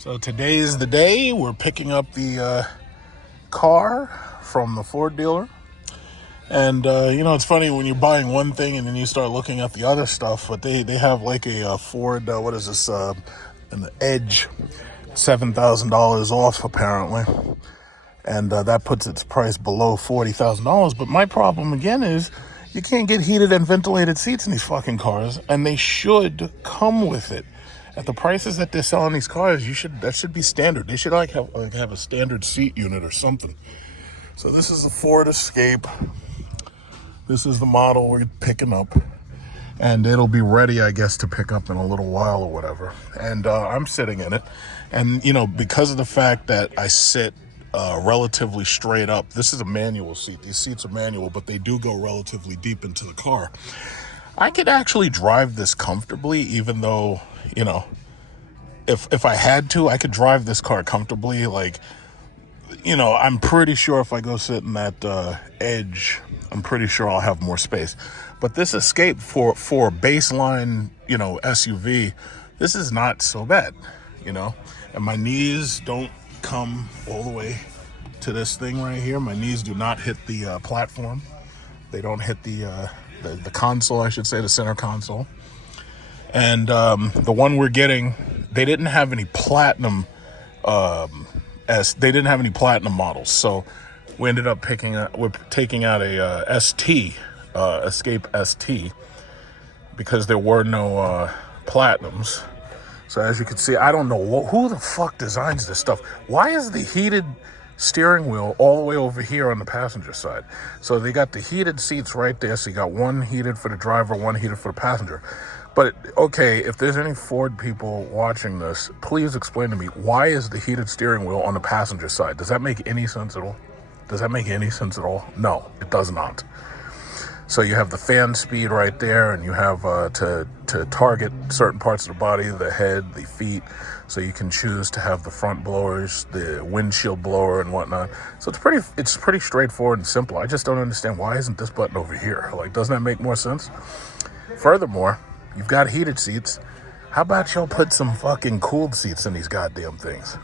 So today's the day. We're picking up the car from the Ford dealer. And, it's funny when you're buying one thing and then you start looking at the other stuff. But they have like a Ford, what is this, an Edge, $7,000 off apparently. And that puts its price below $40,000. But my problem again is you can't get heated and ventilated seats in these fucking cars. And they should come with it. At the prices that they're selling these cars, that should be standard. They should have a standard seat unit or something. So this is the Ford Escape. This is the model we're picking up, and it'll be ready, I guess, to pick up in a little while or whatever. And I'm sitting in it, and because of the fact that I sit relatively straight up, this is a manual seat. These seats are manual, but they do go relatively deep into the car. I could actually drive this comfortably, even though, if I had to, I could drive this car comfortably. I'm pretty sure if I go sit in that Edge, I'm pretty sure I'll have more space. But this Escape for baseline, SUV, this is not so bad, And my knees don't come all the way to this thing right here. My knees do not hit the platform. They don't hit the console, I should say, the center console. And the one we're getting, they didn't have any platinum they didn't have any platinum models, so we ended up we're taking out a ST, Escape ST, because there were no platinums. So as you can see, I don't know who the fuck designs this stuff. Why is the heated steering wheel all the way over here on the passenger side? So they got the heated seats right there, so you got one heated for the driver, one heated for the passenger. But, okay, if there's any Ford people watching this, please explain to me, why is the heated steering wheel on the passenger side? Does that make any sense at all? Does that make any sense at all? No, it does not. So you have the fan speed right there, and you have to target certain parts of the body, the head, the feet, so you can choose to have the front blowers, the windshield blower, and whatnot. So it's pretty straightforward and simple. I just don't understand, why isn't this button over here? Doesn't that make more sense? Furthermore, you've got heated seats. How about y'all put some fucking cooled seats in these goddamn things?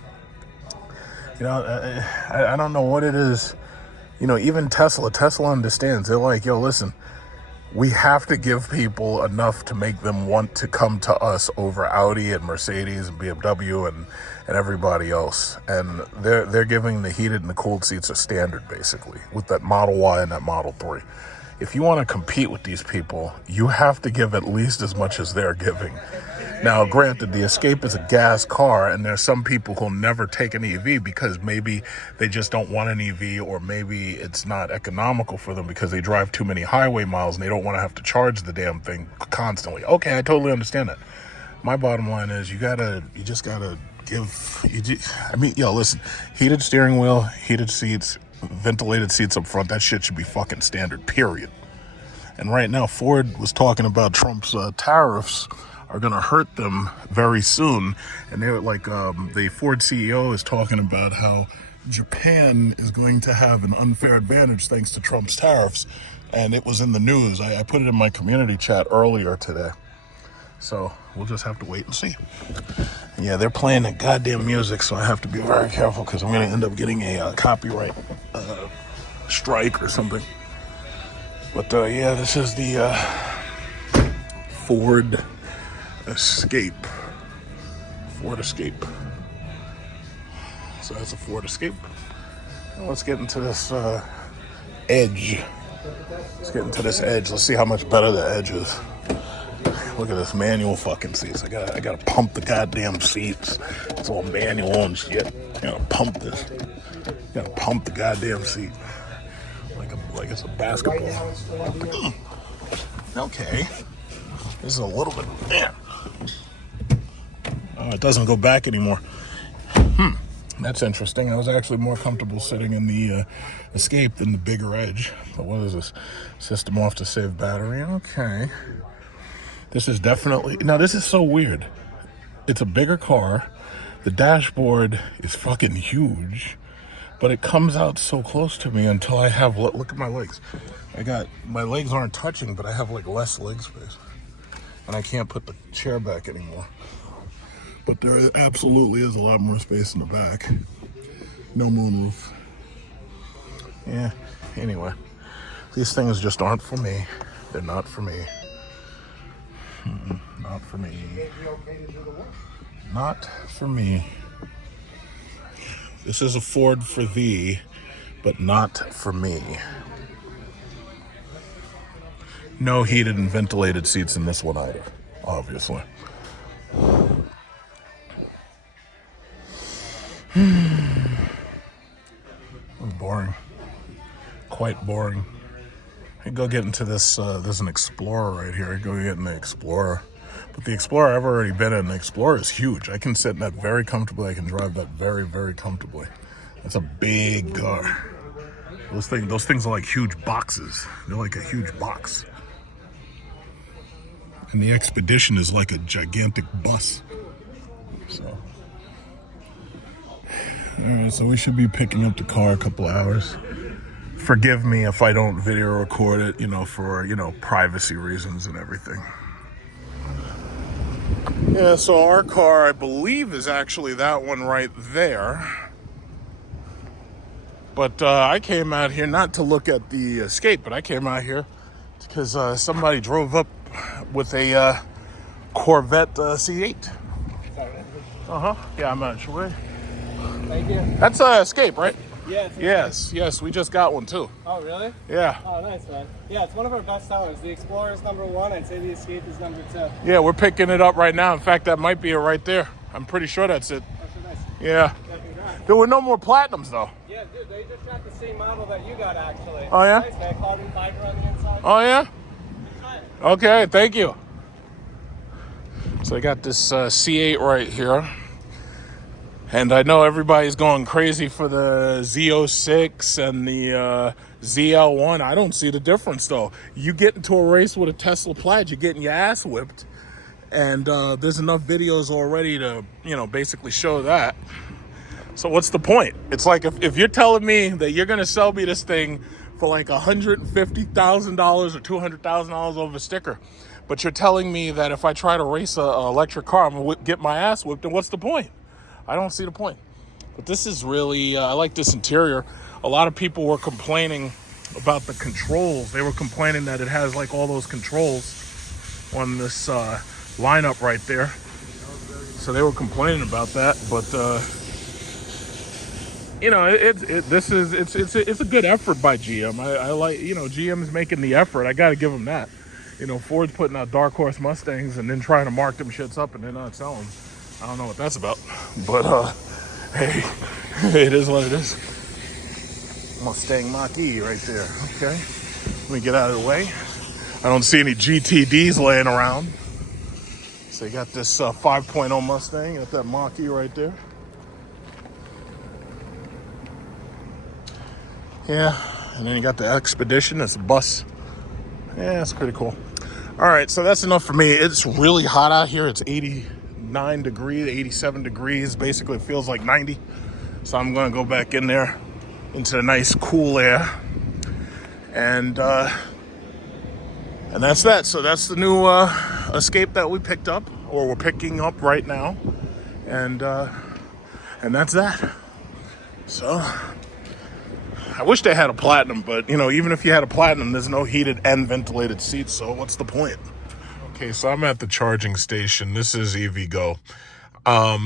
I don't know what it is. Even Tesla understands. They're like, yo, listen, we have to give people enough to make them want to come to us over Audi and Mercedes and BMW and everybody else. And they're giving the heated and the cooled seats a standard, basically, with that Model Y and that Model 3. If you want to compete with these people, you have to give at least as much as they're giving. Now, granted, the Escape is a gas car, and there's some people who'll never take an EV because maybe they just don't want an EV, or maybe it's not economical for them because they drive too many highway miles and they don't want to have to charge the damn thing constantly. Okay, I totally understand that. My bottom line is listen, heated steering wheel, heated seats, ventilated seats up front, that shit should be fucking standard, period. And right now, Ford was talking about Trump's tariffs are going to hurt them very soon. And they're like, the Ford CEO is talking about how Japan is going to have an unfair advantage thanks to Trump's tariffs. And it was in the news. I put it in my community chat earlier today. So we'll just have to wait and see. Yeah, they're playing the goddamn music, so I have to be very careful because I'm going to end up getting a copyright strike or something. But this is the Ford Escape. Ford Escape. So that's a Ford Escape. Now let's get into this Edge. Let's see how much better the Edge is. Look at this manual fucking seats. I gotta pump the goddamn seats. It's all manual and shit. I gotta pump this. Gotta pump the goddamn seat. Like it's a basketball. Okay. This is a little bit. Yeah. Oh, it doesn't go back anymore. That's interesting. I was actually more comfortable sitting in the Escape than the bigger Edge. But what is this? System off to save battery. Okay. This is definitely... Now, this is so weird. It's a bigger car. The dashboard is fucking huge. But it comes out so close to me until I have... Look at my legs. My legs aren't touching, but I have, less leg space. And I can't put the chair back anymore. But there absolutely is a lot more space in the back. No moonroof. Yeah, anyway. These things just aren't for me. They're not for me. Not for me. Not for me. This is a Ford for thee, but not for me. No heated and ventilated seats in this one either, obviously. Boring. Quite boring. I go get into this, there's an Explorer right here. I go get in the Explorer. But the Explorer I've already been in, the Explorer is huge. I can sit in that very comfortably. I can drive that very, very comfortably. That's a big car. Those things are like huge boxes. They're like a huge box. And the Expedition is like a gigantic bus. So, alright, so we should be picking up the car a couple hours. Forgive me if I don't video record it, for, privacy reasons and everything. Yeah, so our car, I believe, is actually that one right there. But I came out here not to look at the Escape, but I came out here because somebody drove up with a Corvette C8. Yeah, I'm not sure. Thank you. That's Escape, right? Yes, we just got one too. Oh, really? Yeah. Oh, nice, man. Yeah, it's one of our best sellers. The Explorer is #1. I'd say the Escape is #2. Yeah, we're picking it up right now. In fact, that might be it right there. I'm pretty sure that's it. That's so nice. Yeah. Congrats. There were no more Platinums, though. Yeah, dude, they just got the same model that you got, actually. Oh, yeah? Nice, man. Carbon fiber on the inside. Oh, yeah? Try it. Okay, thank you. So I got this C8 right here. And I know everybody's going crazy for the Z06 and the ZL1. I don't see the difference, though. You get into a race with a Tesla Plaid, you're getting your ass whipped. And there's enough videos already to, basically show that. So what's the point? It's like if you're telling me that you're going to sell me this thing for like $150,000 or $200,000 over a sticker, but you're telling me that if I try to race an electric car, I'm going to get my ass whipped, then what's the point? I don't see the point. But this is really, I like this interior. A lot of people were complaining about the controls. They were complaining that it has like all those controls on this lineup right there. So they were complaining about that. But, it's a good effort by GM. I like, GM's making the effort. I got to give them that. Ford's putting out Dark Horse Mustangs and then trying to mark them shits up and they're not selling them. I don't know what that's about, but hey, it is what it is. Mustang Mach-E right there. Okay, let me get out of the way. I don't see any GTDs laying around. So you got this 5.0 Mustang, you got that Mach-E right there. Yeah, and then you got the Expedition. It's a bus. Yeah, it's pretty cool. All right, so that's enough for me. It's really hot out here. It's 89 degrees, 87 degrees. Basically, it feels like 90. So I'm going to go back in there into the nice cool air. And that's that. So that's the new Escape that we picked up, or we're picking up right now. And that's that. So I wish they had a Platinum, but even if you had a Platinum, there's no heated and ventilated seats, so what's the point? Okay, so I'm at the charging station. This is EVgo.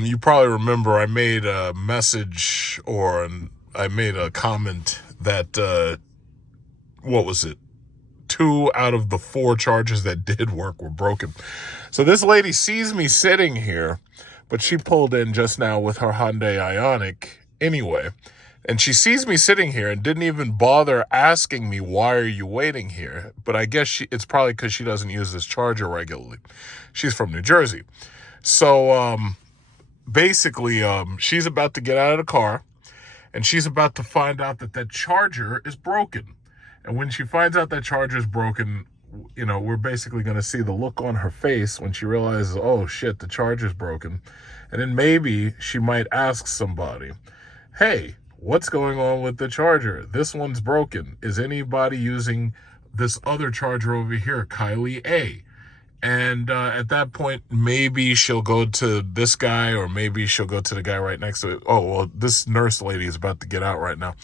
You probably remember I made a message, or I made a comment that, what was it? 2 out of the 4 chargers that did work were broken. So this lady sees me sitting here, but she pulled in just now with her Hyundai Ioniq anyway. And she sees me sitting here and didn't even bother asking me, why are you waiting here? But I guess it's probably because she doesn't use this charger regularly. She's from New Jersey. So basically, she's about to get out of the car and she's about to find out that that charger is broken. And when she finds out that charger is broken, we're basically going to see the look on her face when she realizes, oh shit, the charger's broken. And then maybe she might ask somebody, hey, what's going on with the charger? This one's broken. Is anybody using this other charger over here, Kylie A? And at that point, maybe she'll go to this guy, or maybe she'll go to the guy right next to it. Oh, well, this nurse lady is about to get out right now.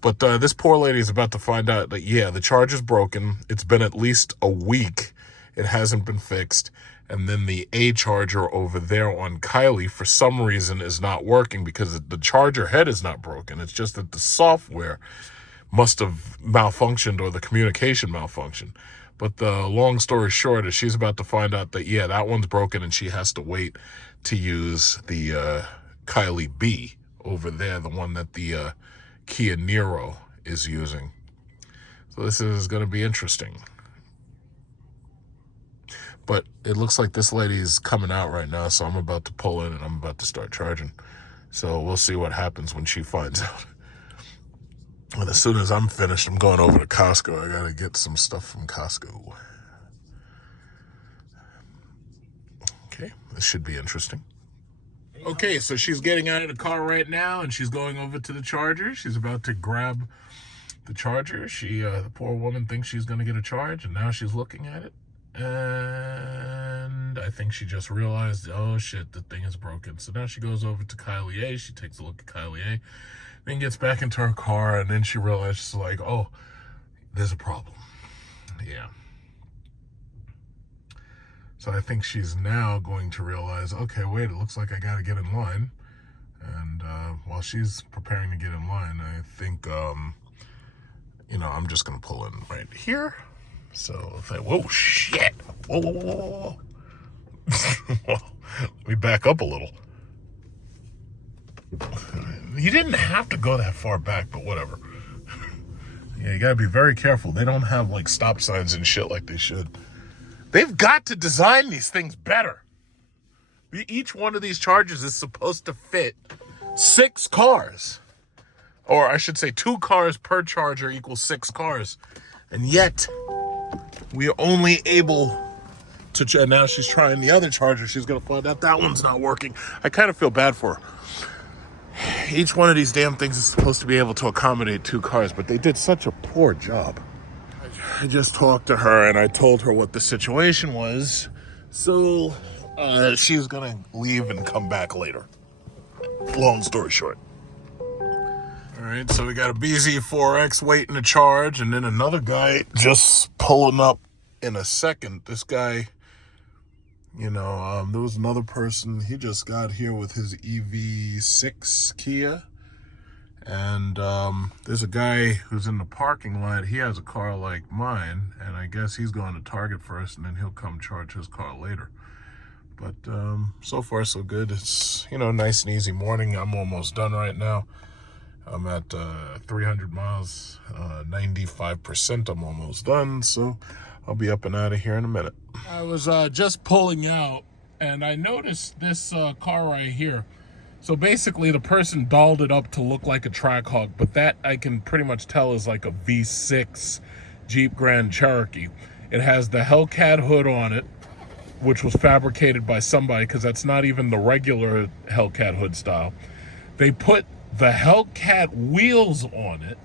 But this poor lady is about to find out that, yeah, the charger's broken. It's been at least a week. It hasn't been fixed. And then the A charger over there on Kylie, for some reason, is not working because the charger head is not broken. It's just that the software must have malfunctioned, or the communication malfunctioned. But the long story short is she's about to find out that, yeah, that one's broken, and she has to wait to use the Kylie B over there, the one that the Kia Niro is using. So this is going to be interesting. But it looks like this lady's coming out right now, so I'm about to pull in and I'm about to start charging. So we'll see what happens when she finds out. And as soon as I'm finished, I'm going over to Costco. I gotta get some stuff from Costco. Okay, this should be interesting. Okay, so she's getting out of the car right now, and she's going over to the charger. She's about to grab the charger. The poor woman thinks she's gonna get a charge, and now she's looking at it. And I think she just realized, oh shit, the thing is broken. So now she goes over to Kylie A. She takes a look at Kylie A. Then gets back into her car, and then she realizes, like, oh, there's a problem. Yeah. So I think she's now going to realize, okay, wait, it looks like I got to get in line. And while she's preparing to get in line, I think, I'm just going to pull in right here. So if whoa, shit. Whoa, whoa, whoa, whoa. Let me back up a little. You didn't have to go that far back, but whatever. Yeah, you gotta be very careful. They don't have like stop signs and shit like they should. They've got to design these things better. Each one of these chargers is supposed to fit 6 cars. Or I should say 2 cars per charger equals 6 cars. And yet, we are only able to, and now she's trying the other charger. She's gonna find out that one's not working. I kind of feel bad for her. Each one of these damn things is supposed to be able to accommodate 2 cars, but they did such a poor job. I just talked to her and I told her what the situation was. So she's gonna leave and come back later. Long story short. All right, so we got a BZ4X waiting to charge, and then another guy just pulling up in a second. This guy, there was another person. He just got here with his EV6 Kia. And there's a guy who's in the parking lot. He has a car like mine, and I guess he's going to Target first, and then he'll come charge his car later. But so far, so good. It's, nice and easy morning. I'm almost done right now. I'm at 300 miles, 95%. I'm almost done, so I'll be up and out of here in a minute. I was just pulling out, and I noticed this car right here. So basically, the person dolled it up to look like a Trackhawk, but that I can pretty much tell is like a V6 Jeep Grand Cherokee. It has the Hellcat hood on it, which was fabricated by somebody, because that's not even the regular Hellcat hood style. They put the Hellcat wheels on it,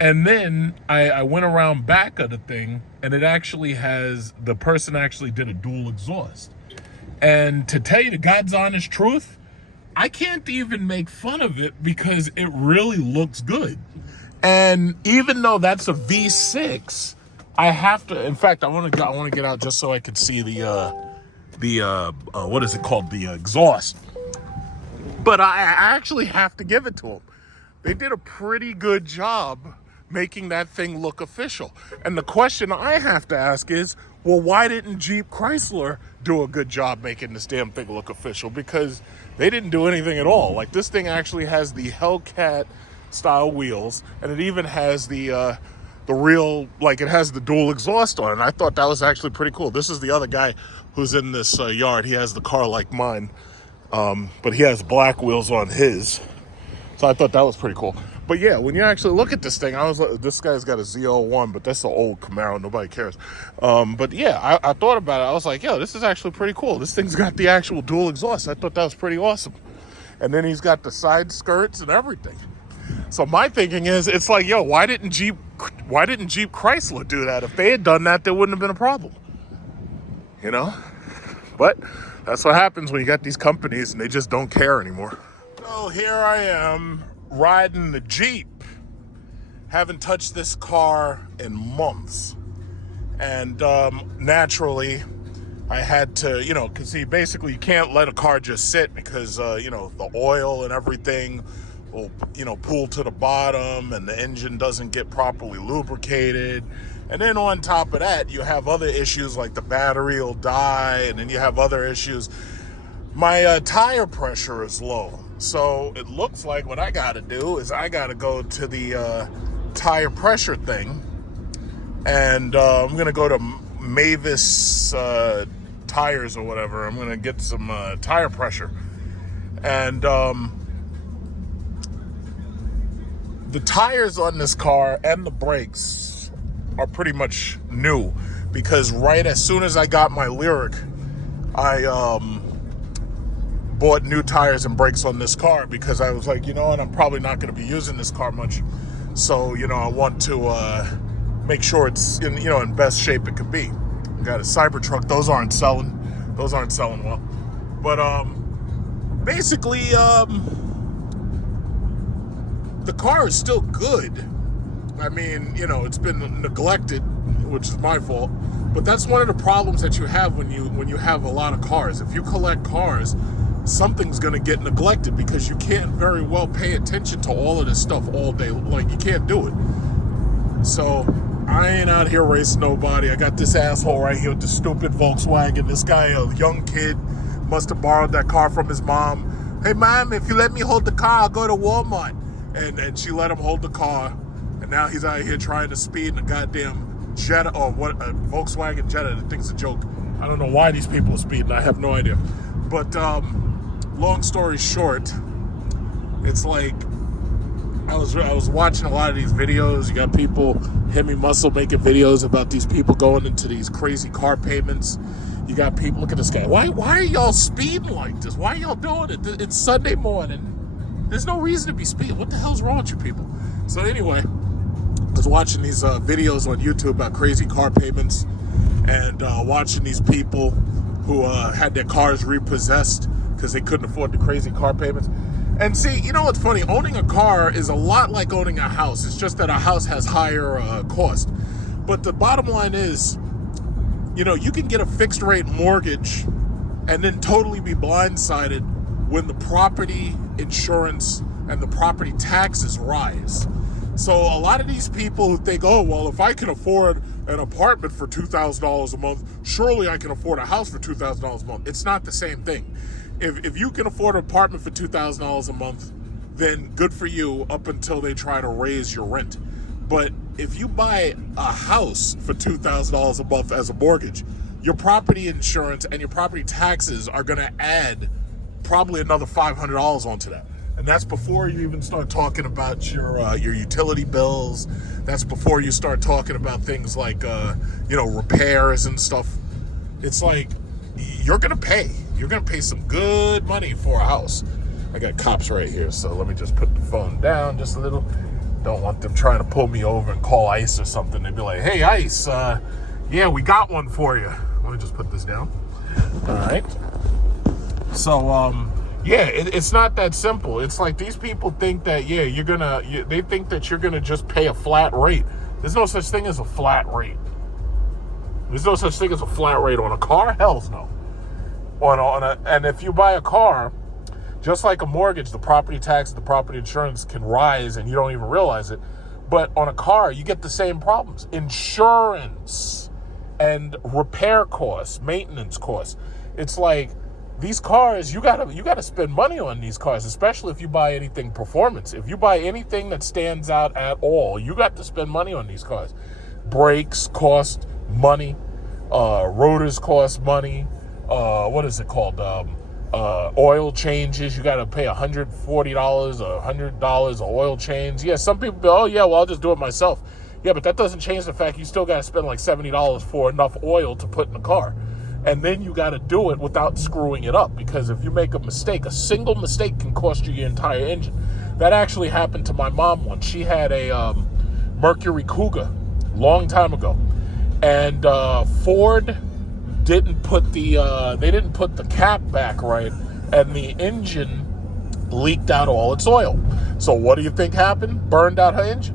and then I went around back of the thing, and it actually has, the person actually did a dual exhaust. And to tell you the God's honest truth, I can't even make fun of it because it really looks good. And even though that's a V6, I have to, in fact, I want to get out just so I could see the what is it called? The exhaust. But I actually have to give it to them. They did a pretty good job making that thing look official. And the question I have to ask is, well, why didn't Jeep Chrysler do a good job making this damn thing look official? Because they didn't do anything at all. Like, this thing actually has the Hellcat style wheels, and it even has the real, like, it has the dual exhaust on it. And I thought that was actually pretty cool. This is the other guy who's in this yard. He has the car like mine, but he has black wheels on his. So I thought that was pretty cool. But yeah, when you actually look at this thing, I was like, this guy's got a Z01, but that's an old Camaro. Nobody cares. But yeah, I thought about it. I was like, yo, this is actually pretty cool. This thing's got the actual dual exhaust. I thought that was pretty awesome. And then he's got the side skirts and everything. So my thinking is, it's like, yo, why didn't Jeep Chrysler do that? If they had done that, there wouldn't have been a problem. you know? But that's what happens when you got these companies and they just don't care anymore. So here I am riding the Jeep. Haven't touched this car in months. And naturally, I had to, because basically you can't let a car just sit because, the oil and everything will, pool to the bottom and the engine doesn't get properly lubricated. And then on top of that, you have other issues like the battery will die, and then you have other issues. My tire pressure is low. So it looks like what I got to do is I got to go to the tire pressure thing. And I'm going to go to Mavis tires or whatever. I'm going to get some tire pressure. And the tires on this car and the brakes are pretty much new, because right as soon as I got my Lyric, I bought new tires and brakes on this car, because I was like, what, I'm probably not going to be using this car much. So, I want to make sure it's in best shape it could be. Got a Cybertruck. Those aren't selling well. But basically, the car is still good. I mean, it's been neglected, which is my fault. But that's one of the problems that you have when you have a lot of cars. If you collect cars, something's going to get neglected, because you can't very well pay attention to all of this stuff all day. Like, you can't do it. So I ain't out here racing nobody. I got this asshole right here with the stupid Volkswagen. This guy, a young kid, must have borrowed that car from his mom. Hey, Mom, if you let me hold the car, I'll go to Walmart. And she let him hold the car. And now he's out here trying to speed in a goddamn Jetta, or what, a Volkswagen Jetta. That thing's a joke. I don't know why these people are speeding. I have no idea. But long story short, it's like, I was watching a lot of these videos. You got people, Hemi Muscle, making videos about these people going into these crazy car payments. You got people, look at this guy. Why are y'all speeding like this? Why are y'all doing it? It's Sunday morning. There's no reason to be speeding. What the hell's wrong with you people? So anyway, I was watching these videos on YouTube about crazy car payments, and watching these people who had their cars repossessed because they couldn't afford the crazy car payments. And see, what's funny? Owning a car is a lot like owning a house. It's just that a house has higher cost. But the bottom line is, you can get a fixed rate mortgage and then totally be blindsided when the property insurance and the property taxes rise. So a lot of these people who think, oh, well, if I can afford an apartment for $2,000 a month, surely I can afford a house for $2,000 a month. It's not the same thing. If you can afford an apartment for $2,000 a month, then good for you, up until they try to raise your rent. But if you buy a house for $2,000 a month as a mortgage, your property insurance and your property taxes are going to add probably another $500 onto that. And that's before you even start talking about your utility bills. That's before you start talking about things like repairs and stuff. It's like, you're gonna pay some good money for a house. I got cops right here, so let me just put the phone down just a little. Don't want them trying to pull me over and call ICE or something. They'd be like, hey, ICE, yeah, we got one for you. Let me just put this down. All right. So, yeah, it's not that simple. It's like these people think that, yeah, they think that you're gonna just pay a flat rate. There's no such thing as a flat rate. There's no such thing as a flat rate on a car. Hell's no. And if you buy a car, just like a mortgage, the property tax, the property insurance can rise and you don't even realize it. But on a car, you get the same problems. Insurance and repair costs, maintenance costs. It's like, these cars, you gotta spend money on these cars, especially if you buy anything performance. If you buy anything that stands out at all, you got to spend money on these cars. Brakes cost money. Rotors cost money. What is it called? Oil changes. You got to pay $140 or $100 of oil change. Yeah, some people go, oh yeah, well, I'll just do it myself. Yeah, but that doesn't change the fact you still got to spend like $70 for enough oil to put in the car. And then you got to do it without screwing it up, because if you make a mistake, a single mistake can cost you your entire engine. That actually happened to my mom once. She had a Mercury Cougar long time ago. And Ford didn't put the cap back right, and the engine leaked out all its oil. So what do you think happened? Burned out her engine.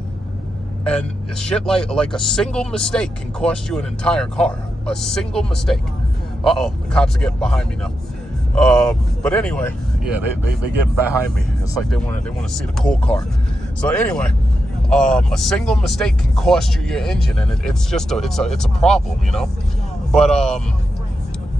And shit like a single mistake can cost you an entire car. A single mistake. Uh-oh, the cops are getting behind me now. But anyway, yeah, they getting behind me. It's like they want to see the cool car. So anyway, a single mistake can cost you your engine, and it's just it's a problem, you know. But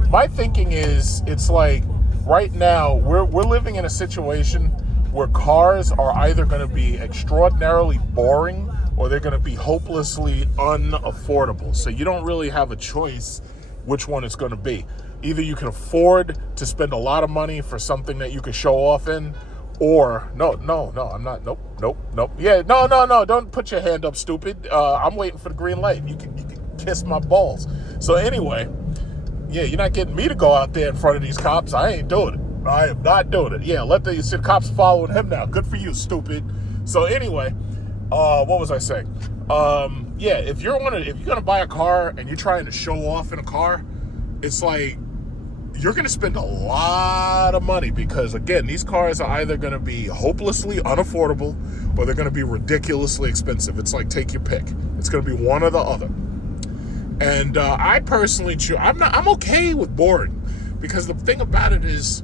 my thinking is, it's like right now we're living in a situation where cars are either going to be extraordinarily boring or they're going to be hopelessly unaffordable. So you don't really have a choice which one it's going to be. Either you can afford to spend a lot of money for something that you can show off in, or no, I'm not. Nope. Yeah, no. Don't put your hand up, stupid. I'm waiting for the green light. You can kiss my balls. So anyway, yeah, you're not getting me to go out there in front of these cops. I ain't doing it. I am not doing it. Yeah, you see the cops following him now. Good for you, stupid. So anyway, what was I saying? Yeah, if you're gonna buy a car and you're trying to show off in a car, it's like you're gonna spend a lot of money, because again, these cars are either gonna be hopelessly unaffordable or they're gonna be ridiculously expensive. It's like, take your pick. It's gonna be one or the other. And I personally I'm okay with boring, because the thing about it is,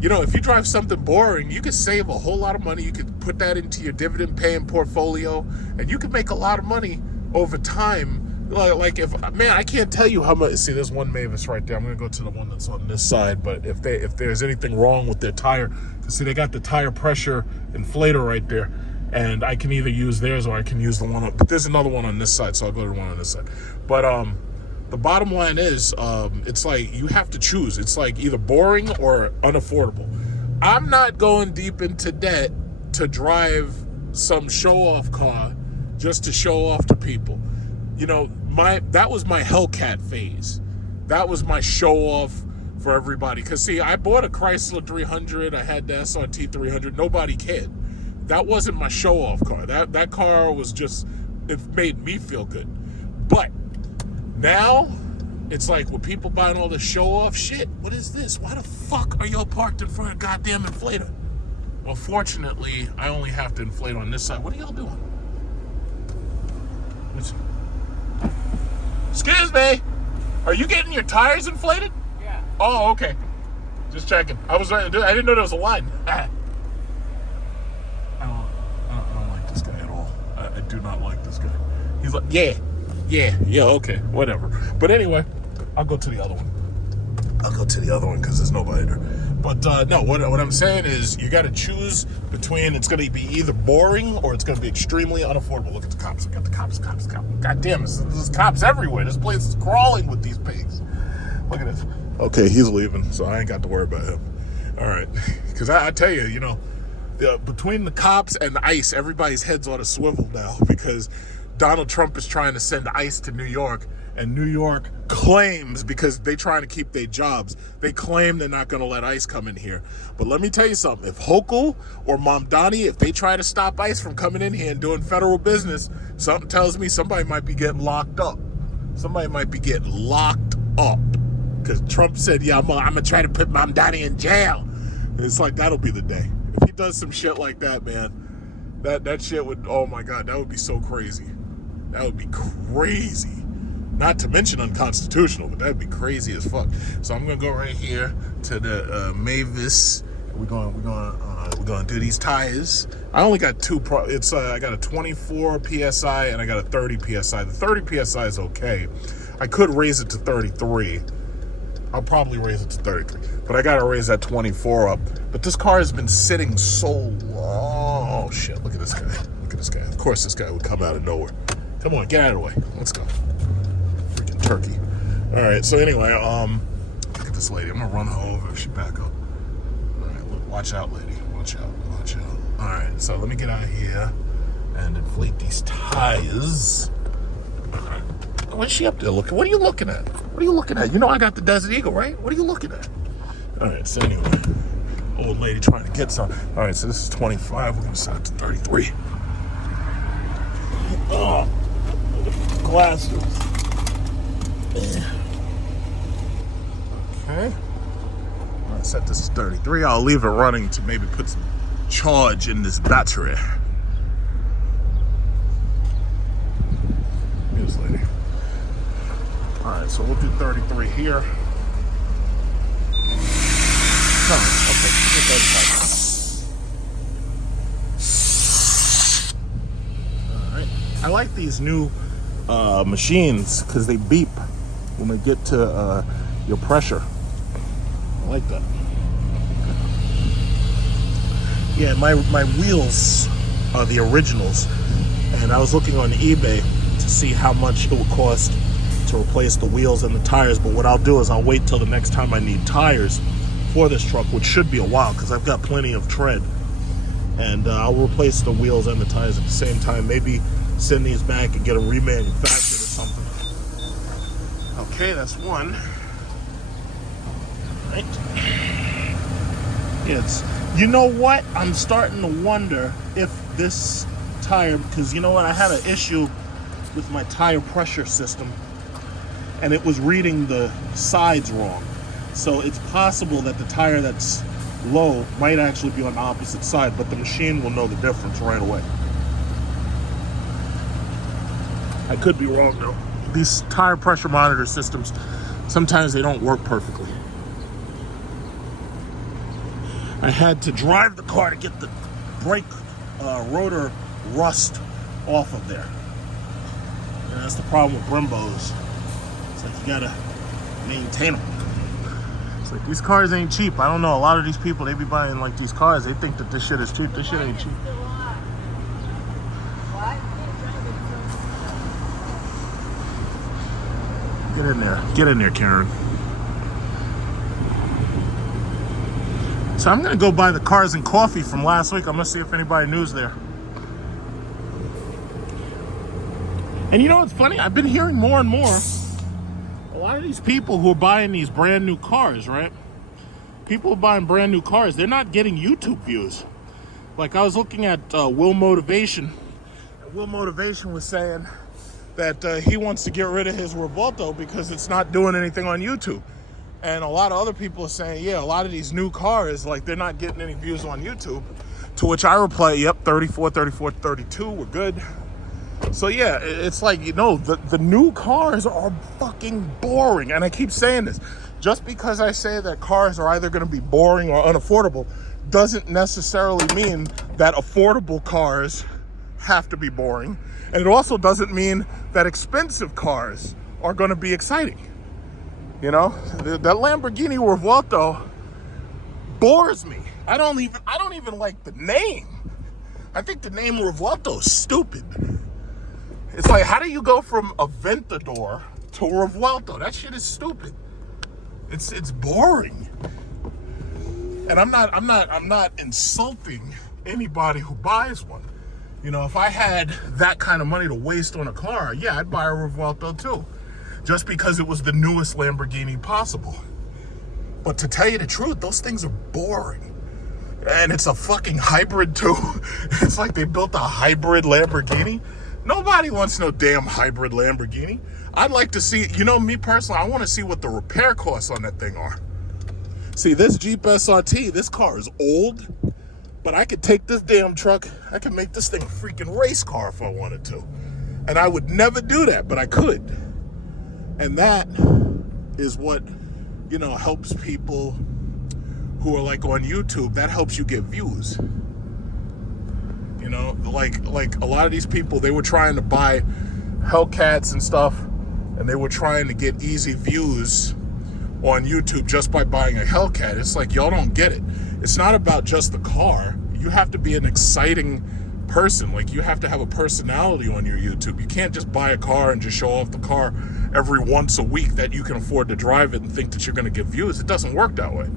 you know, if you drive something boring, you could save a whole lot of money. You could put that into your dividend-paying portfolio, and you could make a lot of money over time. Like I can't tell you how much. See, there's one Mavis right there. I'm gonna go to the one that's on this side. But if there's anything wrong with their tire, see, they got the tire pressure inflator right there, and I can either use theirs or I can use the one. But there's another one on this side, so I'll go to the one on this side. But the bottom line is, it's like you have to choose. It's like either boring or unaffordable. I'm not going deep into debt to drive some show-off car just to show off to people. You know, that was my Hellcat phase. That was my show-off for everybody. Because, see, I bought a Chrysler 300. I had the SRT 300. Nobody cared. That wasn't my show-off car. That car was just, it made me feel good. But now, it's like, with people buying all the show-off shit, what is this? Why the fuck are y'all parked in front of a goddamn inflator? Well, fortunately, I only have to inflate on this side. What are y'all doing? Excuse me. Are you getting your tires inflated? Yeah. Oh, okay. Just checking. I didn't know there was a line. I don't like this guy at all. I do not like this guy. He's like, yeah, okay, whatever. But anyway, I'll go to the other one. Because there's nobody there. But no, what I'm saying is, you got to choose between, it's going to be either boring or it's going to be extremely unaffordable. Look at the cops. I got the cops. God damn, there's cops everywhere. This place is crawling with these pigs. Look at this. Okay, he's leaving, so I ain't got to worry about him. All right. Because I tell you, you know, between the cops and ICE, everybody's heads on a swivel now, because Donald Trump is trying to send ICE to New York, and New York claims, because they're trying to keep their jobs, they claim they're not going to let ICE come in here. But let me tell you something. If Hochul or Mamdani, if they try to stop ICE from coming in here and doing federal business, something tells me somebody might be getting locked up. Because Trump said, yeah, I'm going to try to put Mamdani in jail. It's like, that'll be the day. If he does some shit like that, man, that shit would, oh my God, that would be so crazy. That would be crazy. Not to mention unconstitutional, but that'd be crazy as fuck. So I'm gonna go right here to the Mavis. We're gonna do these tires. I only got two. I got a 24 psi and I got a 30 psi. The 30 psi is okay. I could raise it to 33. I'll probably raise it to 33, but I gotta raise that 24 up. But this car has been sitting so long. Oh shit! Look at this guy. Of course, this guy would come out of nowhere. Come on, get out of the way. Let's go. Freaking turkey. All right. So anyway, look at this lady. I'm gonna run her over if she back up. All right. Look, watch out, lady. Watch out. All right. So let me get out of here and inflate these tires. All right. What's she up there looking? What are you looking at? You know I got the Desert Eagle, right? What are you looking at? All right. So anyway, old lady trying to get some. All right. So this is 25. We're gonna set it to 33. Oh, glasses. Okay. I'm gonna set this to 33. I'll leave it running to maybe put some charge in this battery. Here's lady. Alright, so we'll do 33 here. No, okay, do 35. Alright. I like these new machines because they beep when they get to your pressure. I like that. Yeah, my wheels are the originals, and I was looking on eBay to see how much it would cost to replace the wheels and the tires, but what I'll do is I'll wait till the next time I need tires for this truck, which should be a while because I've got plenty of tread, and I'll replace the wheels and the tires at the same time. Maybe send these back and get a remanufactured or something. Okay, that's one. All right. It's, you know what? I'm starting to wonder if this tire, because you know what? I had an issue with my tire pressure system, and it was reading the sides wrong. So it's possible that the tire that's low might actually be on the opposite side, but the machine will know the difference right away. I could be wrong though. These tire pressure monitor systems, sometimes they don't work perfectly. I had to drive the car to get the brake rotor rust off of there. And that's the problem with Brimbos. It's like you gotta maintain them. It's like these cars ain't cheap. I don't know, a lot of these people, they be buying like these cars, they think that this shit is cheap. This shit ain't cheap. Get in there, Karen. So I'm gonna go buy the Cars and Coffee from last week. I'm gonna see if anybody knew's there. And you know what's funny? I've been hearing more and more, a lot of these people who are buying these brand new cars, right? People who are buying brand new cars, they're not getting YouTube views. Like I was looking at Will Motivation, and Will Motivation was saying that he wants to get rid of his Revolto because it's not doing anything on YouTube. And a lot of other people are saying, yeah, a lot of these new cars, like they're not getting any views on YouTube. To which I reply, yep, 34, 34, 32, we're good. So yeah, it's like, you know, the new cars are fucking boring. And I keep saying this, just because I say that cars are either gonna be boring or unaffordable, doesn't necessarily mean that affordable cars have to be boring. And it also doesn't mean that expensive cars are gonna be exciting. You know, that Lamborghini Revolto bores me. I don't even like the name. I think the name Revolto is stupid. It's like, how do you go from Aventador to Revolto? That shit is stupid. It's boring. And I'm not insulting anybody who buys one. You know, if I had that kind of money to waste on a car, yeah, I'd buy a Revolto too. Just because it was the newest Lamborghini possible. But to tell you the truth, those things are boring. And it's a fucking hybrid too. It's like they built a hybrid Lamborghini. Nobody wants no damn hybrid Lamborghini. I'd like to see, you know, me personally, I want to see what the repair costs on that thing are. See, this Jeep SRT, this car is old, but I could take this damn truck, I could make this thing a freaking race car if I wanted to. And I would never do that, but I could. And that is what, you know, helps people who are like on YouTube. That helps you get views. You know, like a lot of these people, they were trying to buy Hellcats and stuff, and they were trying to get easy views on YouTube just by buying a Hellcat. It's like, y'all don't get it. It's not about just the car. You have to be an exciting person. Like, you have to have a personality on your YouTube. You can't just buy a car and just show off the car every once a week that you can afford to drive it and think that you're going to get views. It doesn't work that way.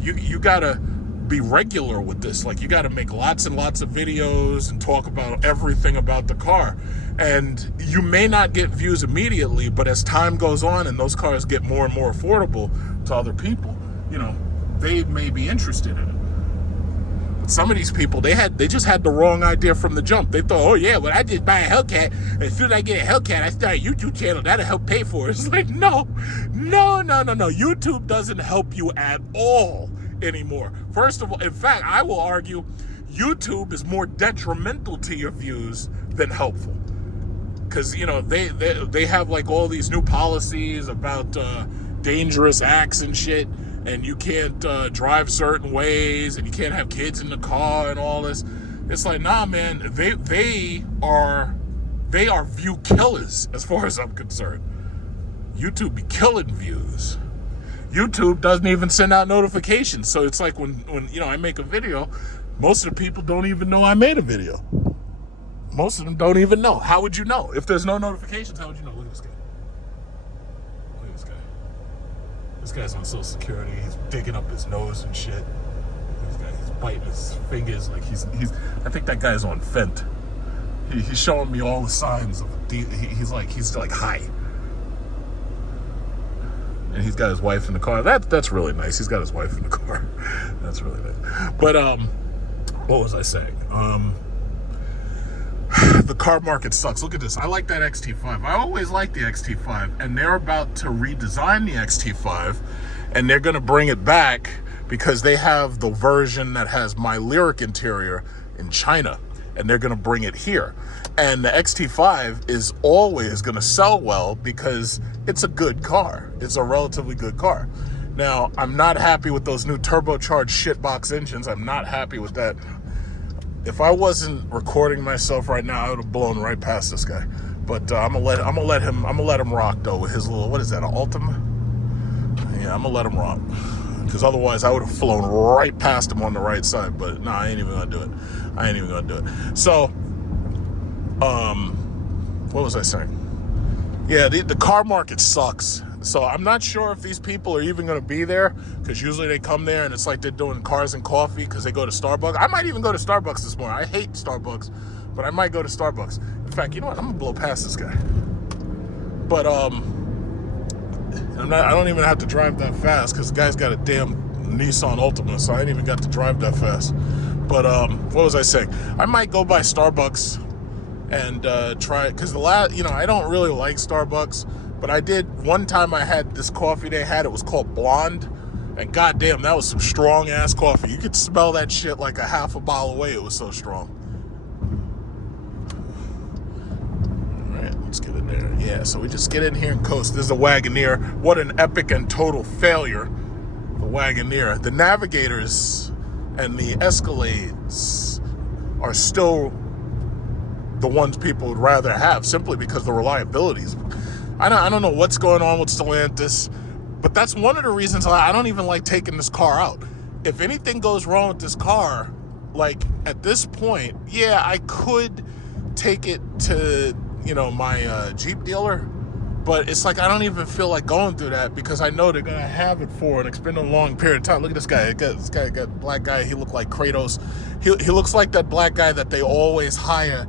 You got to be regular with this. Like, you got to make lots and lots of videos and talk about everything about the car. And you may not get views immediately, but as time goes on and those cars get more and more affordable to other people, you know, they may be interested in it. some of these people, they just had the wrong idea from the jump. They thought, oh yeah, well I just buy a Hellcat, and as soon as I get a Hellcat, I start a YouTube channel, that'll help pay for it. It's like, no. YouTube doesn't help you at all anymore. First of all, in fact, I will argue YouTube is more detrimental to your views than helpful. Because, you know, they have like all these new policies about dangerous acts and shit, and you can't drive certain ways, and you can't have kids in the car and all this. It's like, nah, man, they are view killers as far as I'm concerned. YouTube be killing views. YouTube doesn't even send out notifications. So it's like when you know, I make a video, most of the people don't even know I made a video. Most of them don't even know. How would you know? If there's no notifications, how would you know? Look at this guy. Look at this guy. This guy's on Social Security. He's digging up his nose and shit. This guy, he's biting his fingers like he's. I think that guy's on Fent. He's showing me all the signs of. He's like high. And he's got his wife in the car. That's really nice. He's got his wife in the car. That's really nice. But what was I saying? The car market sucks. Look at this. I like that XT5. I always liked the XT5, and they're about to redesign the XT5, and they're going to bring it back because they have the version that has my Lyric interior in China, and they're going to bring it here. And the XT5 is always going to sell well because it's a good car. It's a relatively good car. Now, I'm not happy with those new turbocharged shitbox engines. I'm not happy with that. If I wasn't recording myself right now, I would have blown right past this guy. But I'm gonna let him rock though with his little, what is that, an Ultima? Yeah, I'm gonna let him rock. Because otherwise I would have flown right past him on the right side. But no, I ain't even gonna do it. So, what was I saying? Yeah, the car market sucks. So I'm not sure if these people are even going to be there, because usually they come there and it's like they're doing cars and coffee because they go to Starbucks. I might even go to Starbucks this morning. I hate Starbucks, but I might go to Starbucks. In fact, you know what? I'm going to blow past this guy. But I don't even have to drive that fast because the guy's got a damn Nissan Altima, so I ain't even got to drive that fast. But what was I saying? I might go by Starbucks and try it, because I don't really like Starbucks. But I did, one time I had this coffee they had, it was called Blonde, and goddamn, that was some strong ass coffee. You could smell that shit like a half a mile away, it was so strong. Alright, let's get in there. Yeah, so we just get in here and coast. This is a Wagoneer. What an epic and total failure, the Wagoneer. The Navigators and the Escalades are still the ones people would rather have, simply because the reliability is... I don't know what's going on with Stellantis, but that's one of the reasons I don't even like taking this car out. If anything goes wrong with this car, like at this point, yeah, I could take it to, my Jeep dealer, but it's like I don't even feel like going through that because I know they're going to have it for an extended long period of time. Look at this guy. This guy got black guy. He looked like Kratos. He looks like that black guy that they always hire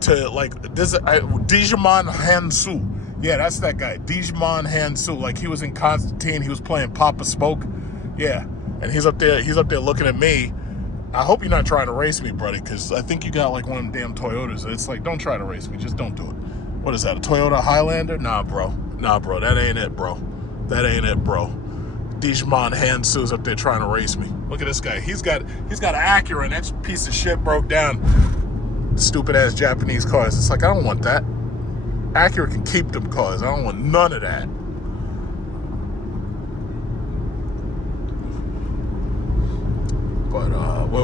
to, like, Digimon Hansu. Yeah, that's that guy, Digimon Hansu. Like, he was in Constantine. He was playing Papa Smoke. Yeah, and he's up there looking at me. I hope you're not trying to race me, buddy, because I think you got like one of them damn Toyotas. It's like, don't try to race me. Just don't do it. What is that, a Toyota Highlander? Nah, bro. That ain't it, bro. Digimon Hansu's up there trying to race me. Look at this guy. He's got an Acura, and that piece of shit broke down. Stupid ass Japanese cars. It's like, I don't want that. Acura can keep them cars. I don't want none of that. But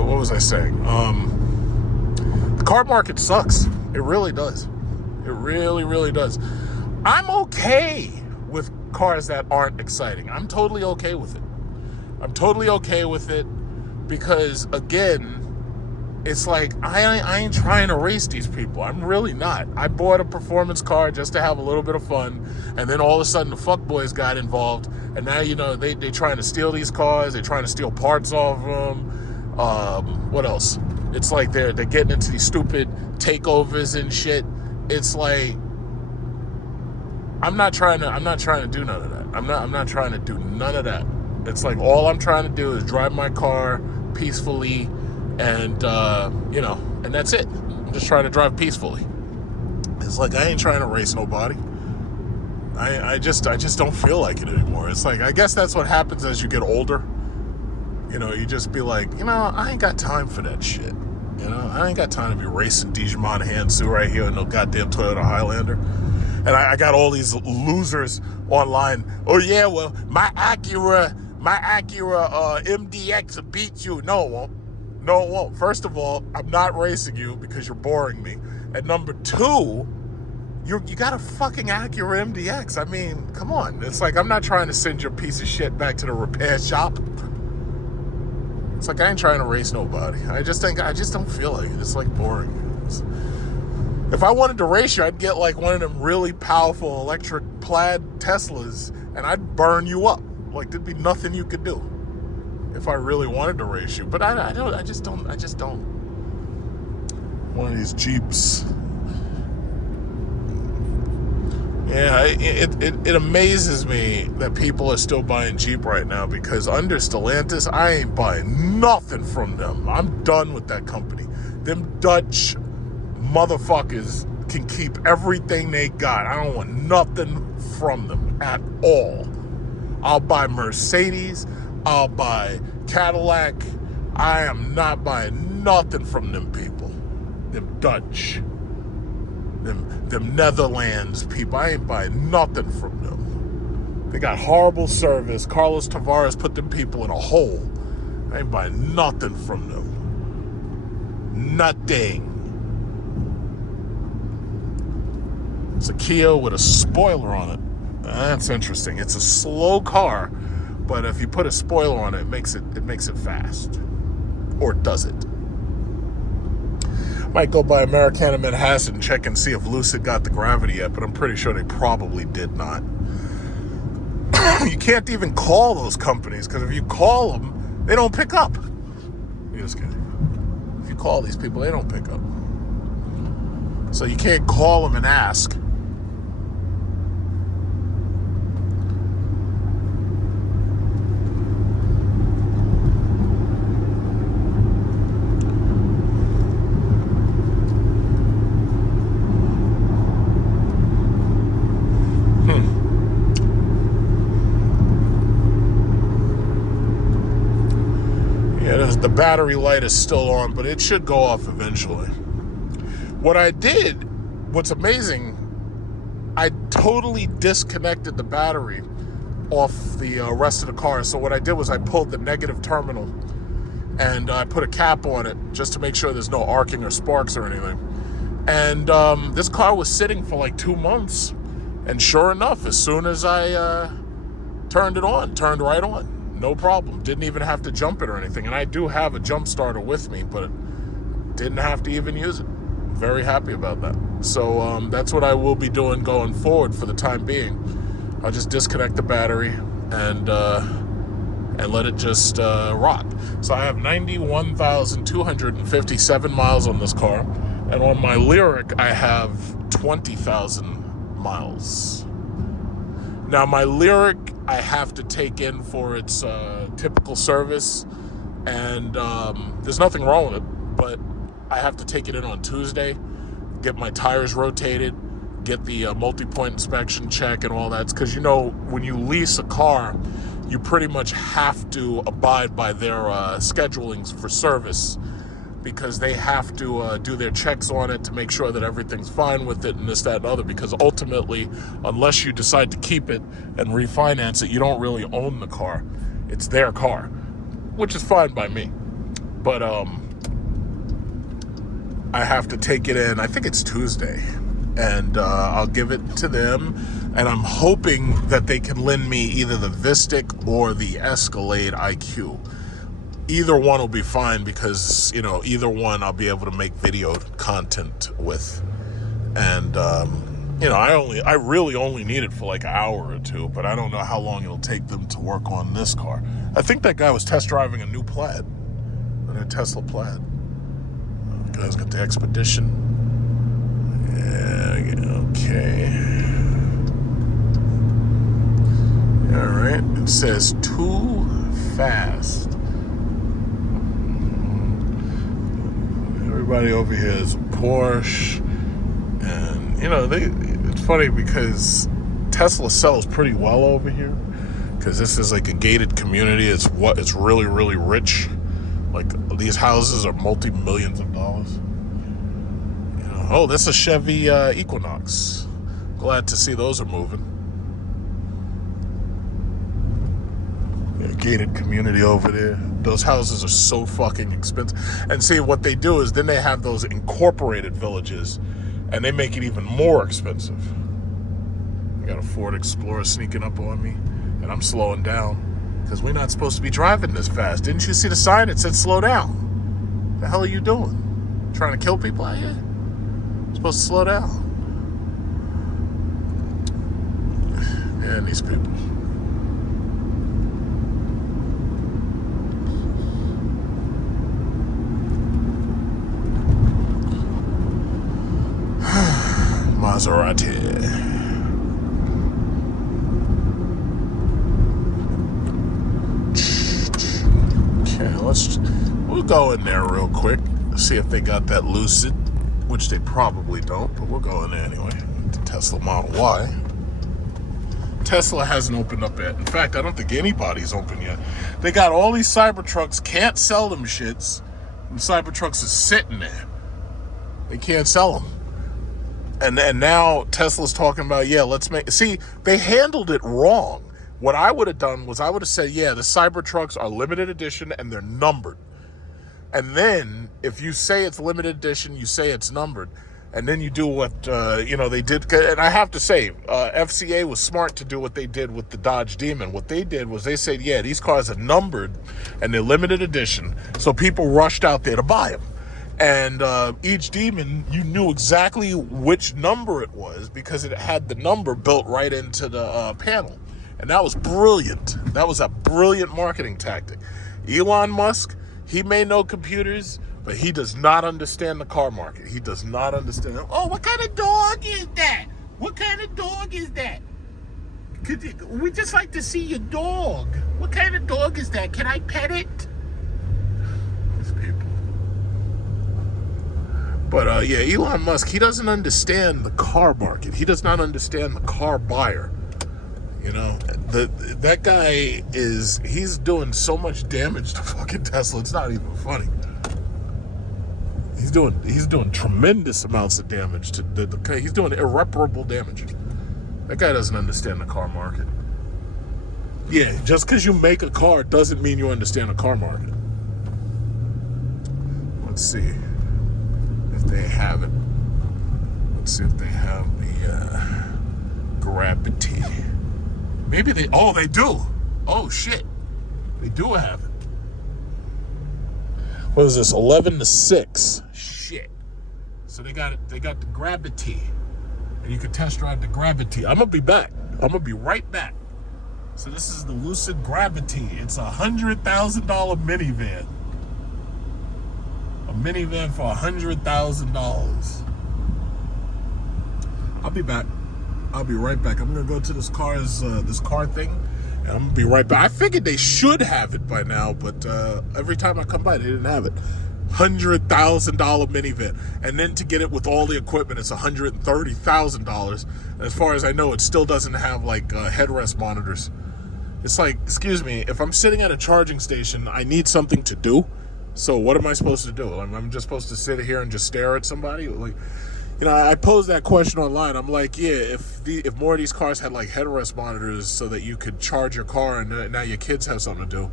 what was I saying? The car market sucks. It really does. It really, really does. I'm okay with cars that aren't exciting. I'm totally okay with it. Because, again, it's like, I ain't trying to race these people. I'm really not. I bought a performance car just to have a little bit of fun, and then all of a sudden the fuckboys got involved, and now, they trying to steal these cars. They're trying to steal parts off them. What else? It's like they're getting into these stupid takeovers and shit. It's like, I'm not trying to do none of that. I'm not trying to do none of that. It's like, all I'm trying to do is drive my car peacefully And, you know, and that's it. I'm just trying to drive peacefully. It's like, I ain't trying to race nobody. I just don't feel like it anymore. It's like, I guess that's what happens as you get older. You know, you just be like, you know, I ain't got time for that shit. You know, I ain't got time to be racing Dijon Monahan right here in no goddamn Toyota Highlander. And I got all these losers online. Oh yeah, well, my Acura MDX will beat you. No, it won't. No, it won't. First of all, I'm not racing you because you're boring me. And number two, you got a fucking Acura MDX. I mean, come on. It's like, I'm not trying to send your piece of shit back to the repair shop. It's like, I ain't trying to race nobody. I just don't feel like it. It's like boring. If I wanted to race you, I'd get like one of them really powerful electric plaid Teslas, and I'd burn you up. Like, there'd be nothing you could do if I really wanted to race you. But I just don't. One of these Jeeps. Yeah, it amazes me that people are still buying Jeep right now, because under Stellantis, I ain't buying nothing from them. I'm done with that company. Them Dutch motherfuckers can keep everything they got. I don't want nothing from them at all. I'll buy Mercedes. I'll buy Cadillac. I am not buying nothing from them people. Them Dutch. Them Netherlands people. I ain't buying nothing from them. They got horrible service. Carlos Tavares put them people in a hole. I ain't buying nothing from them. Nothing. It's a Kia with a spoiler on it. That's interesting. It's a slow car, but if you put a spoiler on it, it makes it fast. Or does it? Might go by Americana Manhasset and check and see if Lucid got the Gravity yet, but I'm pretty sure they probably did not. You can't even call those companies, because if you call them, they don't pick up. You're just kidding. If you call these people, they don't pick up. So you can't call them and ask. The battery light is still on, but it should go off eventually. What's amazing, I totally disconnected the battery off the rest of the car. So what I did was I pulled the negative terminal and I put a cap on it just to make sure there's no arcing or sparks or anything. And this car was sitting for like 2 months. And sure enough, as soon as I turned right on. No problem. Didn't even have to jump it or anything. And I do have a jump starter with me, but didn't have to even use it. Very happy about that. So that's what I will be doing going forward for the time being. I'll just disconnect the battery and let it just rock. So I have 91,257 miles on this car. And on my Lyric, I have 20,000 miles. Now, my Lyric, I have to take in for its typical service, and there's nothing wrong with it, but I have to take it in on Tuesday, get my tires rotated, get the multi-point inspection check and all that. Because, you know, when you lease a car, you pretty much have to abide by their schedulings for service, because they have to do their checks on it to make sure that everything's fine with it and this, that, and other. Because ultimately, unless you decide to keep it and refinance it, you don't really own the car. It's their car, which is fine by me. But I have to take it in, I think it's Tuesday, and I'll give it to them. And I'm hoping that they can lend me either the Vistic or the Escalade IQ. Either one will be fine, because, you know, either one I'll be able to make video content with. And, you know, I really only need it for like an hour or two, but I don't know how long it'll take them to work on this car. I think that guy was test driving a new Plaid, a new Tesla Plaid. The guy's got the Expedition. Yeah, okay. All right, it says too fast. Everybody over here is a Porsche. And, you know, it's funny because Tesla sells pretty well over here. Because this is like a gated community. It's really, really rich. Like, these houses are multi-millions of dollars. You know, oh, this is a Chevy Equinox. Glad to see those are moving. Yeah, gated community over there. Those houses are so fucking expensive. And see, what they do is then they have those incorporated villages, and they make it even more expensive. I got a Ford Explorer sneaking up on me, and I'm slowing down because we're not supposed to be driving this fast. Didn't you see the sign? It said slow down. The hell are you doing? Trying to kill people out here? You're supposed to slow down. Man, these people. Maserati. Okay, we'll go in there real quick, see if they got that Lucid, which they probably don't, but we'll go in there anyway. The Tesla Model Y. Tesla hasn't opened up yet. In fact, I don't think anybody's open yet. They got all these Cybertrucks, can't sell them shits, and Cybertrucks is sitting there. They can't sell them. And now Tesla's talking about, yeah, let's make... See, they handled it wrong. What I would have done was I would have said, yeah, the Cybertrucks are limited edition and they're numbered. And then, if you say it's limited edition, you say it's numbered. And then you do what, you know, they did. And I have to say, FCA was smart to do what they did with the Dodge Demon. What they did was they said, yeah, these cars are numbered and they're limited edition. So people rushed out there to buy them. And each Demon, you knew exactly which number it was because it had the number built right into the panel. And that was brilliant. That was a brilliant marketing tactic. Elon Musk, he may know computers, but he does not understand the car market. He does not understand. Oh, what kind of dog is that? What kind of dog is that? We'd just like to see your dog. What kind of dog is that? Can I pet it? These people. But yeah, Elon Musk, he doesn't understand the car market. He does not understand the car buyer. You know, that guy he's doing so much damage to fucking Tesla. It's not even funny. He's doing tremendous amounts of damage to he's doing irreparable damage. That guy doesn't understand the car market. Yeah, just because you make a car doesn't mean you understand the car market. Let's see if they have it. Let's see if they have the Gravity. Maybe they do. Oh shit, they do have it. What is this? 11-6. Shit. So they got it. They got the Gravity, and you can test drive the Gravity. I'm gonna be back. I'm gonna be right back. So this is the Lucid Gravity. It's a $100,000 minivan. A minivan for $100,000. I'll be back. I'll be right back. I'm gonna go to this car thing, and I'm gonna be right back. I figured they should have it by now, but every time I come by, they didn't have it. $100,000 minivan, and then to get it with all the equipment, it's $130,000. And as far as I know, it still doesn't have like headrest monitors. It's like, excuse me, if I'm sitting at a charging station, I need something to do. So what am I supposed to do? I'm just supposed to sit here and just stare at somebody? Like, you know, I posed that question online. I'm like, yeah, if more of these cars had like headrest monitors so that you could charge your car and now your kids have something to do.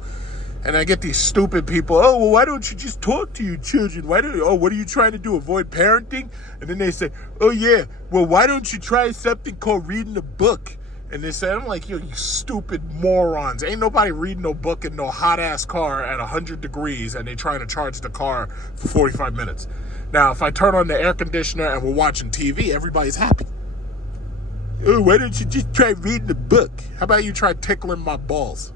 And I get these stupid people, oh, well, why don't you just talk to your children? What are you trying to do, avoid parenting? And then they say, oh, yeah, well, why don't you try something called reading a book? And they say, I'm like, yo, you stupid morons. Ain't nobody reading no book in no hot-ass car at 100 degrees and they trying to charge the car for 45 minutes. Now, if I turn on the air conditioner and we're watching TV, everybody's happy. Oh, why don't you just try reading the book? How about you try tickling my balls?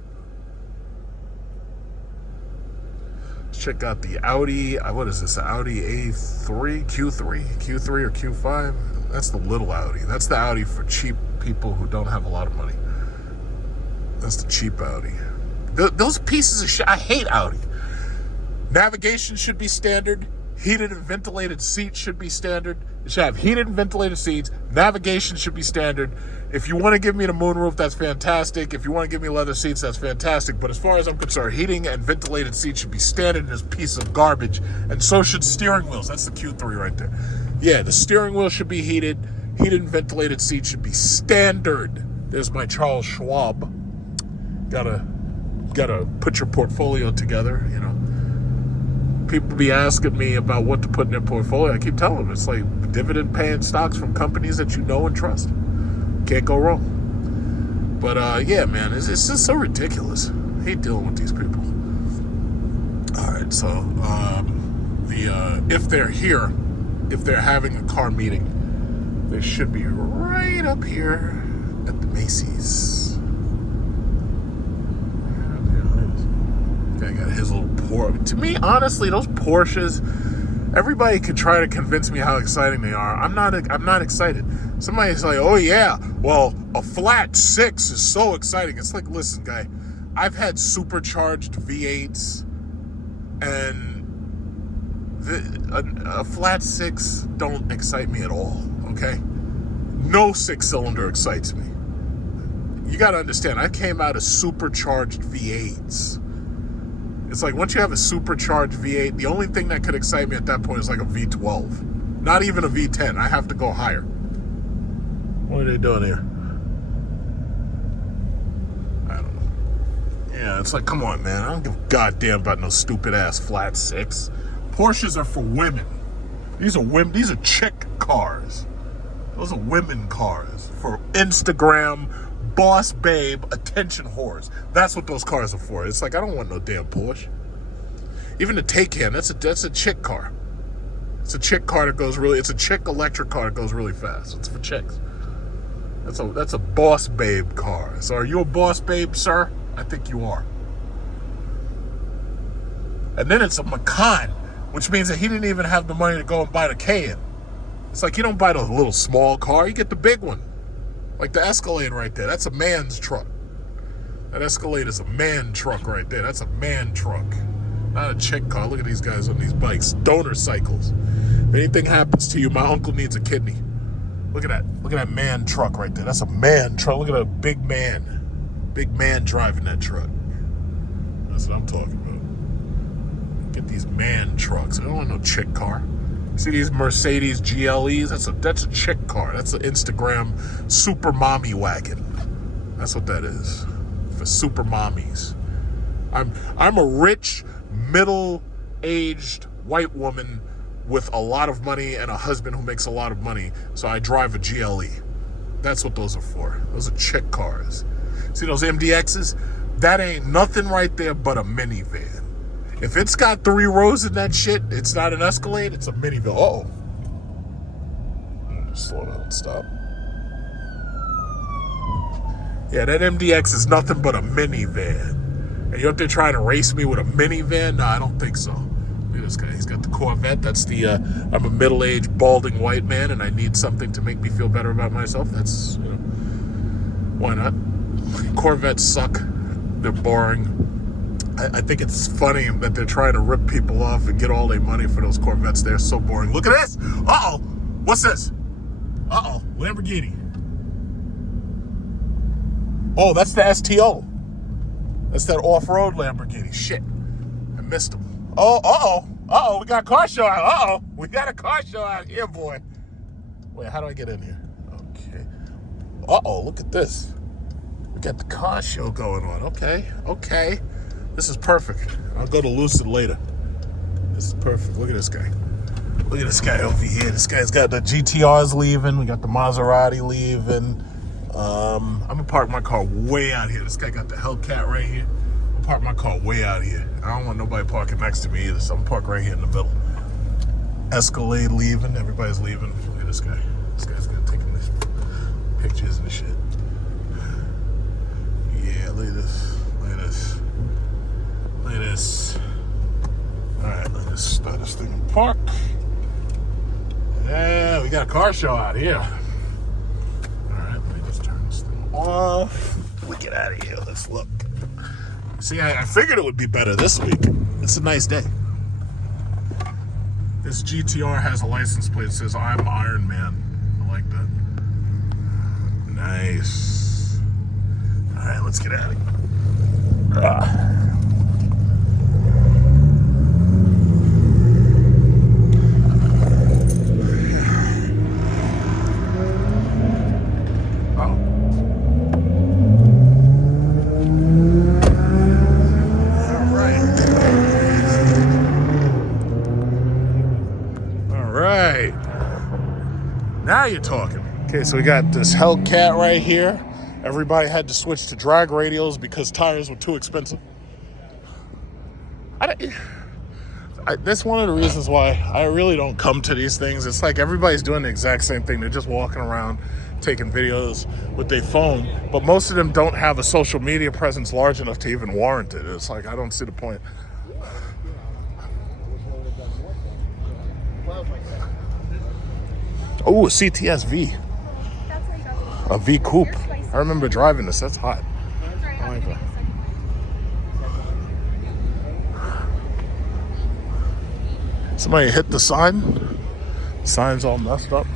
Let's check out the Audi. What is this? Audi A3, Q3 or Q5? That's the little Audi. That's the Audi for cheap people who don't have a lot of money. That's the cheap Audi. Those pieces of shit. I hate Audi. Navigation should be standard. Heated and ventilated seats should be standard. It should have heated and ventilated seats. Navigation should be standard. If you want to give me the moonroof, that's fantastic. If you want to give me leather seats, that's fantastic. But as far as I'm concerned, heating and ventilated seats should be standard in this piece of garbage. And so should steering wheels. That's the Q3 right there. Yeah, the steering wheel should be heated. Heated and ventilated seats should be standard. There's my Charles Schwab. Gotta put your portfolio together, you know. People be asking me about what to put in their portfolio. I keep telling them it's like dividend-paying stocks from companies that you know and trust. Can't go wrong. But yeah, man, it's just so ridiculous. I hate dealing with these people. All right, so if they're here, if they're having a car meeting, they should be right up here at the Macy's. I got his little Porsche. To me, honestly, those Porsches, everybody can try to convince me how exciting they are. I'm not excited. Somebody's like, oh yeah, well, a flat 6 is so exciting. It's like, listen, guy, I've had supercharged V8s, and a flat 6 don't excite me at all, okay? No 6-cylinder excites me. You got to understand, I came out of supercharged V8s. It's like once you have a supercharged V8, the only thing that could excite me at that point is like a V12. Not even a V10. I have to go higher. What are they doing here? I don't know. Yeah, it's like, come on, man. I don't give a goddamn about no stupid-ass flat 6. Porsches are for women. These are women. These are chick cars. Those are women cars for Instagram, boss babe, attention whores. That's what those cars are for. It's like, I don't want no damn Porsche. Even the Cayenne, that's a chick car. It's a chick car that goes really, it's a chick electric car that goes really fast. It's for chicks. That's a boss babe car. So are you a boss babe, sir? I think you are. And then it's a Macan, which means that he didn't even have the money to go and buy the Cayenne. It's like you don't buy the little small car, you get the big one. Like the Escalade right there. That's a man's truck. That Escalade is a man truck right there. That's a man truck. Not a chick car. Look at these guys on these bikes. Stoner cycles. If anything happens to you, my uncle needs a kidney. Look at that. Look at that man truck right there. That's a man truck. Look at a big man. Big man driving that truck. That's what I'm talking about. Get these man trucks. I don't want no chick car. See these Mercedes GLEs? That's a chick car. That's an Instagram super mommy wagon. That's what that is. For super mommies. I'm a rich, middle-aged white woman with a lot of money and a husband who makes a lot of money, so I drive a GLE. That's what those are for. Those are chick cars. See those MDXs? That ain't nothing right there but a minivan. If it's got 3 rows in that shit, it's not an Escalade, it's a minivan. Uh-oh. Just slow down and stop. Yeah, that MDX is nothing but a minivan. And you're up there trying to race me with a minivan? No, I don't think so. Look at this guy. He's got the Corvette. That's the, I'm a middle-aged, balding white man, and I need something to make me feel better about myself. That's, you know, why not? Corvettes suck. They're boring. I think it's funny that they're trying to rip people off and get all their money for those Corvettes. They're so boring. Look at this. Uh-oh. What's this? Uh-oh. Lamborghini. Oh, that's the STO. That's that off-road Lamborghini. Shit. I missed him. Oh, uh-oh. Uh-oh. We got a car show out. Uh-oh. We got a car show out here, boy. Wait, how do I get in here? Okay. Uh-oh. Look at this. We got the car show going on. Okay. Okay. This is perfect. I'll go to Lucid later. This is perfect. Look at this guy. Look at this guy over here. This guy's got the GTRs leaving. We got the Maserati leaving. I'm gonna park my car way out here. This guy got the Hellcat right here. I'm gonna park my car way out here. I don't want nobody parking next to me either, so I'm gonna park right here in the middle. Escalade leaving. Everybody's leaving. Look at this guy. This guy's gonna take these pictures and shit. Yeah, look at this. Look at this. Look at this. Alright, let's just start this thing in park. Yeah, we got a car show out here. Alright, let me just turn this thing off. We get out of here. Let's look. See, I figured it would be better this week. It's a nice day. This GTR has a license plate that says I'm Iron Man. I like that. Nice. All right, let's get at it. Now you're talking. Okay, so we got this Hellcat right here. Everybody had to switch to drag radials because tires were too expensive. That's one of the reasons why I really don't come to these things. It's like everybody's doing the exact same thing. They're just walking around taking videos with their phone, but most of them don't have a social media presence large enough to even warrant it. It's like, I don't see the point. Oh, a CTS V. A V coupe. I remember driving this. That's hot. I like that. Somebody hit the sign. The sign's all messed up.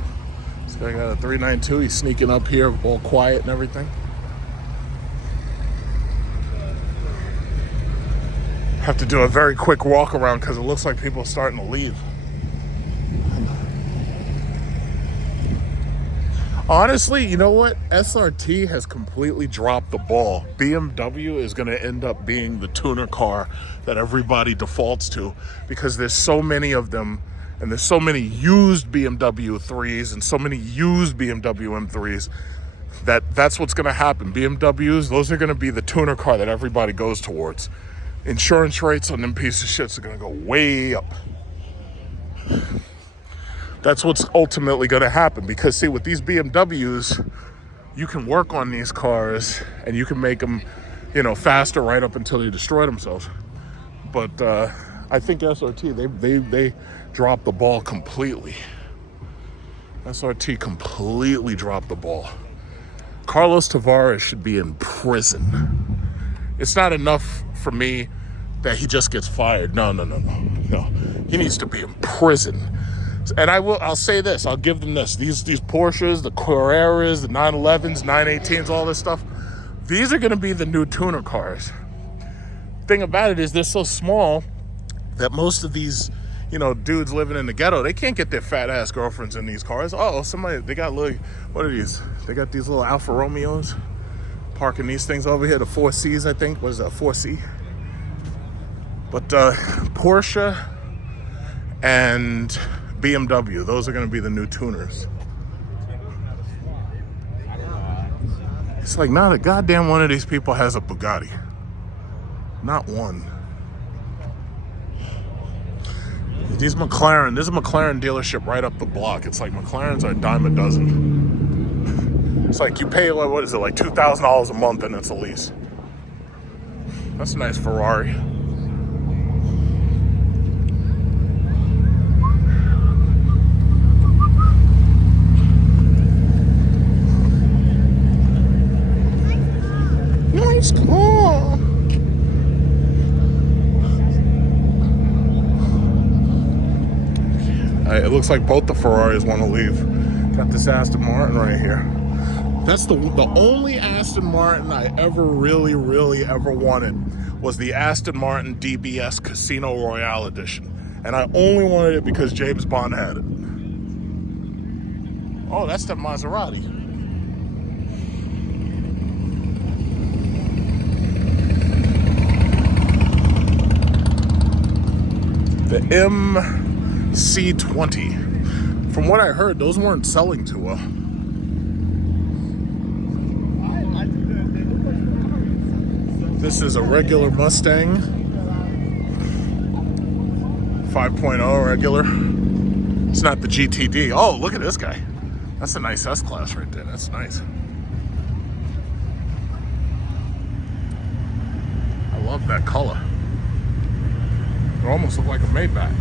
This guy got a 392. He's sneaking up here all quiet and everything. Have to do a very quick walk around because it looks like people are starting to leave. Honestly, you know what? SRT has completely dropped the ball. BMW is going to end up being the tuner car that everybody defaults to because there's so many of them and there's so many used BMW 3s and so many used BMW M3s that's what's going to happen. BMWs, those are going to be the tuner car that everybody goes towards. Insurance rates on them pieces of shits are going to go way up. That's what's ultimately going to happen because, see, with these BMWs, you can work on these cars and you can make them, you know, faster right up until they destroy themselves. But I think SRT, they dropped the ball completely. SRT completely dropped the ball. Carlos Tavares should be in prison. It's not enough for me that he just gets fired. No. He needs to be in prison. And I'll say this, I'll give them this. These Porsches, the Carreras, the 911s, 918s, all this stuff, these are gonna be the new tuner cars. Thing about it is they're so small that most of these, you know, dudes living in the ghetto, they can't get their fat ass girlfriends in these cars. Oh, they got little, what are these? They got these little Alfa Romeos parking these things over here, the 4Cs, I think. What is that, 4C? But Porsche and BMW, those are going to be the new tuners. It's like not a goddamn one of these people has a Bugatti. Not one. These McLaren, there's a McLaren dealership right up the block. It's like McLarens are a dime a dozen. It's like you pay, what is it, like $2,000 a month and it's a lease. That's a nice Ferrari. Nice car. It looks like both the Ferraris want to leave. Got this Aston Martin right here. That's the only Aston Martin I ever really ever wanted was the Aston Martin DBS Casino Royale Edition. And I only wanted it because James Bond had it. Oh, that's the Maserati. The MC20. From what I heard, those weren't selling too well. This is a regular Mustang. 5.0 regular. It's not the GTD. Oh, look at this guy. That's a nice S-Class right there. That's nice. I love that color. It almost looks like a Maybach.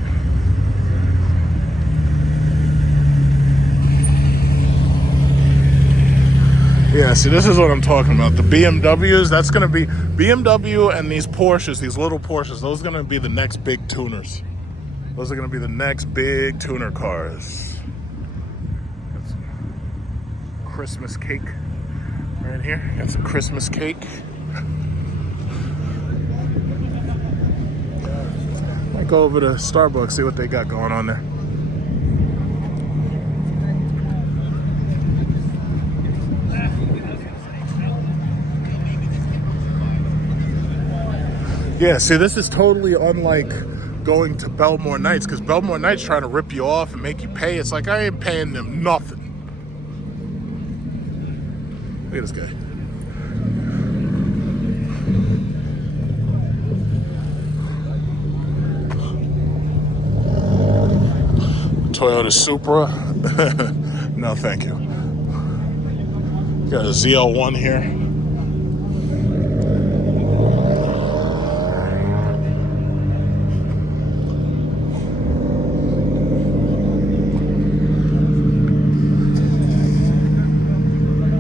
Yeah, see, this is what I'm talking about. The BMWs, that's going to be BMW, and these Porsches, these little Porsches, those are going to be the next big tuners. Those are gonna be the next big tuner cars. Got some Christmas cake right here. Got some Christmas cake. Might go over to Starbucks, see what they got going on there. Yeah, see, this is totally unlike going to Belmore Nights, because Belmore Nights trying to rip you off and make you pay. It's like, I ain't paying them nothing. Look at this guy. Toyota Supra. No, thank you. Got a ZL1 here.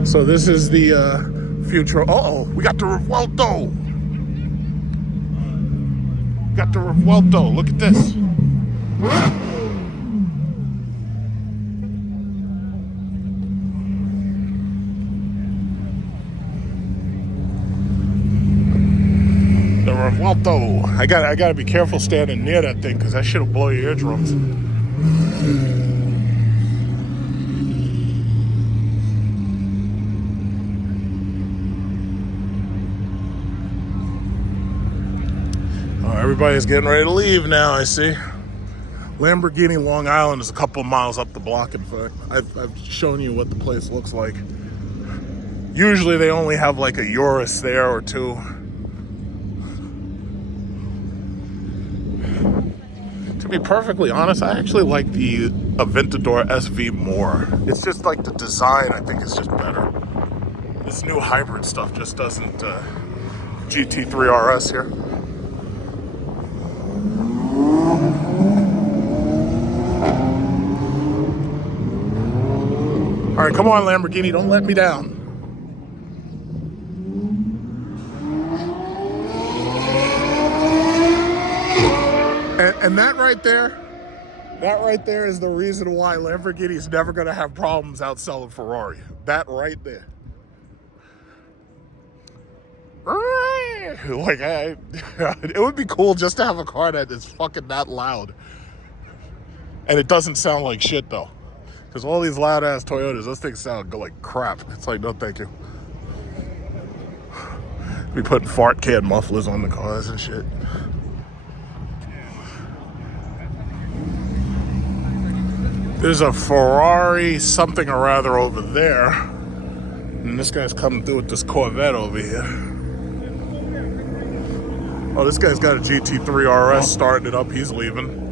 So this is the future. Uh-oh, we got the Revuelto. Got the Revuelto. Look at this. The Revuelto. I gotta be careful standing near that thing, because that shit'll blow your eardrums. Everybody's getting ready to leave now, I see. Lamborghini Long Island is a couple miles up the block, in fact. I've shown you what the place looks like. Usually they only have like a Urus there or two. To be perfectly honest, I actually like the Aventador SV more. It's just like the design, I think, is just better. This new hybrid stuff just doesn't... GT3 RS here. All right, come on, Lamborghini, don't let me down. And that right there is the reason why Lamborghini's never gonna have problems outselling Ferrari. That right there. Like, it would be cool just to have a car that is fucking that loud. And it doesn't sound like shit, though. Because all these loud-ass Toyotas, those things sound like crap. It's like, no thank you. Be putting fart can mufflers on the cars and shit. There's a Ferrari something or other over there. And this guy's coming through with this Corvette over here. Oh, this guy's got a GT3 RS starting it up. He's leaving.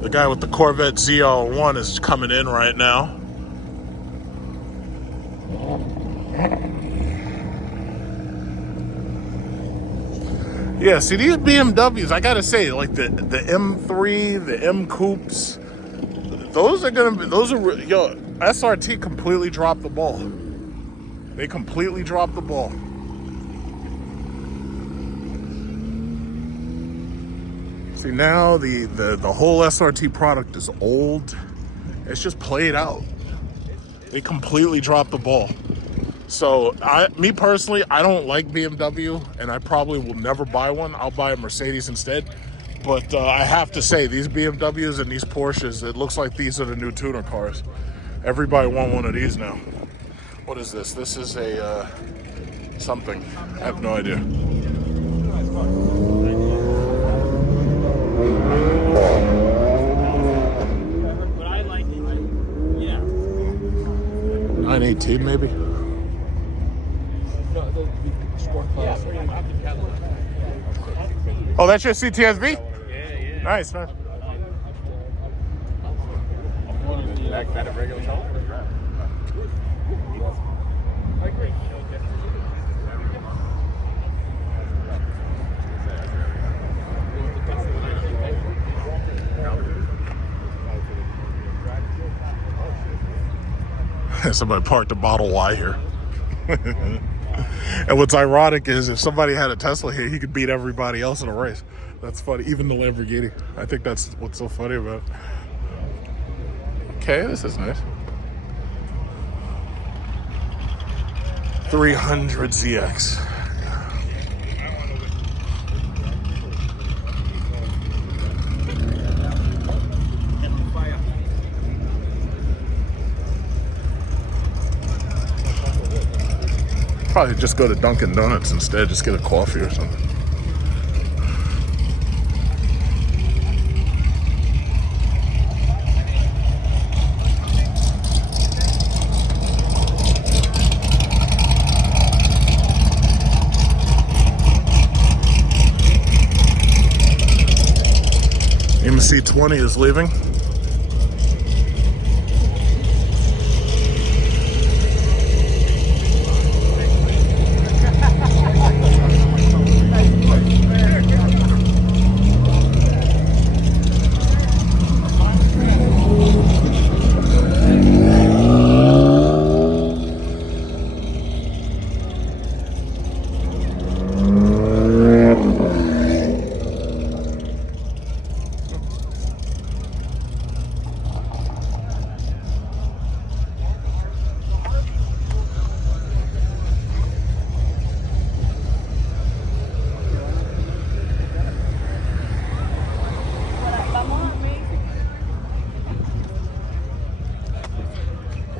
The guy with the Corvette Z06 is coming in right now. Yeah, see, these BMWs, I gotta say, like the M3, the M Coupes, those are, yo, SRT completely dropped the ball. They completely dropped the ball. See, now the whole SRT product is old. It's just played out. They completely dropped the ball. So, me personally, I don't like BMW, and I probably will never buy one. I'll buy a Mercedes instead. But I have to say, these BMWs and these Porsches, it looks like these are the new tuner cars. Everybody want one of these now. What is this? This is a something. I have no idea. But I like it. Yeah. 918 maybe? Oh, that's your CTSV? Yeah. Nice, man. That a regular color? I agree. Somebody parked a Model Y here. And what's ironic is if somebody had a Tesla here, he could beat everybody else in a race. That's funny, even the Lamborghini. I think that's what's so funny about it. Okay, this is nice. 300 ZX. Probably just go to Dunkin' Donuts instead, just get a coffee or something. MC20 is leaving.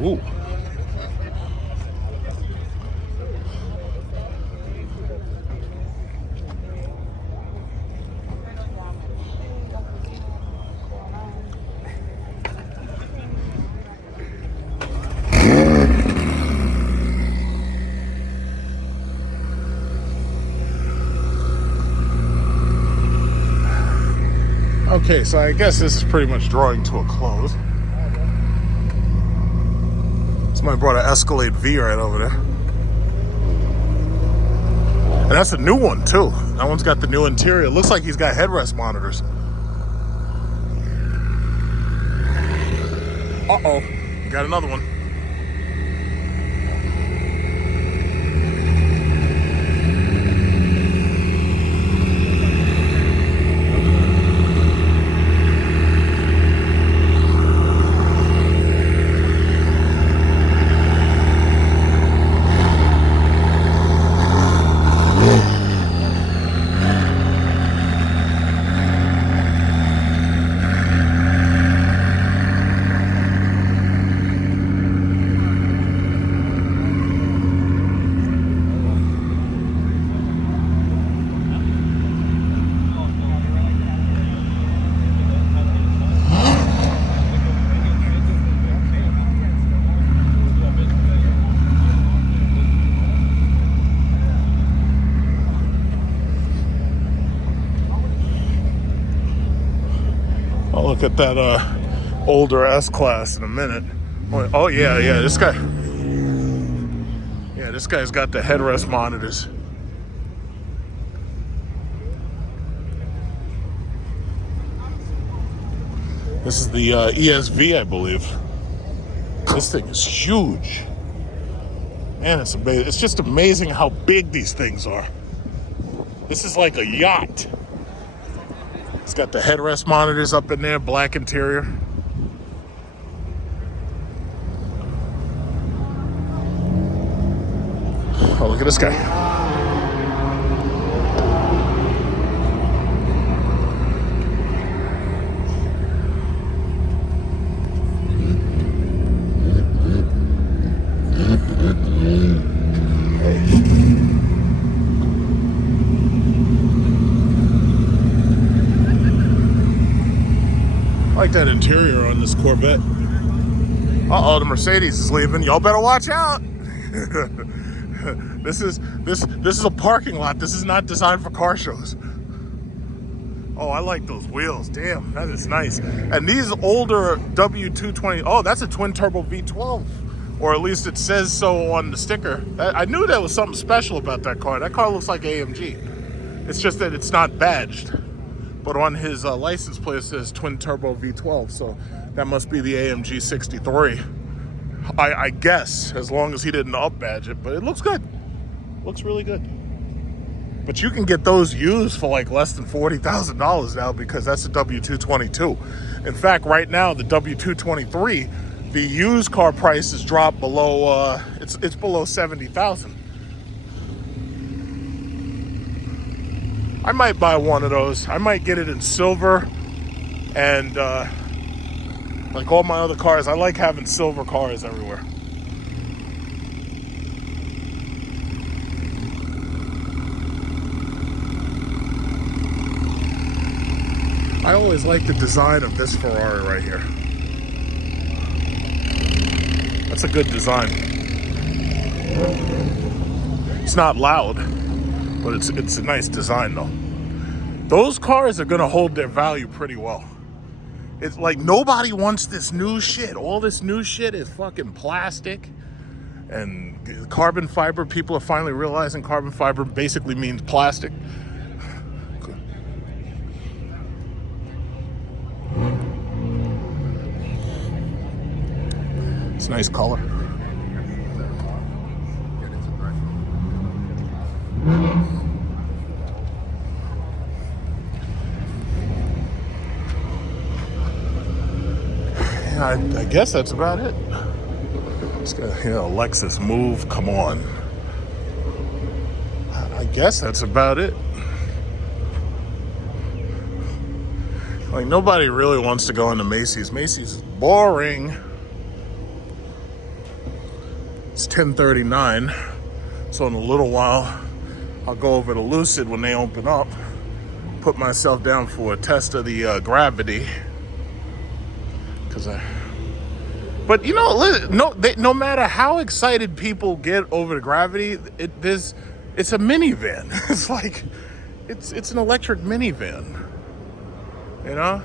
Ooh. Okay, so I guess this is pretty much drawing to a close. Somebody brought an Escalade V right over there. And that's a new one, too. That one's got the new interior. It looks like he's got headrest monitors. Uh-oh. Got another one. I'll look at that older S-Class in a minute. Oh yeah, this guy. Yeah, this guy's got the headrest monitors. This is the ESV, I believe. This thing is huge. Man, it's amazing. It's just amazing how big these things are. This is like a yacht. It's got the headrest monitors up in there, black interior. Oh, look at this guy. I like that interior on this Corvette. Uh-oh, the Mercedes is leaving. Y'all better watch out. This is a parking lot. This is not designed for car shows. Oh, I like those wheels. Damn, that is nice. And these older W220, oh, that's a twin turbo V12. Or at least it says so on the sticker. I knew there was something special about that car. That car looks like AMG. It's just that it's not badged. But on his license plate it says twin turbo V12, so that must be the AMG 63. I guess, as long as he didn't up badge it, but it looks good. Looks really good. But you can get those used for like less than $40,000 now because that's a W222. In fact, right now, the W223, the used car price has dropped below, it's below $70,000. I might buy one of those. I might get it in silver, and like all my other cars, I like having silver cars everywhere. I always like the design of this Ferrari right here. That's a good design. It's not loud, but it's a nice design though. Those cars are gonna hold their value pretty well. It's like nobody wants this new shit. All this new shit is fucking plastic and carbon fiber. People are finally realizing carbon fiber basically means plastic. It's a nice color. Yeah, I guess that's about it. It's got, Lexus move, come on. I guess that's about it. Like, nobody really wants to go into Macy's. Macy's is boring. It's 10:39, so in a little while, I'll go over to Lucid when they open up, put myself down for a test of the Gravity. But no matter how excited people get over the Gravity, it's a minivan. It's like, it's an electric minivan, you know?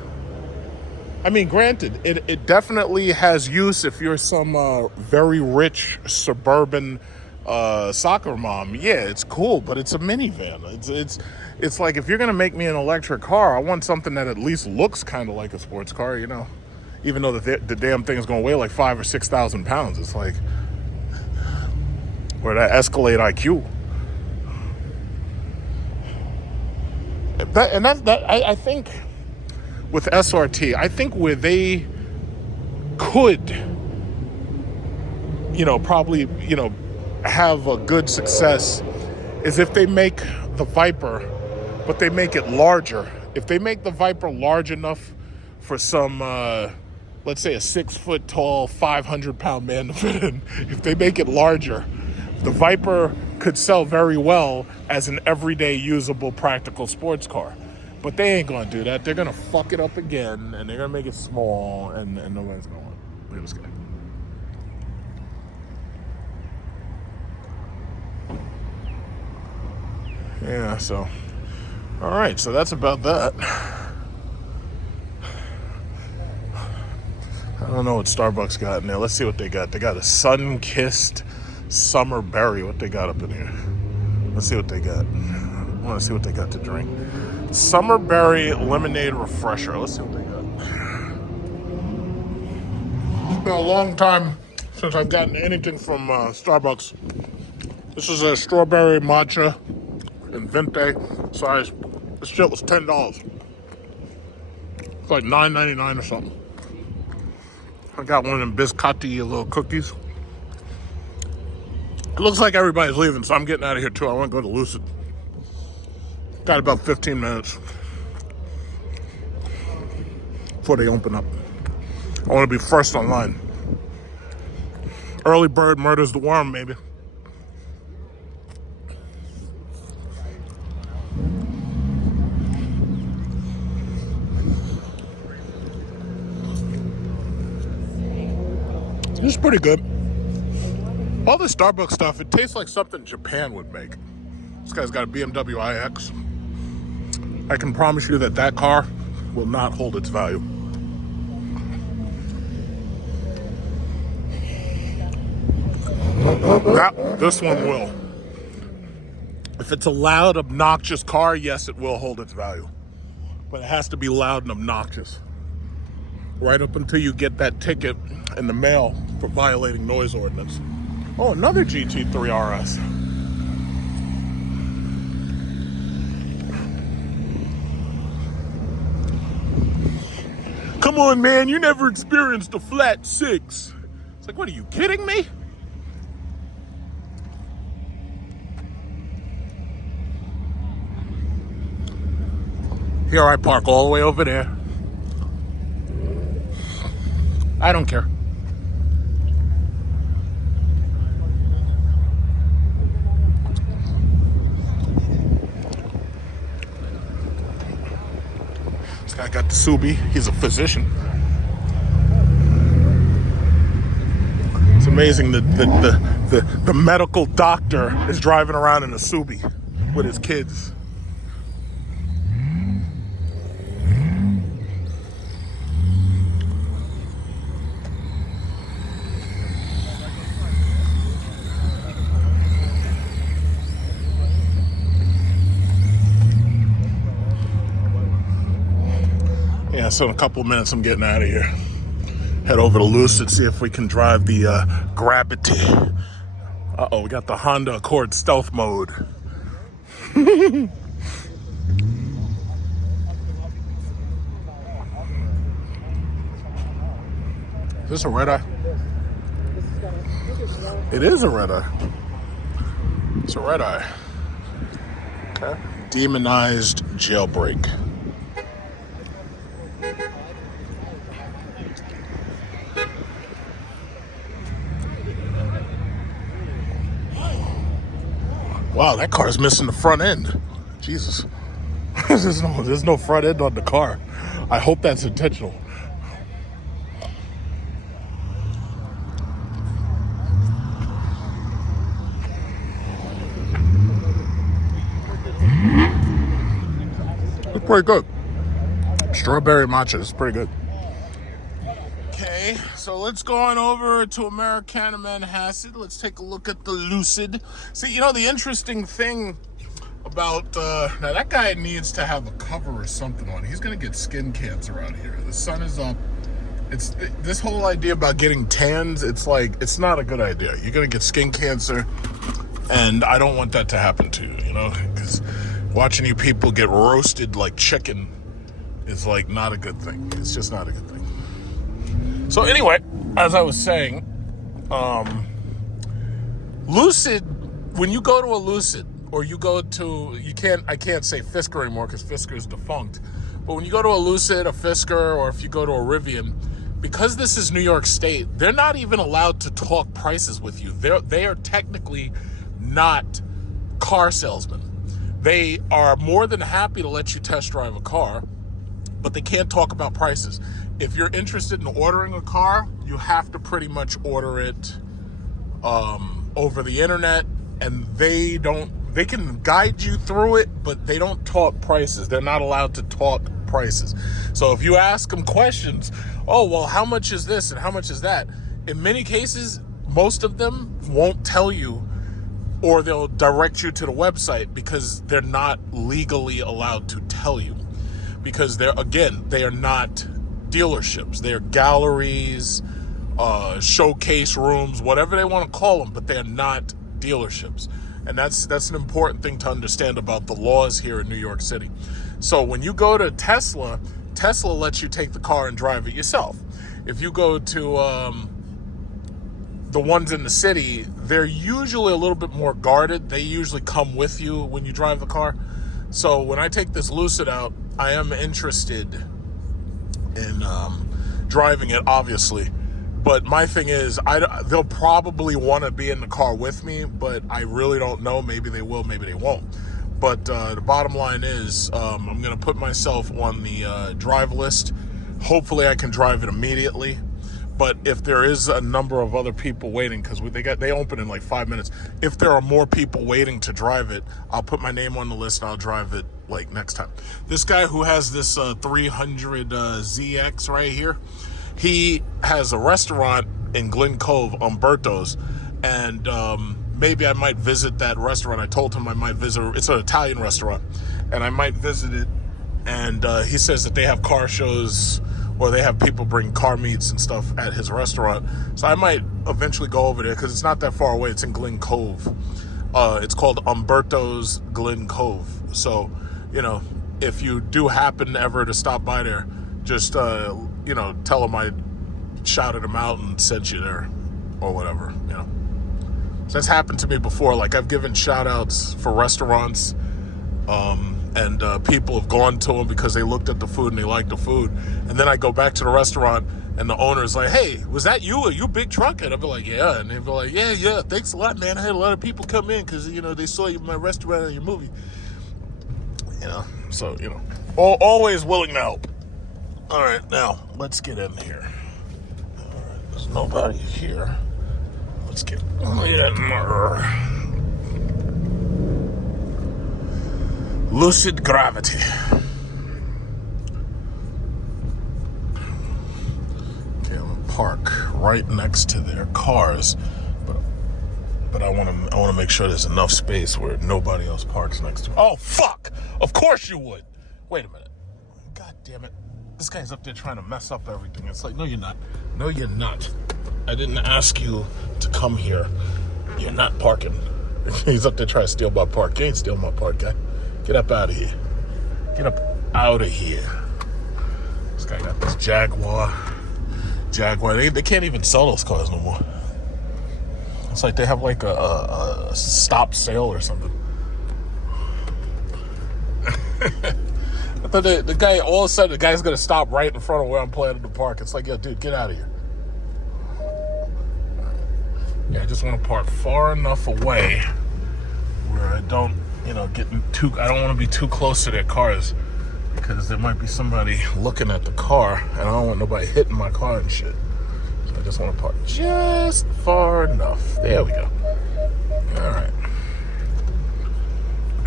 I mean, granted, it definitely has use if you're some very rich suburban soccer mom. Yeah, it's cool, but it's a minivan. It's like, if you're gonna make me an electric car, I want something that at least looks kind of like a sports car, you know. Even though the damn thing is gonna weigh like 5,000 or 6,000 pounds, it's like, or that Escalade IQ. I think. With SRT, I think where they could, probably, have a good success is if they make the Viper, but they make it larger. If they make the Viper large enough for some, let's say a 6 foot tall, 500-pound man to fit in, if they make it larger, the Viper could sell very well as an everyday usable practical sports car. But they ain't gonna do that. They're gonna fuck it up again, and they're gonna make it small, and nobody's gonna want it. Look at this guy. Yeah, so. Alright, so that's about that. I don't know what Starbucks got in there. Let's see what they got. They got a sun-kissed summer berry. What they got up in here? Let's see what they got. I wanna see what they got to drink. Summer berry lemonade refresher. Let's see what they got. It's been a long time since I've gotten anything from Starbucks. This is a strawberry matcha in venti size. This shit was $10. It's like $9.99 or something. I got one of them biscotti little cookies. It looks like everybody's leaving, so I'm getting out of here too. I want to go to Lucid. Got about 15 minutes before they open up. I want to be first online. Early bird murders the worm, maybe. This is pretty good. All the Starbucks stuff, it tastes like something Japan would make. This guy's got a BMW iX. I can promise you that car will not hold its value. This one will. If it's a loud, obnoxious car, yes, it will hold its value. But it has to be loud and obnoxious. Right up until you get that ticket in the mail for violating noise ordinance. Oh, another GT3 RS. on, man, you never experienced a flat six. It's like, what, are you kidding me? Here I park all the way over there. I don't care. This guy got the Subi. He's a physician. It's amazing that the medical doctor is driving around in a Subi with his kids. Yeah, so in a couple of minutes I'm getting out of here. Head over to Lucid, see if we can drive the Gravity. Uh-oh, we got the Honda Accord stealth mode. Is this a red eye? It is a red eye. It's a red eye. Okay. Demonized jailbreak. Wow, that car's missing the front end. Jesus. There's no front end on the car. I hope that's intentional. It's pretty good. Strawberry matcha is pretty good. Okay, so let's go on over to Americana Manhasset. Let's take a look at the Lucid. See, you know, the interesting thing about, now that guy needs to have a cover or something on. He's going to get skin cancer out here. The sun is up. This whole idea about getting tans, it's like, it's not a good idea. You're going to get skin cancer, and I don't want that to happen to you, you know, because watching you people get roasted like chicken is like not a good thing. It's just not a good thing. So anyway, as I was saying, Lucid, when you go to a Lucid, or you go to, I can't say Fisker anymore because Fisker is defunct, but when you go to a Lucid, a Fisker, or if you go to a Rivian, because this is New York State, they're not even allowed to talk prices with you. They are technically not car salesmen. They are more than happy to let you test drive a car, but they can't talk about prices. If you're interested in ordering a car, you have to pretty much order it over the internet, and they can guide you through it, but they don't talk prices. They're not allowed to talk prices. So if you ask them questions, oh, well, how much is this and how much is that? In many cases, most of them won't tell you, or they'll direct you to the website because they're not legally allowed to tell you. Because they are not dealerships. They're galleries, showcase rooms, whatever they want to call them, but they're not dealerships. And that's an important thing to understand about the laws here in New York City. So when you go to Tesla lets you take the car and drive it yourself. If you go to the ones in the city, they're usually a little bit more guarded. They usually come with you when you drive the car. So when I take this Lucid out, I am interested in driving it, obviously. But my thing is, they'll probably want to be in the car with me, but I really don't know. Maybe they will, maybe they won't. But the bottom line is, I'm going to put myself on the drive list. Hopefully I can drive it immediately. But if there is a number of other people waiting, because they open in like 5 minutes. If there are more people waiting to drive it, I'll put my name on the list and I'll drive it like next time. This guy who has this 300 ZX right here, he has a restaurant in Glen Cove, Umberto's, and maybe I might visit that restaurant. I told him I might visit. It's an Italian restaurant, and I might visit it. And he says that they have car shows, or they have people bring car meets and stuff at his restaurant. So I might eventually go over there because it's not that far away. It's in Glen Cove. It's called Umberto's Glen Cove. So, you know, if you do happen ever to stop by there, just, you know, tell them I shouted them out and sent you there or whatever, you know. So that's happened to me before. Like, I've given shout outs for restaurants, and people have gone to them because they looked at the food and they liked the food. And then I go back to the restaurant and the owner's like, hey, was that you? Are you a big truck? And I'll be like, yeah. And they'll be like, yeah, thanks a lot, man. I had a lot of people come in because, you know, they saw you in my restaurant and your movie. You know, so, you know, always willing to help. All right, now, let's get in here. All right, there's nobody here. Let's get in there. Lucid Gravity. Okay, I'm gonna park right next to their cars, but I want to make sure there's enough space where nobody else parks next to me. Oh fuck! Of course you would. Wait a minute. God damn it! This guy's up there trying to mess up everything. It's like, no, you're not. No, you're not. I didn't ask you to come here. You're not parking. He's up there trying to steal my park. You ain't stealing my park, guy. Get up out of here. Get up out of here. This guy got this Jaguar. They can't even sell those cars no more. It's like they have like a stop sale or something. I thought the guy, all of a sudden, the guy's going to stop right in front of where I'm planning to park. It's like, yo, dude, get out of here. Yeah, I just want to park far enough away where I don't, you know, I don't want to be too close to their cars because there might be somebody looking at the car and I don't want nobody hitting my car and shit. So I just want to park just far enough. There we go. All right.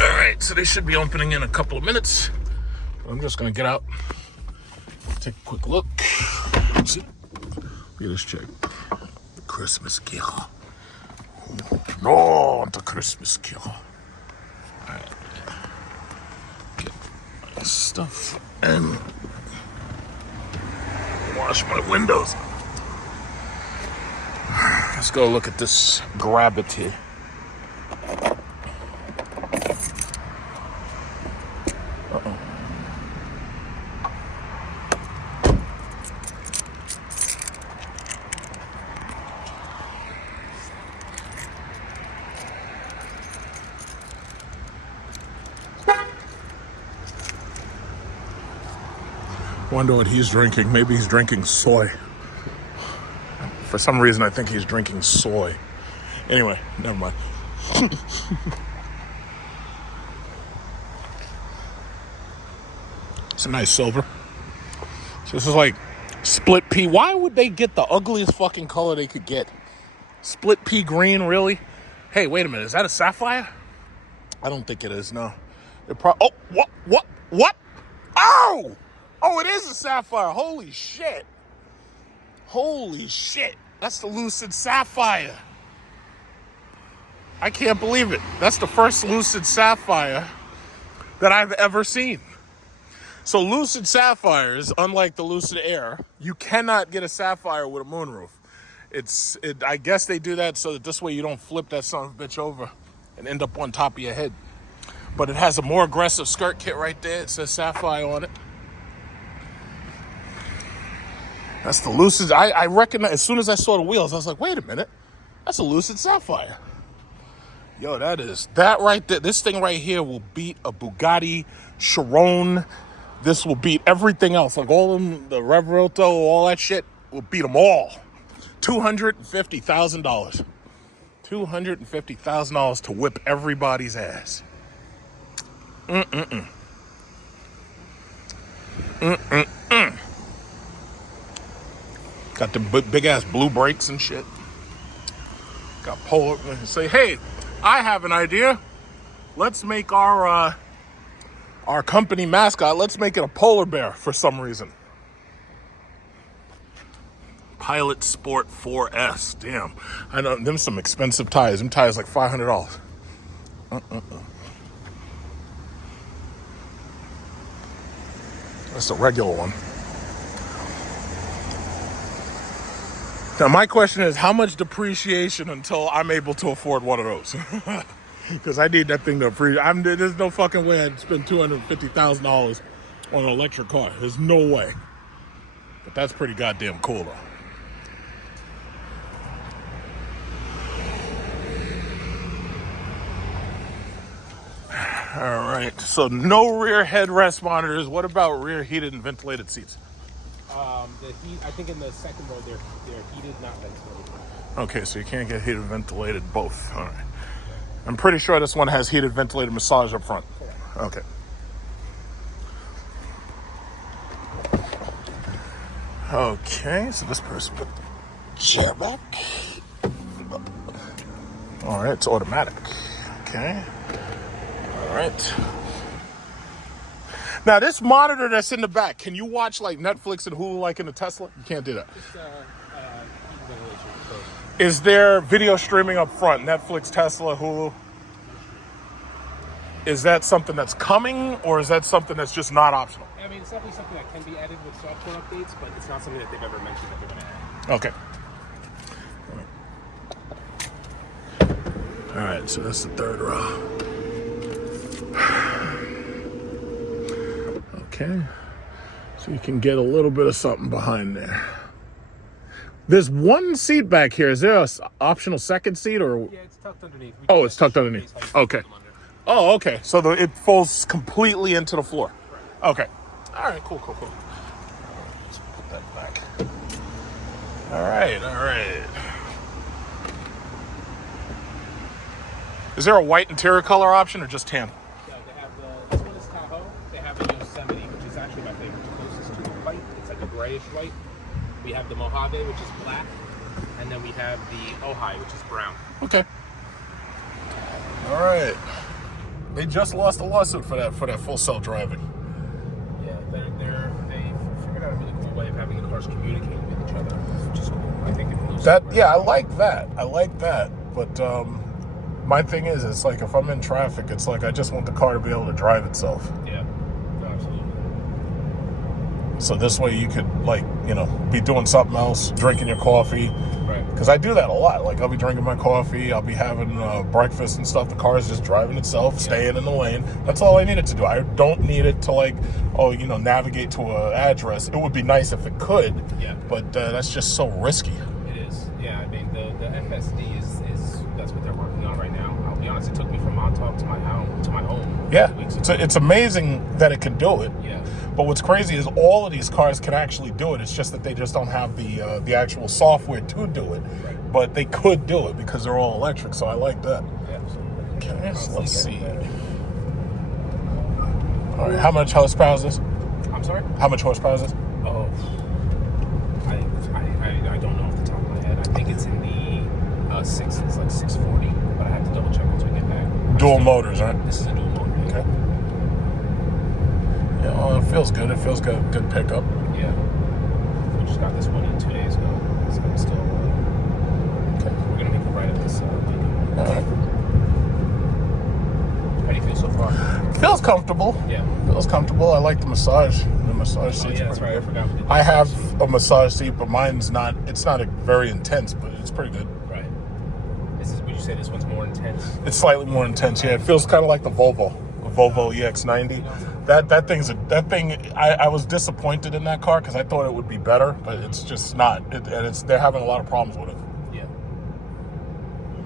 All right, so they should be opening in a couple of minutes. I'm just going to get out, take a quick look. See? Look at this chick. Christmas girl. No, the Christmas girl. Alright. Get my stuff and wash my windows. Let's go look at this Gravity. Wonder what he's drinking. Maybe he's drinking soy. For some reason, I think he's drinking soy. Anyway, never mind. It's a nice silver. So this is like split pea. Why would they get the ugliest fucking color they could get? Split pea green, really? Hey, wait a minute. Is that a sapphire? I don't think it is, no. Oh, what? Oh! Oh, it is a sapphire. Holy shit. That's the Lucid Sapphire. I can't believe it. That's the first Lucid Sapphire that I've ever seen. So Lucid Sapphires, unlike the Lucid Air, you cannot get a Sapphire with a moonroof. I guess they do that so that this way you don't flip that son of a bitch over and end up on top of your head. But it has a more aggressive skirt kit right there. It says Sapphire on it. That's the Lucid. I recognize, as soon as I saw the wheels, I was like, wait a minute. That's a Lucid Sapphire. Yo, that right there. This thing right here will beat a Bugatti Chiron. This will beat everything else. Like all of them, the Revuelto, all that shit will beat them all. $250,000. $250,000 to whip everybody's ass. Got the big ass blue brakes and shit. Got pull up and say, hey, I have an idea. Let's make our company mascot, let's make it a polar bear for some reason. Pilot Sport 4S. Damn. I know them some expensive tires. Them tires like $500. That's a regular one. Now, my question is, how much depreciation until I'm able to afford one of those? Because I need that thing to appreciate. There's no fucking way I'd spend $250,000 on an electric car. There's no way. But that's pretty goddamn cool, though. All right, so no rear headrest monitors. What about rear heated and ventilated seats? The heat, I think in the second row, they're heated, not ventilated. Okay, so you can't get heated and ventilated both. All right. I'm pretty sure this one has heated ventilated massage up front. Okay. Okay, so this person put the chair back. All right, it's automatic. Okay. All right. Now, this monitor that's in the back, can you watch like Netflix and Hulu like in the Tesla? You can't do that. Just heat ventilation. Is there video streaming up front? Netflix, Tesla, Hulu? Is that something that's coming, or is that something that's just not optional? I mean, it's definitely something that can be added with software updates, but it's not something that they've ever mentioned that they're going to add. Okay. All right, so that's the third row. Okay. So you can get a little bit of something behind there. There's one seat back here. Is there an optional second seat, or? Yeah, it's tucked underneath. Oh, it's tucked underneath. Okay. Oh, okay. So it falls completely into the floor. Right. Okay. All right. Cool. Let's put that back. All right. Is there a white interior color option or just tan? Yeah, they have this one is Tahoe. They have the Yosemite, which is actually my favorite, closest to the white. It's like a grayish white. We have the Mojave, which is black, and then we have the Ojai, which is brown. Okay. All right. They just lost a lawsuit for that full self driving. Yeah, they figured out a really cool way of having the cars communicate with each other, which is cool. I think I like that. But my thing is, it's like if I'm in traffic, it's like I just want the car to be able to drive itself. Yeah, absolutely. So this way you could, like, you know, be doing something else, drinking your coffee. Right. Because I do that a lot. Like, I'll be drinking my coffee, I'll be having breakfast and stuff. The car is just driving itself, staying in the lane. That's all I need it to do. I don't need it to, like, navigate to an address. It would be nice if it could. Yeah. But that's just so risky. It is. Yeah, I mean, the FSD is that's what they're working on right now. I'll be honest, it took me from Montauk to my home. Yeah. It's amazing that it can do it. Yeah. But what's crazy is all of these cars can actually do it. It's just that they just don't have the actual software to do it. Right. But they could do it because they're all electric, so I like that. Yeah, absolutely. Okay, so let's see. All right, how much horsepower is this? I'm sorry? How much horsepower is this? Oh, I don't know off the top of my head. I think it's in the sixes, like 640, but I have to double check once we get back. Dual motors, right? This is a dual motor. Okay. Yeah, well, it feels good. It feels good. Good pickup. Yeah. We just got this one in 2 days ago. So it's still. Okay. We're gonna make a ride at this. All right. How do you feel so far? Feels comfortable. Yeah. Feels comfortable. I like the massage. The massage seat's yeah, that's pretty right. good. I forgot. I have a massage seat, but mine's not. It's not very intense, but it's pretty good. Right. Would you say this one's more intense? It's slightly more intense. Yeah, it feels kind of like the Volvo EX90. That thing. I was disappointed in that car because I thought it would be better, but it's just not. They're having a lot of problems with it. Yeah.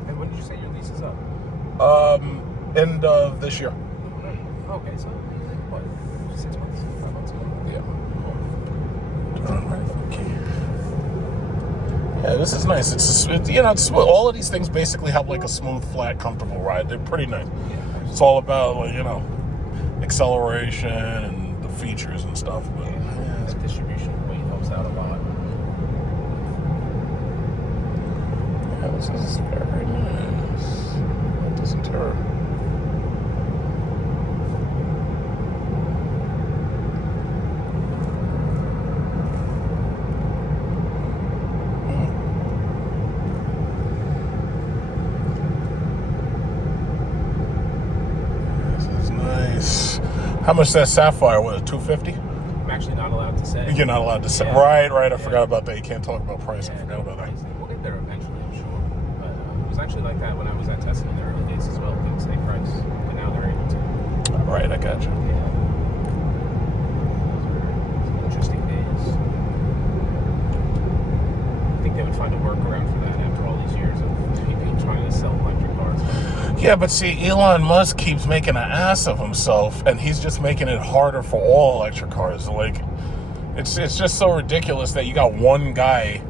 And when did you say your lease is up? End of this year. Okay, so what? 6 months? 5 months ago? Yeah. All right. Okay. Yeah, this is nice. It's all of these things basically have like a smooth, flat, comfortable ride. They're pretty nice. Yeah. It's all about, like, acceleration and the features and stuff. But that distribution of weight helps out a lot. Yeah, this is very nice. That doesn't tear. How much is that Sapphire? What, $250? I'm actually not allowed to say. You're not allowed to say. Yeah. Right. I forgot about that. You can't talk about price. I forgot about that. We'll get there eventually, I'm sure. But it was actually like that when I was at Tesla in the early days as well. They didn't say price, but now they're able to. Right, I got you. Yeah. Those are interesting days. they would find a workaround for that after all these years of people trying to sell electric cars. Yeah, but see, Elon Musk keeps making an ass of himself, and he's just making it harder for all electric cars. Like, it's just so ridiculous that you got one guy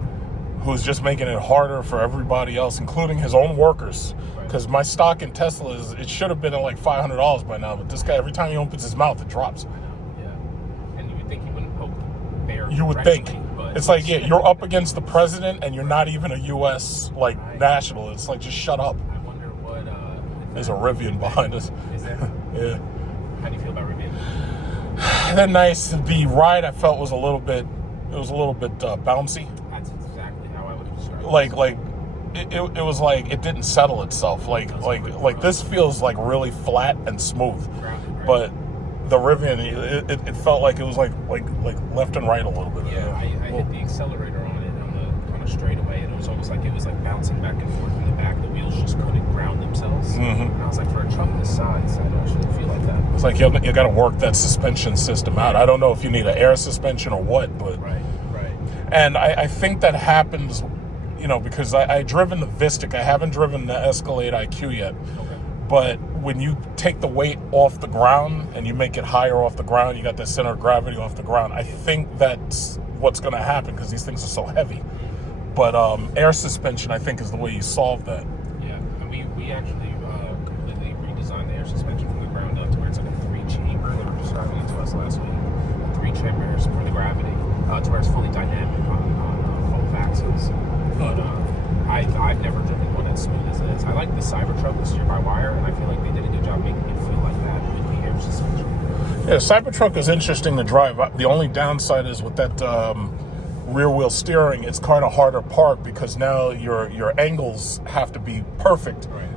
who's just making it harder for everybody else, including his own workers. Because my stock in Tesla it should have been at like $500 by now, but this guy, every time he opens his mouth, it drops. Yeah, and you would think he wouldn't poke bear. You would think. It's like, yeah, you're up against the president, and you're not even a U.S. national. It's like, just shut up. I wonder what. There's a Rivian behind us. Is there? Yeah. How do you feel about Rivian? They're nice. The ride I felt was a little bit bouncy. That's exactly how I would describe it. It was like it didn't settle itself. Like this feels like really flat and smooth, Grounded, right? but the Rivian it felt like it was like left and right a little bit. Yeah, I hit the accelerator on it on a straightaway, and it was almost like it was like bouncing back and forth in the back. The wheels just couldn't ground themselves. Mm-hmm. And I was like, for a truck this size, I shouldn't feel like that. It's like you got to work that suspension system out. I don't know if you need an air suspension or what, but Right. And I think that happens, because I've driven the Vistic. I haven't driven the Escalade IQ yet. Okay. But when you take the weight off the ground and you make it higher off the ground, you got the center of gravity off the ground. I think that's what's going to happen because these things are so heavy. But air suspension, I think, is the way you solve that. Yeah, and we actually completely redesigned the air suspension from the ground up to where it's like a 3-chamber. They were describing it to us last week. 3 chambers for the gravity, to where it's fully dynamic on both axes. But I've never driven one as smooth as it is. I like the Cybertruck, the steer-by-wire, and I feel like they did a good job making it feel like that with the air suspension. Yeah, Cybertruck is interesting to drive. The only downside is with that rear wheel steering, it's kind of harder to park because now your angles have to be perfect. Right.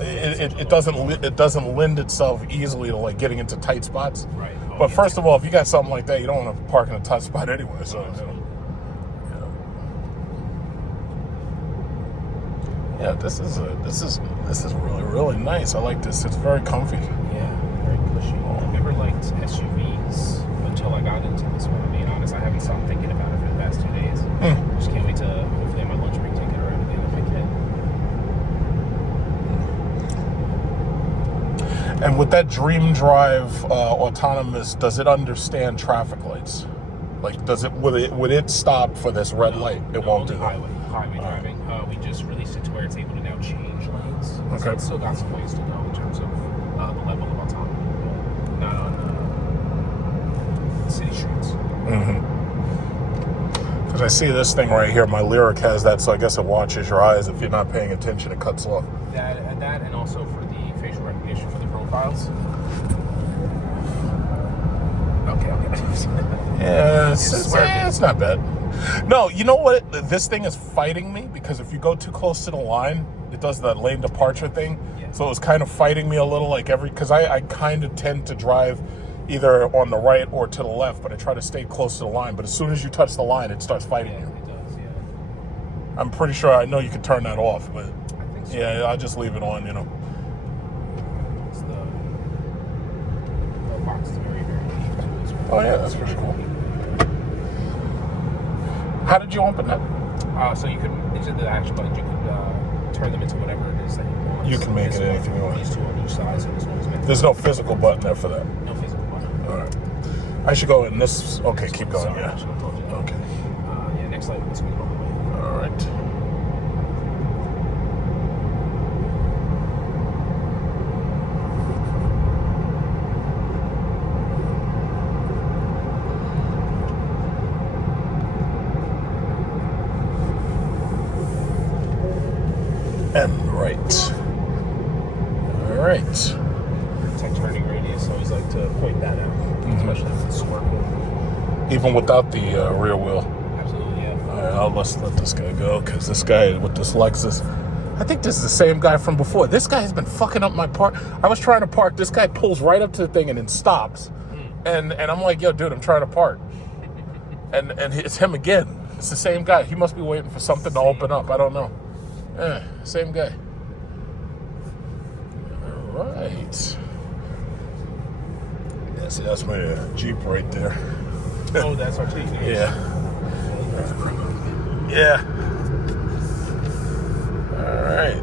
It doesn't lend itself easily to like getting into tight spots. Right. But first of all, if you got something like that, you don't want to park in a tight spot anyway. So. Yeah, this is really, really nice. I like this. It's very comfy. Yeah, very cushy. I never liked SUVs until I got into this one. To be honest, I haven't stopped thinking about it for the past 2 days. Just can't wait to hopefully have my lunch break take it around again if I can. And with that Dream Drive autonomous, does it understand traffic lights? Like, would it stop for this red light? It won't do that. Highway driving. We just released it to where it's able to now change lanes. Okay. So it's still got some ways to go in terms of the level of autonomy, but not on city streets. Because I see this thing right here. My Lyric has that, so I guess it watches your eyes. If you're not paying attention, it cuts off. That and also for the facial recognition for the profiles. Okay. Yeah, it's not bad. No, you know what? This thing is fighting me because if you go too close to the line, it does the lane departure thing. Yeah. So it's kind of fighting me a little, because I kind of tend to drive either on the right or to the left, but I try to stay close to the line. But as soon as you touch the line, it starts fighting you. It does, yeah. I'm pretty sure I know you can turn that off, but I think so. yeah, I'll just leave it on, It's the box is very, very neat too. It's really Oh yeah, that's pretty cool. How did you open that? So you could, these are the action buttons, you could turn them into whatever it is that you want. You can make it anything you want. These two on each side, so this one's meant to There's no physical button there for that. no physical button. All right. I should go in this. Okay, keep going. Sorry, Yeah. I should have told you that. Okay. Yeah, next light, let's move it all the way. All right. And right. All right. It's like turning radius, so I always like to point that out, especially if it's swerving. Even without the rear wheel. Absolutely, yeah. All right, let's let this guy go because this guy with this Lexus, I think this is the same guy from before. This guy has been fucking up my park. I was trying to park. This guy pulls right up to the thing and then stops. And I'm like, yo, dude, I'm trying to park. And it's him again. It's the same guy. He must be waiting for something to open up. I don't know. Same guy. All right. Yeah, see, that's my Jeep right there. Oh, that's our TV. Yeah. Yeah.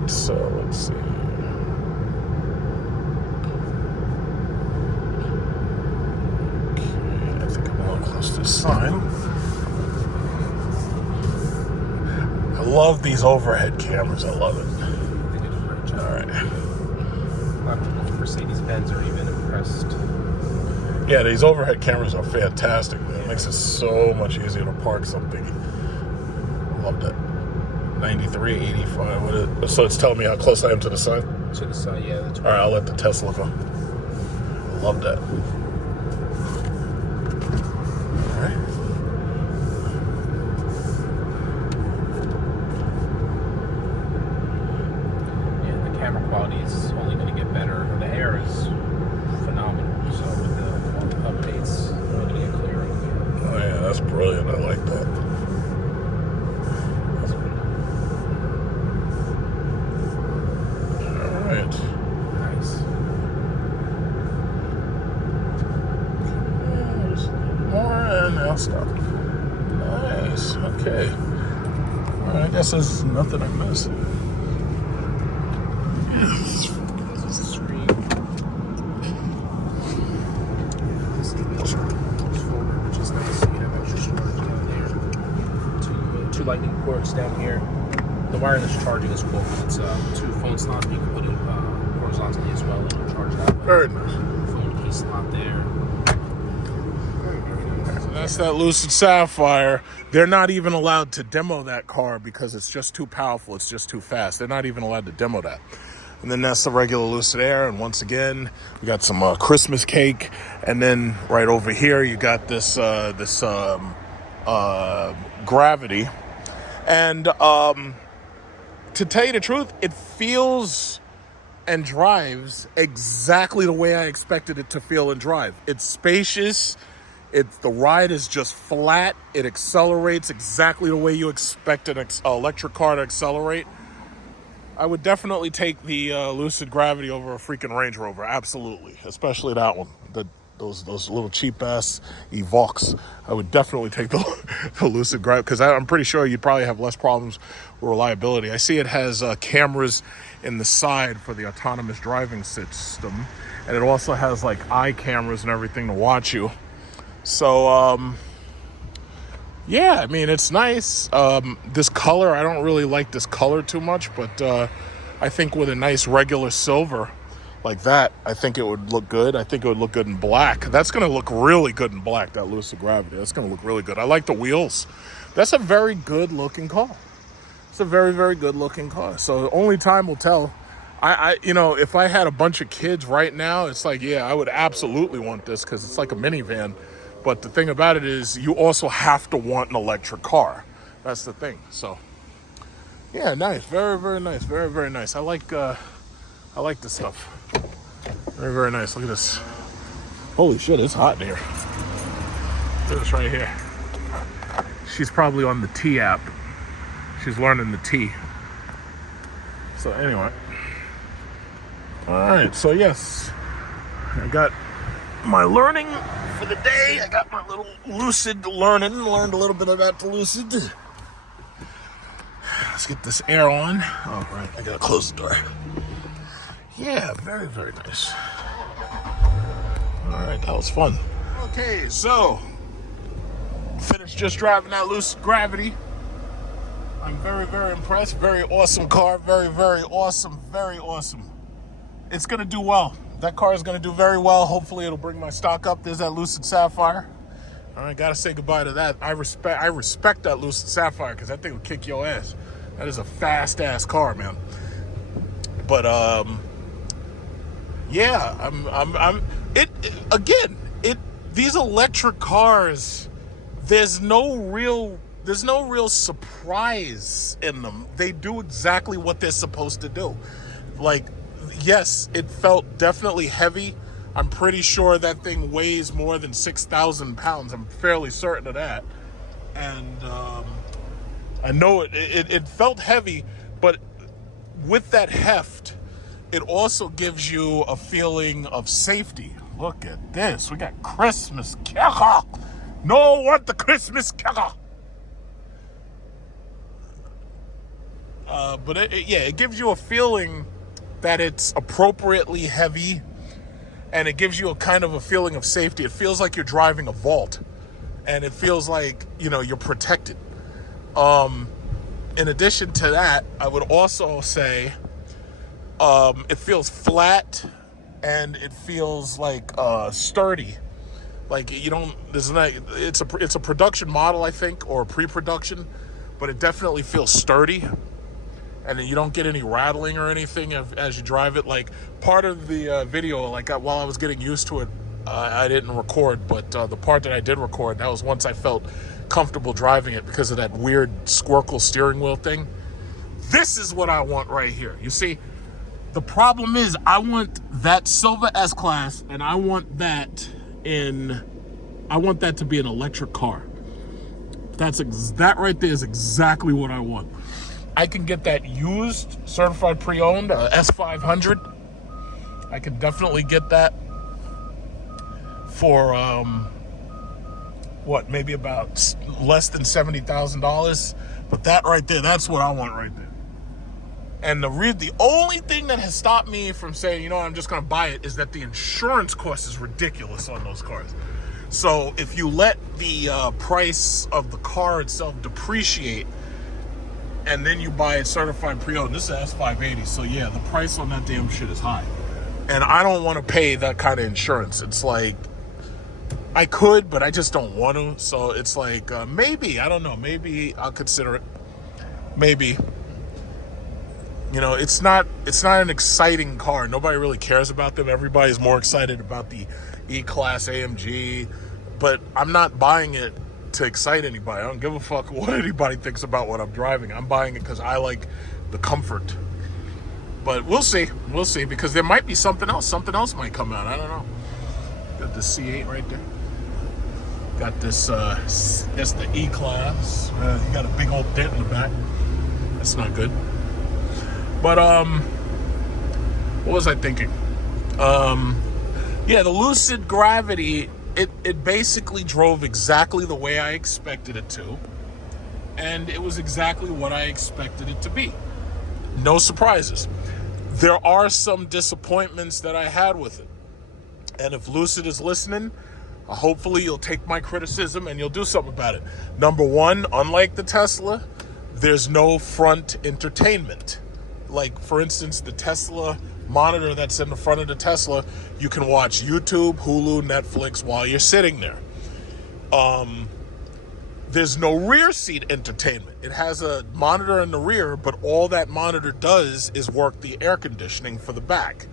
right, so let's see. Okay, I think I'm a little close to the sign. I love these overhead cameras. I love it. They did a great job. All right. A lot of people from Mercedes-Benz are even impressed. Yeah, these overhead cameras are fantastic, man. It makes it so much easier to park something. I love that. 93, 85. What is it? So it's telling me how close I am to the sun? To the side, yeah. That's All right, I'll let the Tesla go. I love that. All right. Yeah, the camera quality is only going to get better. The Air is phenomenal. So with all the updates, we're going to get clearer and clearer. Oh yeah, that's brilliant. I like that. All right. Nice. More and now stop. Nice. Okay. All right. I guess there's nothing I missed. Which is nice. You have extra storage down there. Two lightning ports down here. The wireless charging is cool because it's 2 phone slots. You can put it horizontally as well and it'll charge that way. Very nice. Phone key slot there. Very nice. So that's that Lucid Sapphire. They're not even allowed to demo that car because it's just too powerful. It's just too fast. They're not even allowed to demo that. And then that's the regular Lucid Air. And once again, we got some Christmas cake. And then right over here, you got this Gravity. And to tell you the truth, it feels and drives exactly the way I expected it to feel and drive. It's spacious. The ride is just flat. It accelerates exactly the way you expect an electric car to accelerate. I would definitely take the Lucid Gravity over a freaking Range Rover. Absolutely. Especially that one. Those little cheap-ass Evoques. I would definitely take the Lucid Gravity because I'm pretty sure you'd probably have less problems with reliability. I see it has cameras in the side for the autonomous driving system. And it also has like eye cameras and everything to watch you. So, yeah, I mean, it's nice. This color, I don't really like this color too much, but I think with a nice regular silver like that, I think it would look good. I think it would look good in black. That's going to look really good in black, that Lucid Gravity. That's going to look really good. I like the wheels. That's a very good looking car. It's a very, very good looking car. So only time will tell. If I had a bunch of kids right now, it's like, yeah, I would absolutely want this because it's like a minivan. But the thing about it is you also have to want an electric car. That's the thing. So, yeah, nice. Very, very nice. Very, very nice. I like this stuff. Very, very nice. Look at this. Holy shit, it's hot in here. Look at this right here. She's probably on the T app. She's learning the T. So anyway. All right, so yes. I got my learning for the day. I got my little Lucid learning. Learned a little bit about the Lucid. Let's get this Air on. All right, I gotta close the door. Yeah, very, very nice. All right, that was fun. Okay, so finished just driving that Lucid Gravity. I'm very, very impressed. Very awesome car. Very, very awesome. Very awesome. It's gonna do well. That car is gonna do very well. Hopefully, it'll bring my stock up. There's that Lucid Sapphire. All right, gotta say goodbye to that. I respect that Lucid Sapphire because that thing will kick your ass. That is a fast ass car, man. But yeah, these electric cars, there's no real surprise in them. They do exactly what they're supposed to do. Like, yes, it felt definitely heavy. I'm pretty sure that thing weighs more than 6,000 pounds. I'm fairly certain of that. And I know it felt heavy, but with that heft, it also gives you a feeling of safety. Look at this. We got Christmas carol. No one the Christmas carol. But it gives you a feeling that it's appropriately heavy, and it gives you a kind of a feeling of safety. It feels like you're driving a vault, and it feels like, you're protected. In addition to that, I would also say it feels flat, and it feels like sturdy. Like it's a production model, I think, or pre-production, but it definitely feels sturdy, and you don't get any rattling or anything as you drive it. Like, part of the video, like, while I was getting used to it, I didn't record, but the part that I did record, that was once I felt comfortable driving it because of that weird squircle steering wheel thing. This is what I want right here. You see, the problem is I want that silver S-Class, and I want that to be an electric car. That right there is exactly what I want. I can get that used, certified pre-owned, S500. I can definitely get that for maybe about less than $70,000. But that right there, that's what I want right there. And the only thing that has stopped me from saying, I'm just going to buy it, is that the insurance cost is ridiculous on those cars. So if you let the price of the car itself depreciate, and then you buy it certified pre-owned, this is an S580, so yeah, the price on that damn shit is high. And I don't want to pay that kind of insurance. It's like, I could, but I just don't want to. So it's like, maybe, I don't know, maybe I'll consider it. Maybe. It's not an exciting car. Nobody really cares about them. Everybody's more excited about the E-Class AMG, but I'm not buying it to excite anybody. I don't give a fuck what anybody thinks about what I'm driving. I'm buying it because I like the comfort. But we'll see, because there might be something else. Something else might come out. I don't know. Got the C8 right there. Got this, that's the E-Class. You got a big old dent in the back. That's not good. But, what was I thinking? The Lucid Gravity, it basically drove exactly the way I expected it to. And it was exactly what I expected it to be. No surprises. There are some disappointments that I had with it. And if Lucid is listening, hopefully you'll take my criticism and you'll do something about it. Number one, unlike the Tesla, there's no front entertainment. Like, for instance, the Tesla monitor that's in the front of the Tesla, you can watch YouTube, Hulu, Netflix while you're sitting there. There's no rear seat entertainment. It has a monitor in the rear, but all that monitor does is work the air conditioning for the back.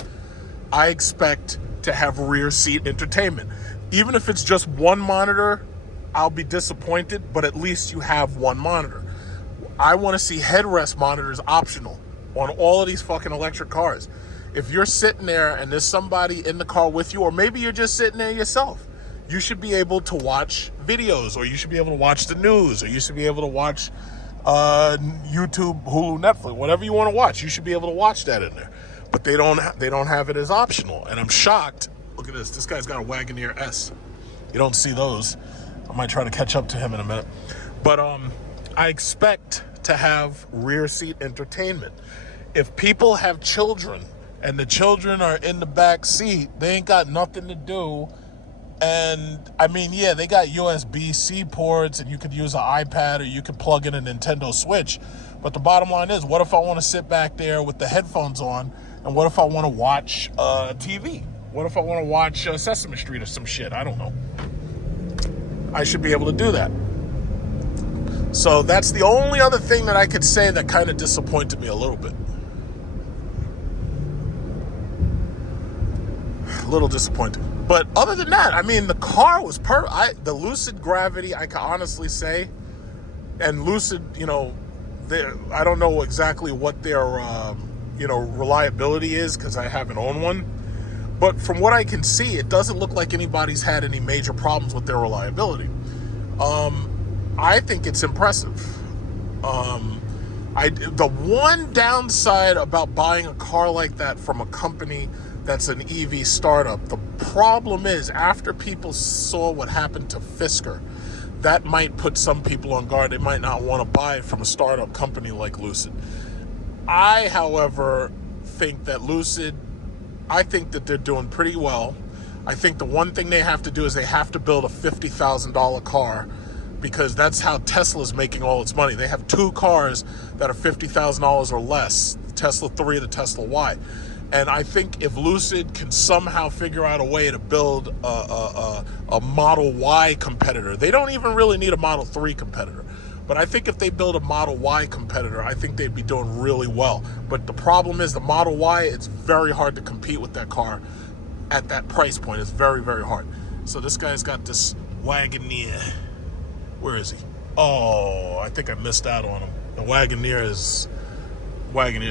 I expect to have rear seat entertainment. Even if it's just one monitor, I'll be disappointed, but at least you have one monitor. I want to see headrest monitors optional on all of these fucking electric cars. If you're sitting there and there's somebody in the car with you, or maybe you're just sitting there yourself, you should be able to watch videos, or you should be able to watch the news, or you should be able to watch YouTube, Hulu, Netflix, whatever you want to watch. You should be able to watch that in there. But they don't have it as optional, and I'm shocked. Look at this. This guy's got a Wagoneer S. You don't see those. I might try to catch up to him in a minute. But I expect to have rear seat entertainment. If people have children and the children are in the back seat, they ain't got nothing to do. And I mean, yeah, they got USB-C ports, and you could use an iPad, or you could plug in a Nintendo Switch. But the bottom line is, what if I want to sit back there with the headphones on, and what if I want to watch TV? What if I want to watch Sesame Street or some shit? I don't know. I should be able to do that. So that's the only other thing that I could say that kind of disappointed me a little bit. A little disappointed. But other than that, I mean, the car was the Lucid Gravity, I can honestly say, and Lucid, I don't know exactly what their, reliability is, because I haven't owned one. But from what I can see, it doesn't look like anybody's had any major problems with their reliability. I think it's impressive. The one downside about buying a car like that from a company that's an EV startup, the problem is, after people saw what happened to Fisker, that might put some people on guard. They might not want to buy it from a startup company like Lucid. I, however, think that Lucid, I think that they're doing pretty well. I think the one thing they have to do is they have to build a $50,000 car, because that's how Tesla's making all its money. They have two cars that are $50,000 or less, the Tesla 3 and the Tesla Y. And I think if Lucid can somehow figure out a way to build a Model Y competitor, they don't even really need a Model 3 competitor. But I think if they build a Model Y competitor, I think they'd be doing really well. But the problem is the Model Y, it's very hard to compete with that car at that price point. It's very, very hard. So this guy's got this Wagoneer. Where is he? Oh, I think I missed out on him. The Wagoneer is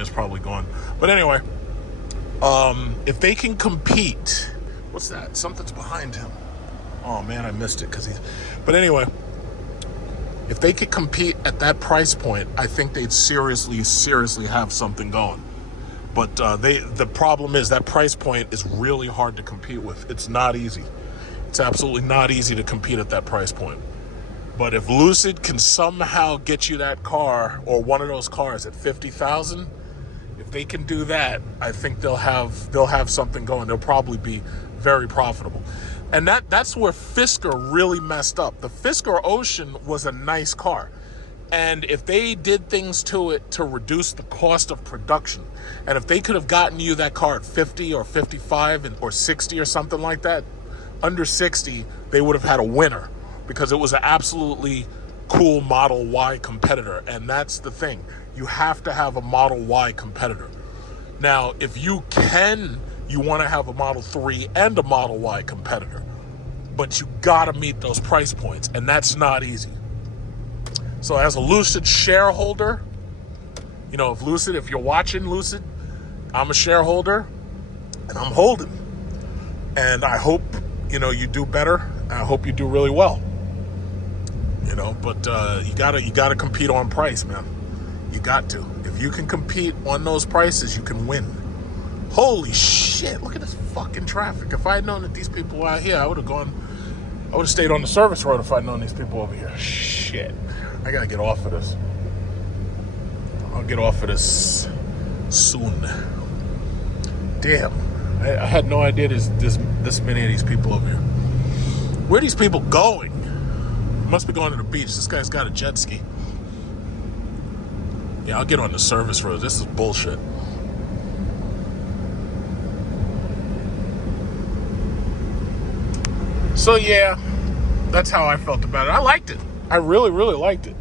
probably gone. But anyway, if they can compete, what's that? Something's behind him. Oh man, I missed it but anyway, if they could compete at that price point, I think they'd seriously have something going. But the problem is that price point is really hard to compete with. It's not easy. It's absolutely not easy to compete at that price point. But if Lucid can somehow get you that car or one of those cars at $50,000, if they can do that, I think they'll have something going. They'll probably be very profitable. And that's where Fisker really messed up. The Fisker Ocean was a nice car. And if they did things to it to reduce the cost of production, and if they could have gotten you that car at 50 or 55 or 60 or something like that, under 60, they would have had a winner, because it was an absolutely cool Model Y competitor. And that's the thing. You have to have a Model Y competitor. Now, if you want to have a Model 3 and a Model Y competitor, but you got to meet those price points, and that's not easy. So as a Lucid shareholder, if you're watching Lucid, I'm a shareholder and I'm holding. And I hope, you do better. I hope you do really well. But you gotta compete on price, man. You got to. If you can compete on those prices, you can win. Holy shit, look at this fucking traffic. If I had known that these people were out here, I would have stayed on the service road if I'd known these people over here. Shit. I gotta get off of this. I'll get off of this soon. Damn. I had no idea there's this many of these people over here. Where are these people going? Must be going to the beach. This guy's got a jet ski. Yeah, I'll get on the service road. This is bullshit. So yeah, that's how I felt about it. I liked it. I really, really liked it.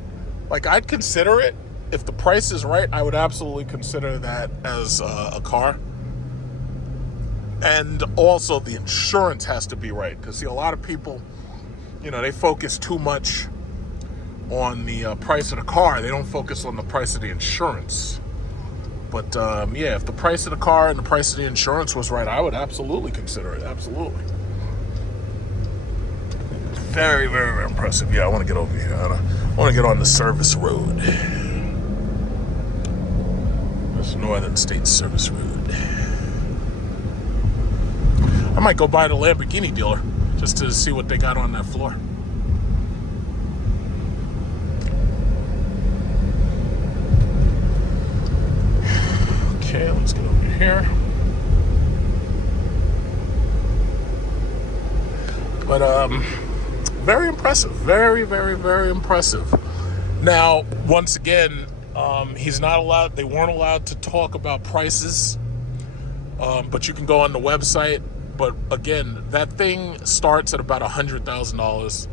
Like, I'd consider it. If the price is right, I would absolutely consider that as a car. And also the insurance has to be right. Because, see, a lot of people, they focus too much on the price of the car. They don't focus on the price of the insurance. But, yeah, if the price of the car and the price of the insurance was right, I would absolutely consider it. Absolutely. Very, very, very impressive. Yeah, I want to get over here. I want to get on the service road. This Northern States Service Road. I might go by the Lamborghini dealer just to see what they got on that floor. Okay, let's get over here. But, very impressive. Very, very, very impressive. Now, once again, they weren't allowed to talk about prices, but you can go on the website. But again, that thing starts at about $100,000.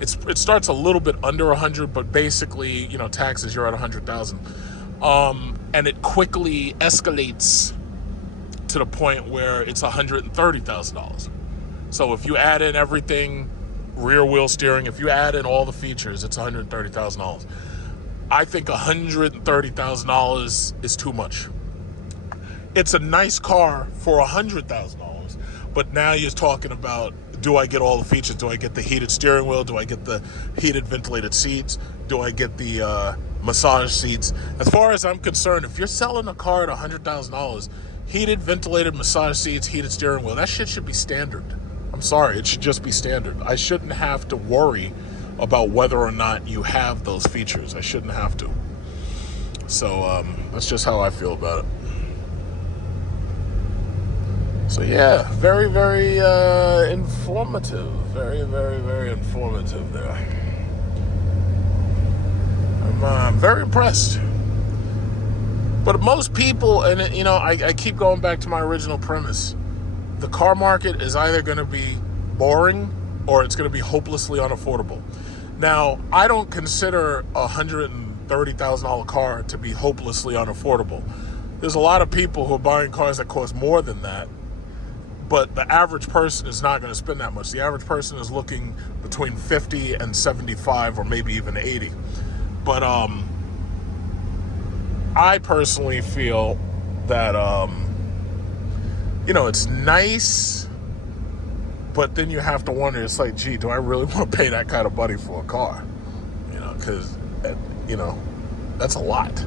It starts a little bit under 100, but basically, taxes, you're at 100,000. And it quickly escalates to the point where it's $130,000. So if you add in everything, rear wheel steering, if you add in all the features, it's $130,000. I think $130,000 is too much. It's a nice car for $100,000, but now you're talking about, do I get all the features? Do I get the heated steering wheel? Do I get the heated ventilated seats? Do I get the massage seats? As far as I'm concerned, if you're selling a car at $100,000, heated ventilated massage seats, heated steering wheel, that shit should be standard. I'm sorry, it should just be standard. I shouldn't have to worry about whether or not you have those features. I shouldn't have to. So that's just how I feel about it. So yeah, very, very informative. Very, very, very informative there. I'm very impressed. But most people, and I keep going back to my original premise. The car market is either going to be boring or it's going to be hopelessly unaffordable. Now, I don't consider a $130,000 car to be hopelessly unaffordable. There's a lot of people who are buying cars that cost more than that, but the average person is not going to spend that much. The average person is looking between 50 and 75 or maybe even 80. But I personally feel that, it's nice, but then you have to wonder, it's like, gee, do I really want to pay that kind of money for a car? Because, that's a lot.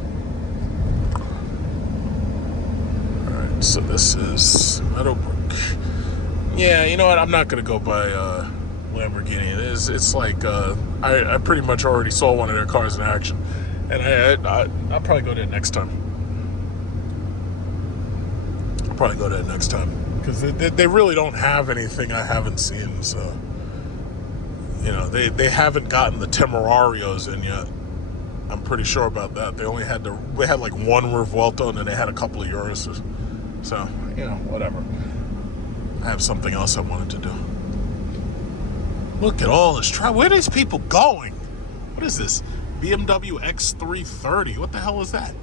All right, so this is Meadowbrook. Yeah, you know what? I'm not going to go buy Lamborghini. It's like, I pretty much already saw one of their cars in action. And I'll probably go there next time. Because they really don't have anything I haven't seen. So, they haven't gotten the Temerarios in yet. I'm pretty sure about that. They had like one Revuelto and then they had a couple of Uruses. So, whatever. I have something else I wanted to do. Look at all this traffic. Where are these people going? What is this? BMW X330. What the hell is that?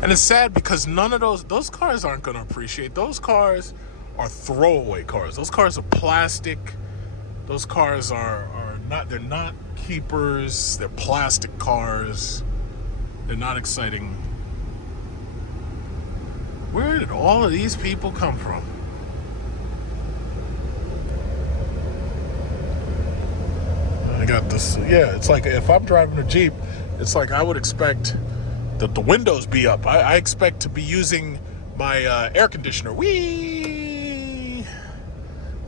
And it's sad because none of those cars aren't going to appreciate. Those cars are throwaway cars. Those cars are plastic. Those cars are they're not keepers. They're plastic cars. They're not exciting. Where did all of these people come from? I got this. Yeah, it's like if I'm driving a Jeep, it's like I would expect that the windows be up. I expect to be using my air conditioner. Whee!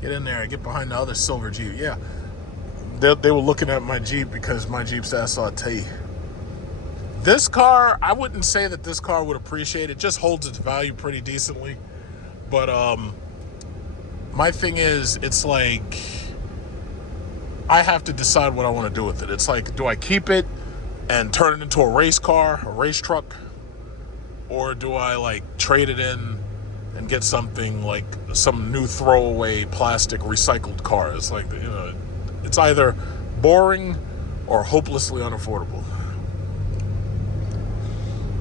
Get in there. Get behind the other silver Jeep. Yeah. They were looking at my Jeep because my Jeep's SRT. This car, I wouldn't say that this car would appreciate. It just holds its value pretty decently. But my thing is, it's like I have to decide what I want to do with it. It's like, do I keep it and turn it into a race car, a race truck? Or do I like trade it in and get something like some new throwaway plastic recycled car? It's like, it's either boring or hopelessly unaffordable.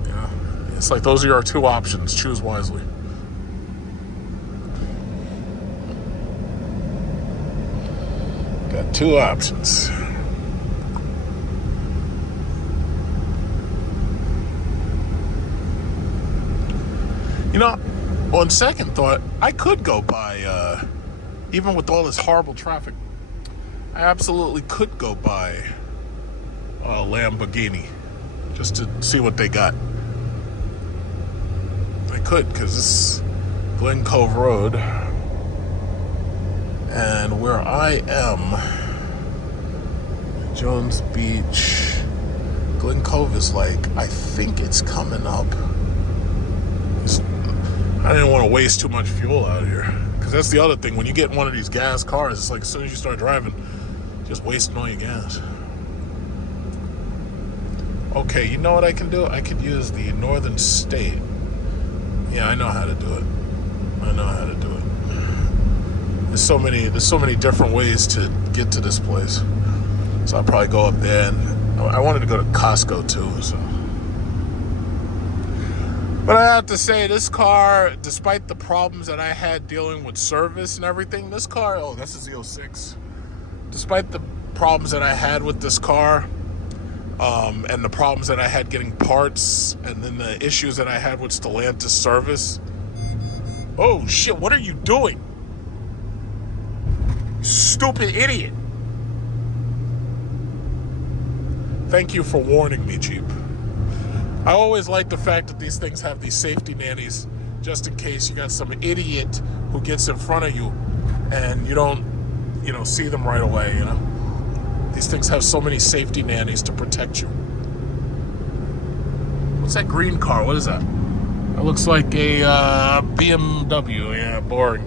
Yeah, it's like those are your two options. Choose wisely. Got two options. On second thought, I could go buy, even with all this horrible traffic, I absolutely could go buy a Lamborghini just to see what they got. I could, because this is Glen Cove Road. And where I am, Jones Beach, Glen Cove is like, I think it's coming up. I didn't want to waste too much fuel out here. Because that's the other thing. When you get one of these gas cars, it's like as soon as you start driving, just wasting all your gas. Okay, you know what I can do? I could use the Northern State. Yeah, I know how to do it. There's so many different ways to get to this place. So I'll probably go up there, and I wanted to go to Costco too, so. But I have to say, this car, despite the problems that I had dealing with service and everything, this car, that's a Z06. Despite the problems that I had with this car, and the problems that I had getting parts, and then the issues that I had with Stellantis service. Oh shit, what are you doing? Stupid idiot. Thank you for warning me, Jeep. I always like the fact that these things have these safety nannies just in case you got some idiot who gets in front of you and you don't, see them right away, These things have so many safety nannies to protect you. What's that green car? What is that? That looks like a BMW. Yeah, boring.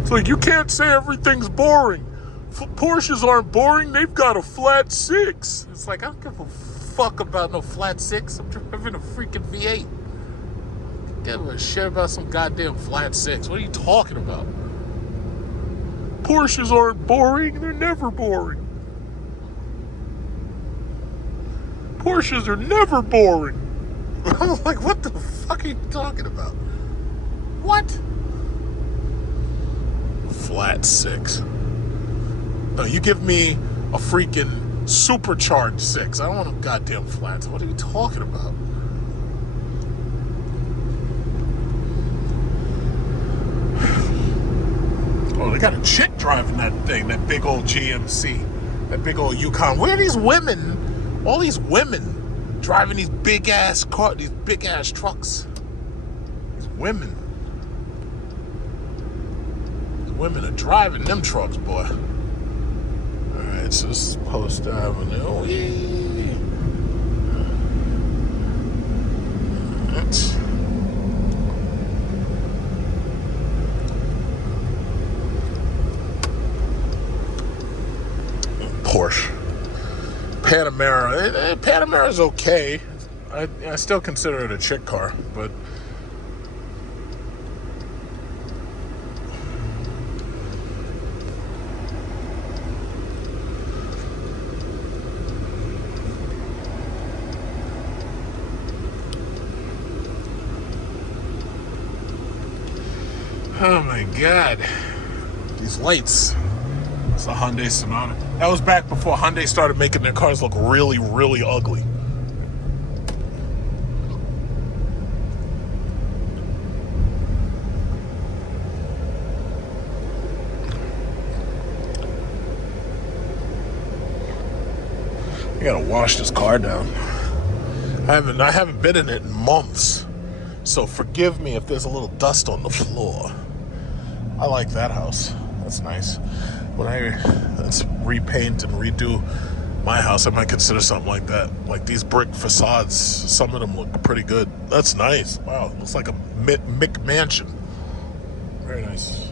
It's like, you can't say everything's boring. Porsches aren't boring. They've got a flat six. It's like, I don't give a fuck about no flat six. I'm driving a freaking V8. Give a shit about some goddamn flat six. What are you talking about? Porsches aren't boring. They're never boring. Porsches are never boring. I'm like, what the fuck are you talking about? What? Flat six. No, you give me a freaking supercharged six. I don't want a goddamn flats. What are you talking about? Oh, they got a chick driving that thing, that big old GMC, that big old Yukon. Where are these women, all these women driving these big ass cars, these big ass trucks? These women. Women are driving them trucks, boy. Alright, so this is Post Avenue. Yay. That's Porsche. Panamera. Panamera's okay. I still consider it a chick car, but oh my God, these lights. It's a Hyundai Sonata. That was back before Hyundai started making their cars look really, really ugly. I gotta wash this car down. I haven't been in it in months. So forgive me if there's a little dust on the floor. I like that house. That's nice. Let's repaint and redo my house, I might consider something like that. Like these brick facades, some of them look pretty good. That's nice. Wow, it looks like a McMansion. Very nice.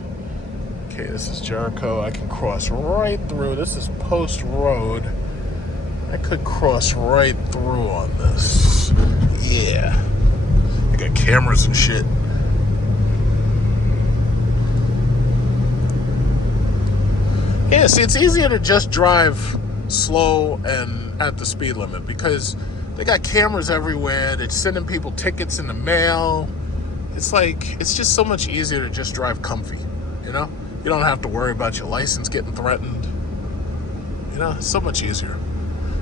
Okay, this is Jericho. I can cross right through. This is Post Road. I could cross right through on this. Yeah. They got cameras and shit. Yeah, see, it's easier to just drive slow and at the speed limit because they got cameras everywhere. They're sending people tickets in the mail. It's like, it's just so much easier to just drive comfy, you know? You don't have to worry about your license getting threatened. You know, it's so much easier.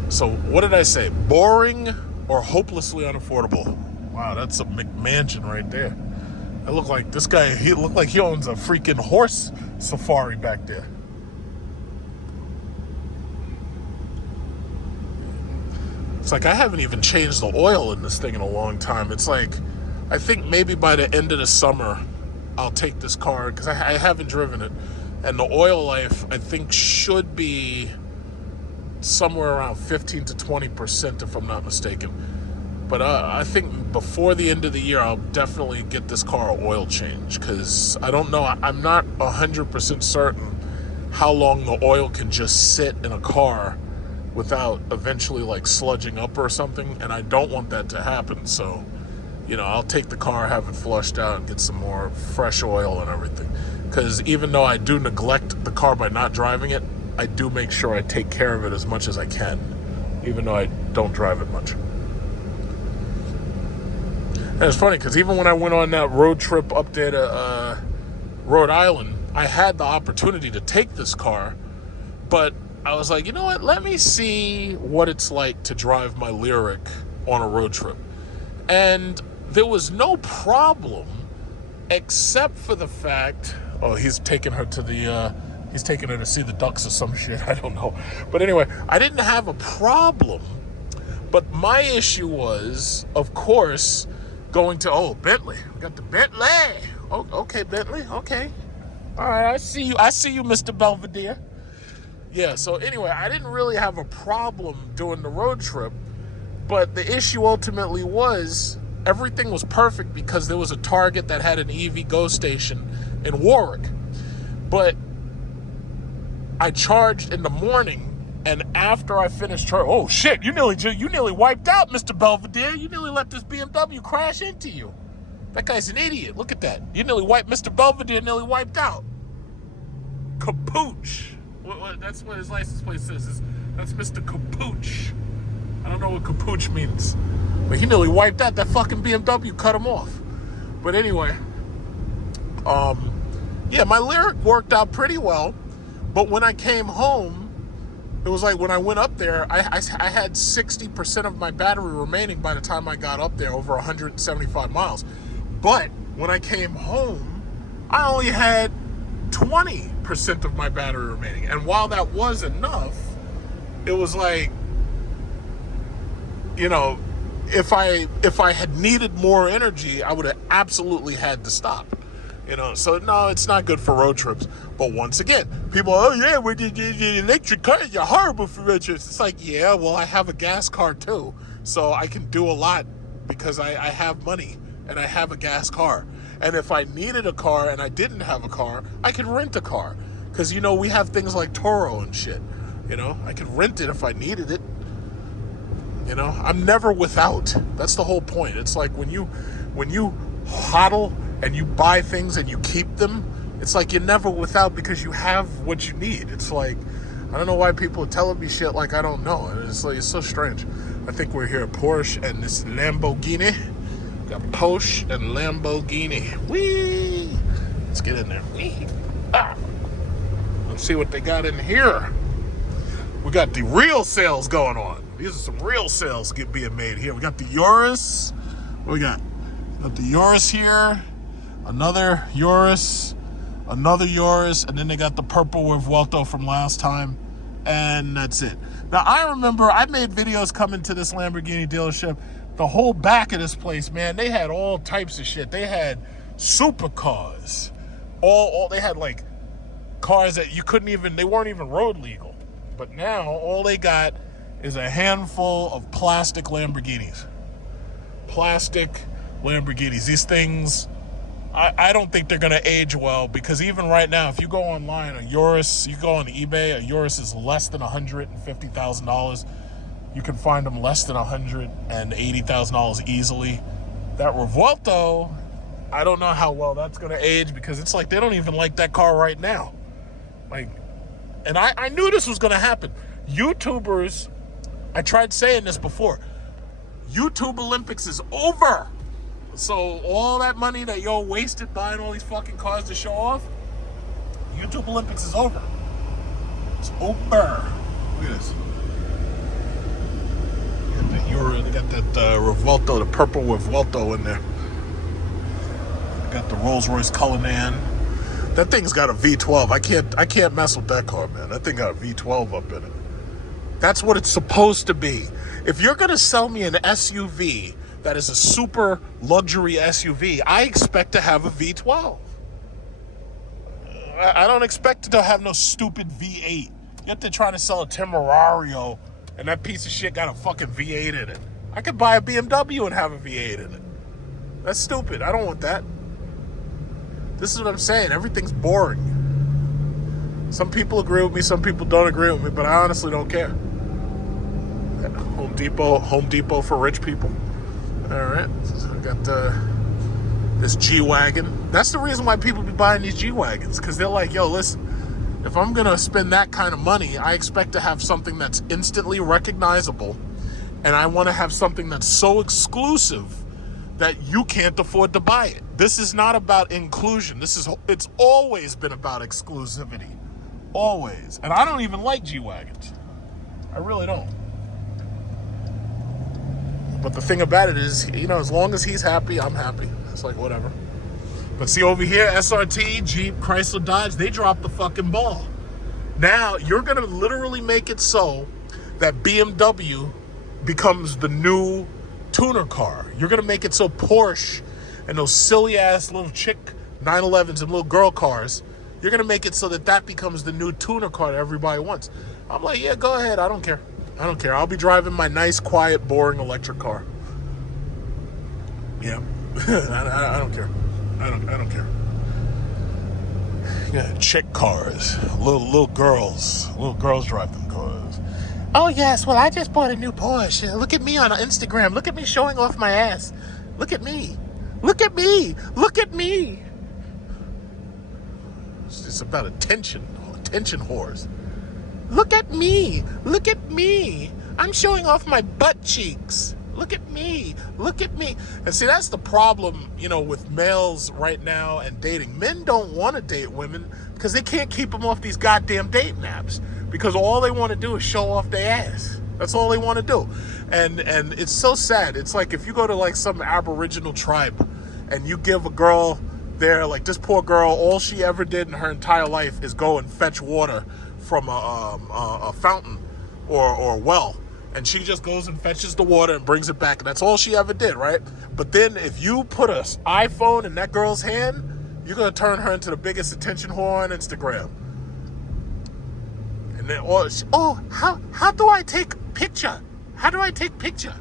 So what did I say? Boring or hopelessly unaffordable? Wow, that's a McMansion right there. I look like this guy, he looked like he owns a freaking horse safari back there. It's like I haven't even changed the oil in this thing in a long time. It's like, I think maybe by the end of the summer, I'll take this car because I haven't driven it. And the oil life, I think, should be somewhere around 15 to 20% if I'm not mistaken. But I think before the end of the year, I'll definitely get this car an oil change because I don't know. I'm not 100% certain how long the oil can just sit in a car without eventually like sludging up or something, and I don't want that to happen. So, you know, I'll take the car, have it flushed out, and get some more fresh oil and everything. Because even though I do neglect the car by not driving it, I do make sure I take care of it as much as I can, even though I don't drive it much. And it's funny because even when I went on that road trip up there to Rhode Island, I had the opportunity to take this car, but I was like, you know what? Let me see what it's like to drive my Lyric on a road trip. And there was no problem except for the fact, oh, he's taking her to see the ducks or some shit. I don't know. But anyway, I didn't have a problem. But my issue was, of course, going to, Bentley. We got the Bentley. Oh, okay, Bentley. Okay. All right, I see you, Mr. Belvedere. Yeah, so anyway, I didn't really have a problem doing the road trip, but the issue ultimately was everything was perfect because there was a Target that had an EV Go station in Warwick. But I charged in the morning, and after I finished charging, oh shit, you nearly wiped out, Mr. Belvedere. You nearly let this BMW crash into you. That guy's an idiot. Look at that. You nearly wiped, Mr. Belvedere nearly wiped out. Capooch. That's what his license plate says. That's Mr. Capooch. I don't know what capooch means. But he nearly wiped out. That fucking BMW cut him off. But anyway, yeah, my lyric worked out pretty well. But when I came home, it was like when I went up there, I had 60% of my battery remaining by the time I got up there, over 175 miles. But when I came home, I only had 20% of my battery remaining. And while that was enough, it was like, you know, if I had needed more energy, I would have absolutely had to stop. You know, so no, it's not good for road trips. But once again, people, oh yeah, with the electric car, you're horrible for road trips. It's like, yeah, well, I have a gas car too, so I can do a lot because I have money and I have a gas car. And if I needed a car and I didn't have a car, I could rent a car. Because, you know, we have things like Toro and shit. You know, I could rent it if I needed it. You know, I'm never without. That's the whole point. It's like when you hodl and you buy things and you keep them, it's like you're never without because you have what you need. It's like, I don't know why people are telling me shit like I don't know. It's like, it's so strange. I think we're here at Porsche and this Lamborghini. Got Porsche and Lamborghini. Whee! Let's get in there. Whee! Ah! Let's see what they got in here. We got the real sales going on. These are some real sales being made here. We got the Urus. What we got? We got the Urus here. Another Urus. Another Urus. And then they got the purple with Vuelto from last time. And that's it. Now, I remember I made videos coming to this Lamborghini dealership. The whole back of this place, man, they had all types of shit. They had supercars. They had like cars that you couldn't even, they weren't even road legal. But now all they got is a handful of plastic Lamborghinis. Plastic Lamborghinis. These things, I don't think they're going to age well because even right now, if you go online, a Urus, you go on eBay, a Urus is less than $150,000. You can find them less than $180,000 easily. That Revuelto, I don't know how well that's going to age because it's like they don't even like that car right now. Like, and I knew this was going to happen. YouTubers, I tried saying this before, YouTube Olympics is over. So all that money that y'all wasted buying all these fucking cars to show off, YouTube Olympics is over. It's over. Look at this. They got that Revuelto, the purple Revuelto in there. They got the Rolls-Royce Cullinan. That thing's got a V12. I can't mess with that car, man. That thing got a V12 up in it. That's what it's supposed to be. If you're gonna sell me an SUV that is a super luxury SUV, I expect to have a V12. I don't expect it to have no stupid V8. Yet they're trying to sell a Temerario and that piece of shit got a fucking V8 in it. I could buy a BMW and have a V8 in it. That's stupid. I don't want that. This is what I'm saying. Everything's boring. Some people agree with me, some people don't agree with me, but I honestly don't care. Home Depot for rich people. All right. So I got this G-Wagon. That's the reason why people be buying these G-Wagons, because they're like, yo, listen, if I'm going to spend that kind of money, I expect to have something that's instantly recognizable, and I want to have something that's so exclusive that you can't afford to buy it. This is not about inclusion. It's always been about exclusivity. Always. And I don't even like G-Wagons. I really don't. But the thing about it is, you know, as long as he's happy, I'm happy. It's like, whatever. But see over here, SRT, Jeep, Chrysler, Dodge, they dropped the fucking ball. Now, you're going to literally make it so that BMW becomes the new tuner car. You're going to make it so Porsche and those silly-ass little chick 911s and little girl cars You're going to make it so that becomes the new tuner car that everybody wants. I'm like, yeah, go ahead. I don't care. I'll be driving my nice, quiet, boring electric car. Yeah. I don't care. I don't care. Yeah, chick cars. Little girls. Little girls drive them cars. Oh, yes. Well, I just bought a new Porsche. Look at me on Instagram. Look at me showing off my ass. Look at me. Look at me. Look at me. It's about attention whores. Look at me. Look at me. I'm showing off my butt cheeks. Look at me. Look at me. And see, that's the problem, with males right now and dating. Men don't want to date women because they can't keep them off these goddamn dating apps, because all they want to do is show off their ass. That's all they want to do. And it's so sad. It's like if you go to like some Aboriginal tribe and you give a girl there, like this poor girl, all she ever did in her entire life is go and fetch water from a fountain or a well. And she just goes and fetches the water and brings it back. And that's all she ever did, right? But then if you put an iPhone in that girl's hand, you're going to turn her into the biggest attention whore on Instagram. And then, how do I take picture? How do I take picture?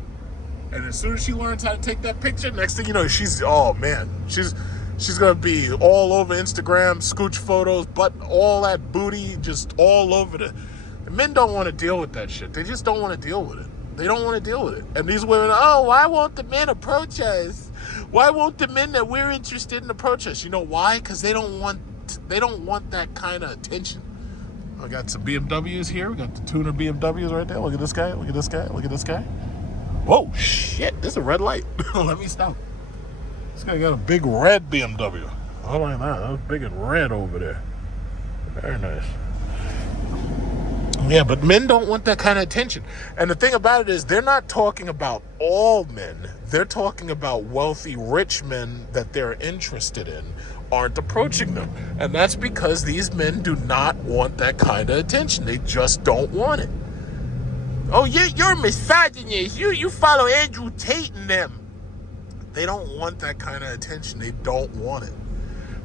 And as soon as she learns how to take that picture, next thing you know, she's going to be all over Instagram, scooch photos, but all that booty just all over the... Men don't want to deal with that shit. They just don't want to deal with it. They don't want to deal with it. And these women, why won't the men approach us? Why won't the men that we're interested in approach us? You know why? Because they don't want that kind of attention. I got some BMWs here. We got the tuner BMWs right there. Look at this guy. Look at this guy. Look at this guy. Whoa, shit. This is a red light. Let me stop. This guy got a big red BMW. Oh, look at that. That was big and red over there. Very nice. Yeah, but men don't want that kind of attention. And the thing about it is, they're not talking about all men. They're talking about wealthy, rich men that they're interested in aren't approaching them. And that's because these men do not want that kind of attention. They just don't want it. Oh, you're a misogynist. You follow Andrew Tate and them. They don't want that kind of attention. They don't want it.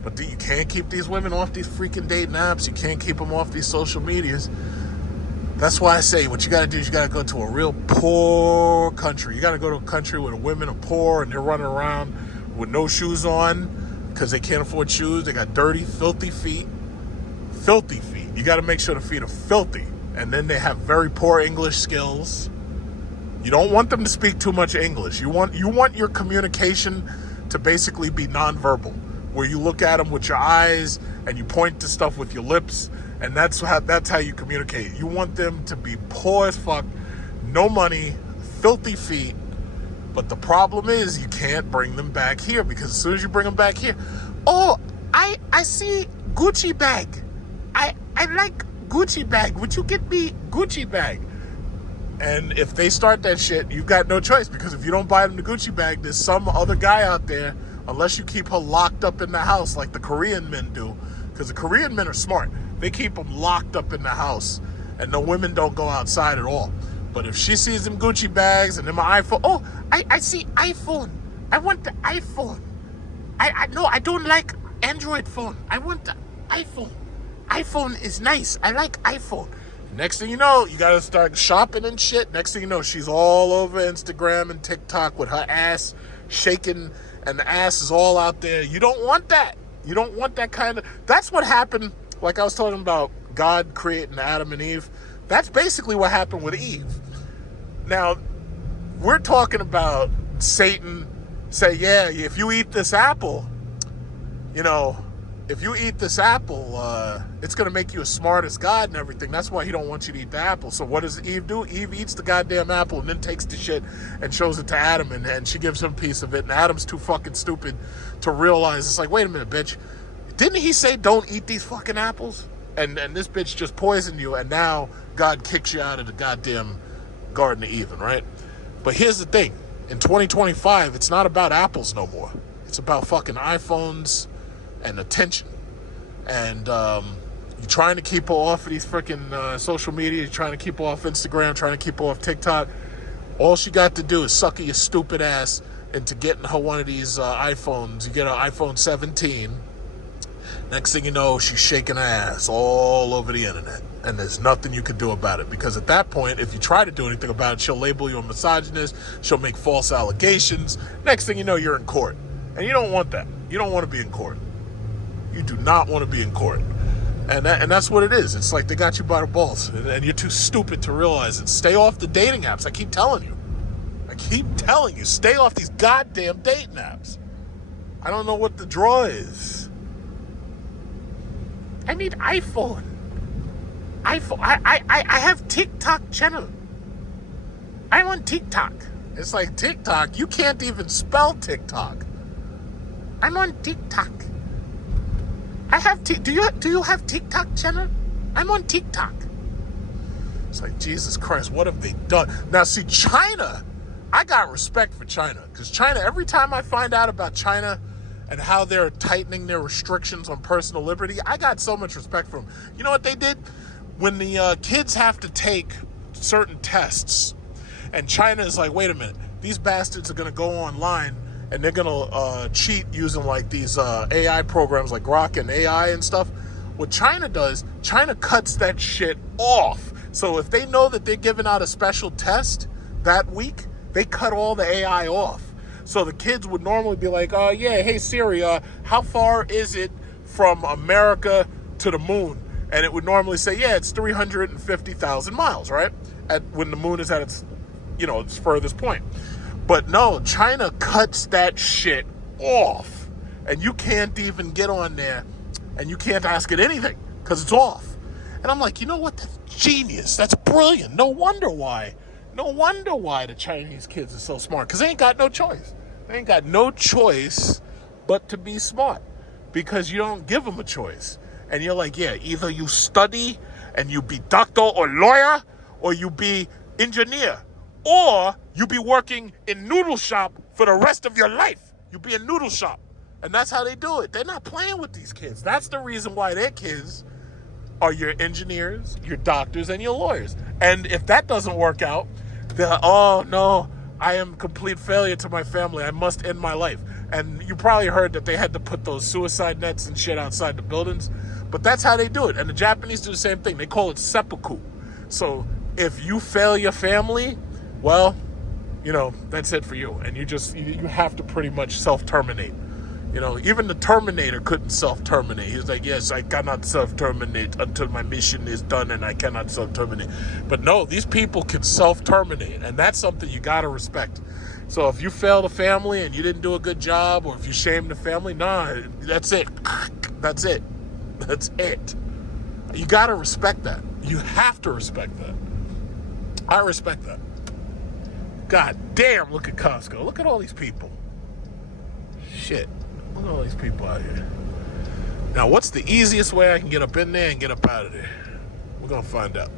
But you can't keep these women off these freaking dating apps. You can't keep them off these social medias. That's why I say what you got to do is you got to go to a real poor country. You got to go to a country where the women are poor and they're running around with no shoes on because they can't afford shoes. They got dirty, filthy feet. Filthy feet. You got to make sure the feet are filthy. And then they have very poor English skills. You don't want them to speak too much English. You want your communication to basically be nonverbal, where you look at them with your eyes and you point to stuff with your lips. And that's how you communicate. You want them to be poor as fuck, no money, filthy feet. But the problem is you can't bring them back here, because as soon as you bring them back here, I see Gucci bag. I like Gucci bag. Would you get me Gucci bag? And if they start that shit, you've got no choice, because if you don't buy them the Gucci bag, there's some other guy out there, unless you keep her locked up in the house like the Korean men do, because the Korean men are smart. They keep them locked up in the house, and the women don't go outside at all. But if she sees them Gucci bags and them iPhone, I see iPhone. I want the iPhone. No, I don't like Android phone. I want the iPhone. iPhone is nice. I like iPhone. Next thing you know, you gotta start shopping and shit. Next thing you know, she's all over Instagram and TikTok with her ass shaking, and the ass is all out there. You don't want that. You don't want that kind of... That's what happened. Like I was talking about God creating Adam and Eve. That's basically what happened with Eve. Now, we're talking about Satan say, yeah, if you eat this apple, it's going to make you as smart as God and everything. That's why he don't want you to eat the apple. So what does Eve do? Eve eats the goddamn apple and then takes the shit and shows it to Adam, and she gives him a piece of it. And Adam's too fucking stupid to realize. It's like, wait a minute, bitch. Didn't he say don't eat these fucking apples? And this bitch just poisoned you, and now God kicks you out of the goddamn Garden of Eden, right? But here's the thing. In 2025, it's not about apples no more. It's about fucking iPhones and attention. And you're trying to keep her off of these freaking social media. You're trying to keep her off Instagram, trying to keep her off TikTok. All she got to do is sucker your stupid ass into getting her one of these iPhones. You get an iPhone 17. Next thing you know, she's shaking her ass all over the internet. And there's nothing you can do about it. Because at that point, if you try to do anything about it, she'll label you a misogynist. She'll make false allegations. Next thing you know, you're in court. And you don't want that. You don't want to be in court. You do not want to be in court. And that's what it is. It's like they got you by the balls. And you're too stupid to realize it. Stay off the dating apps. I keep telling you. Stay off these goddamn dating apps. I don't know what the draw is. I need iPhone. I have TikTok channel. I'm on TikTok. It's like TikTok. You can't even spell TikTok. I'm on TikTok. I have do you have TikTok channel? I'm on TikTok. It's like, Jesus Christ, what have they done? Now see, China, I got respect for China. Because China, every time I find out about China and how they're tightening their restrictions on personal liberty, I got so much respect for them. You know what they did? When the kids have to take certain tests, and China is like, wait a minute, these bastards are going to go online and they're going to cheat using like these AI programs like Grok and AI and stuff. What China does, China cuts that shit off. So if they know that they're giving out a special test that week, they cut all the AI off. So the kids would normally be like, yeah, hey Siri, how far is it from America to the moon? And it would normally say, yeah, it's 350,000 miles, right? When the moon is at its, its furthest point. But no, China cuts that shit off. And you can't even get on there and you can't ask it anything because it's off. And I'm like, you know what? That's genius. That's brilliant. No wonder why the Chinese kids are so smart, because they ain't got no choice. They ain't got no choice but to be smart, because you don't give them a choice. And you're like, yeah, either you study and you be doctor or lawyer, or you be engineer, or you be working in noodle shop for the rest of your life. You be in noodle shop. And that's how they do it. They're not playing with these kids. That's the reason why their kids are your engineers, your doctors, and your lawyers. And if that doesn't work out, they're like, oh no, I am complete failure to my family. I must end my life. And you probably heard that they had to put those suicide nets and shit outside the buildings. But that's how they do it. And the Japanese do the same thing. They call it seppuku. So if you fail your family, well, that's it for you. And you have to pretty much self-terminate. Even the Terminator couldn't self-terminate. He was like, yes, I cannot self-terminate until my mission is done, and I cannot self-terminate. But no, these people can self-terminate, and that's something you got to respect. So if you fail the family and you didn't do a good job, or if you shame the family, nah, that's it. That's it. That's it. You got to respect that. You have to respect that. I respect that. God damn, look at Costco. Look at all these people. Shit. Look at all these people out here. Now, what's the easiest way I can get up in there and get up out of there? We're going to find out.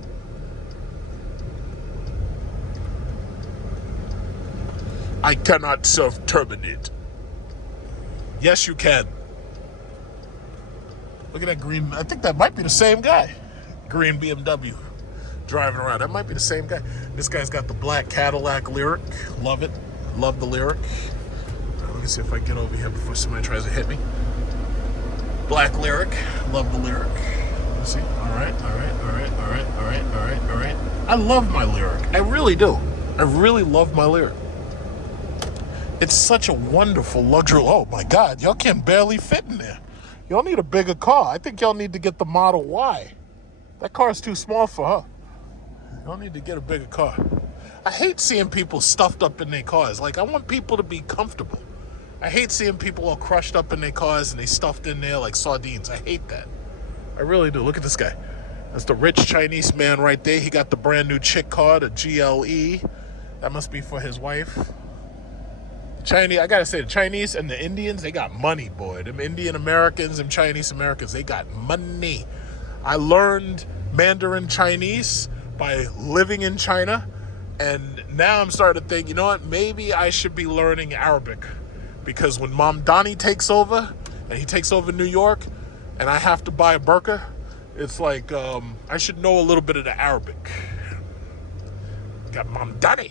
I cannot self-terminate. Yes, you can. Look at that green. I think that might be the same guy. Green BMW driving around. That might be the same guy. This guy's got the black Cadillac Lyric. Love it. Love the Lyric. Let me see if I get over here before somebody tries to hit me. Black Lyric. Love the Lyric. Let's see. All right. I love my Lyric. I really do. I really love my Lyric. It's such a wonderful luxury. Oh my God, y'all can barely fit in there. Y'all need a bigger car. I think y'all need to get the Model Y. That car is too small for her. Y'all need to get a bigger car. I hate seeing people stuffed up in their cars. Like, I want people to be comfortable. I hate seeing people all crushed up in their cars and they stuffed in there like sardines. I hate that. I really do. Look at this guy. That's the rich Chinese man right there. He got the brand new chick car, the GLE. That must be for his wife. Chinese, I gotta say, the Chinese and the Indians, they got money, boy. Them Indian Americans and Chinese Americans, they got money. I learned Mandarin Chinese by living in China, and now I'm starting to think, you know what, maybe I should be learning Arabic, because when Mamdani takes over, and he takes over New York, and I have to buy a burqa, it's like, I should know a little bit of the Arabic. Got Mamdani.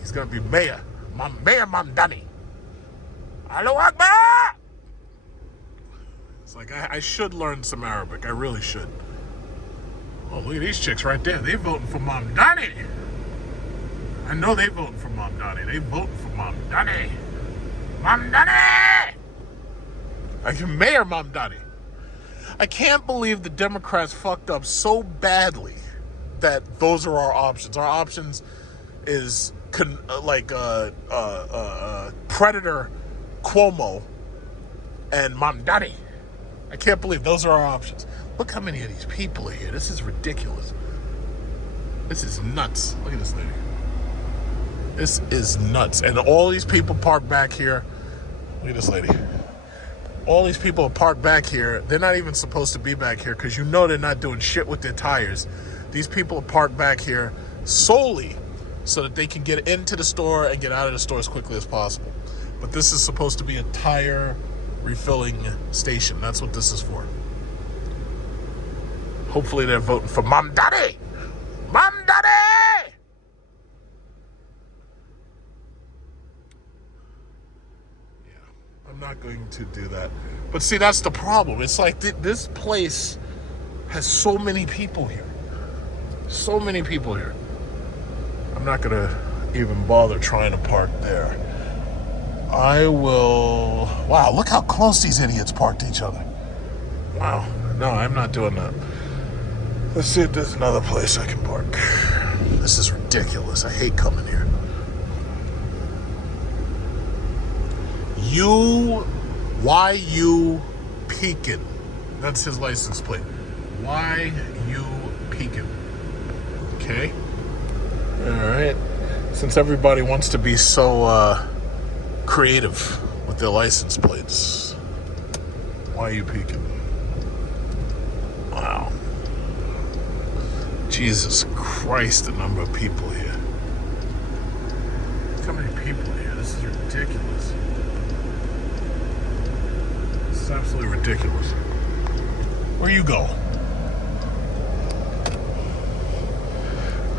He's gonna be mayor. Mayor Mamdani. Allahu Akbar! It's like, I should learn some Arabic. I really should. Oh, look at these chicks right there. They voting for Mamdani. I know they voting for Mamdani. They voting for Mamdani. Mamdani! Mayor Mamdani. I can't believe the Democrats fucked up so badly that those are our options. Our options is Predator Cuomo and Mamdani. I can't believe those are our options. Look how many of these people are here. This is ridiculous. This is nuts. Look at this lady. This is nuts. And all these people parked back here. Look at this lady. All these people are parked back here. They're not even supposed to be back here because you know they're not doing shit with their tires. These people are parked back here solely so that they can get into the store and get out of the store as quickly as possible. But this is supposed to be a tire refilling station. That's what this is for. Hopefully they're voting for Mamdani. Mamdani! Yeah, I'm not going to do that. But see, that's the problem. It's like this place has so many people here. So many people here. I'm not going to even bother trying to park there. I will... Wow, look how close these idiots parked to each other. Wow. No, I'm not doing that. Let's see if there's another place I can park. This is ridiculous. I hate coming here. Why you peeking? That's his license plate. Why you peeking? Okay. All right. Since everybody wants to be so creative with their license plates, why are you peeking? Wow. Jesus Christ, the number of people here. Look how many people here. This is ridiculous. This is absolutely ridiculous. Where you go?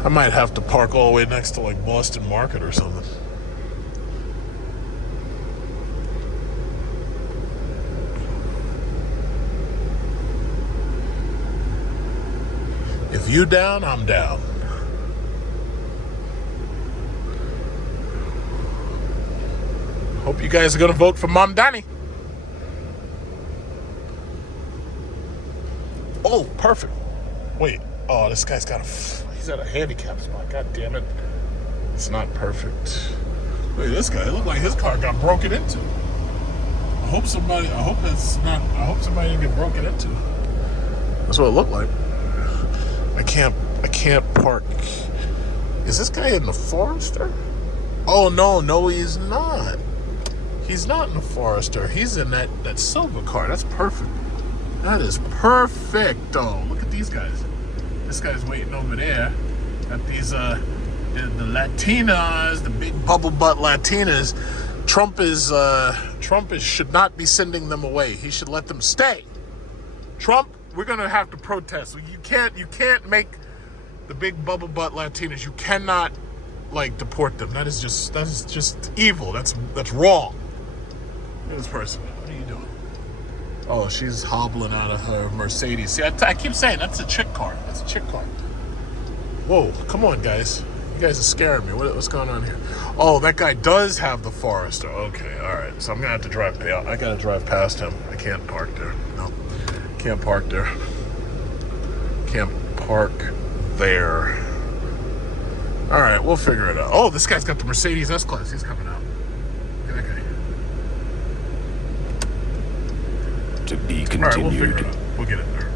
I might have to park all the way next to like Boston Market or something. If you down, I'm down. Hope you guys are gonna vote for Mamdani. Oh, perfect. Wait. Oh, this guy's got he's at a handicap spot. God damn it. It's not perfect. Look at this guy. It looked like his car got broken into. I hope somebody didn't get broken into. That's what it looked like. I can't park. Is this guy in the Forester? Oh, no, he's not. He's not in the Forester. He's in that silver car. That's perfect. That is perfect. Oh, look at these guys. This guy's waiting over there at these, the Latinas, the big bubble butt Latinas. Trump should not be sending them away. He should let them stay. Trump, we're gonna have to protest. You can't make the big bubble butt Latinas. You cannot deport them. That is just evil. That's wrong. Look at this person. What are you doing? Oh, she's hobbling out of her Mercedes. See, I keep saying that's a chick car. That's a chick car. Whoa, come on, guys. You guys are scaring me. What's going on here? Oh, that guy does have the Forester. Okay, all right. So I'm gonna have to drive. I gotta drive past him. I can't park there. No. Can't park there. Can't park there. All right, we'll figure it out. Oh, this guy's got the Mercedes S-Class. He's coming out. Look at that guy. To be All right, continued. we'll get it there.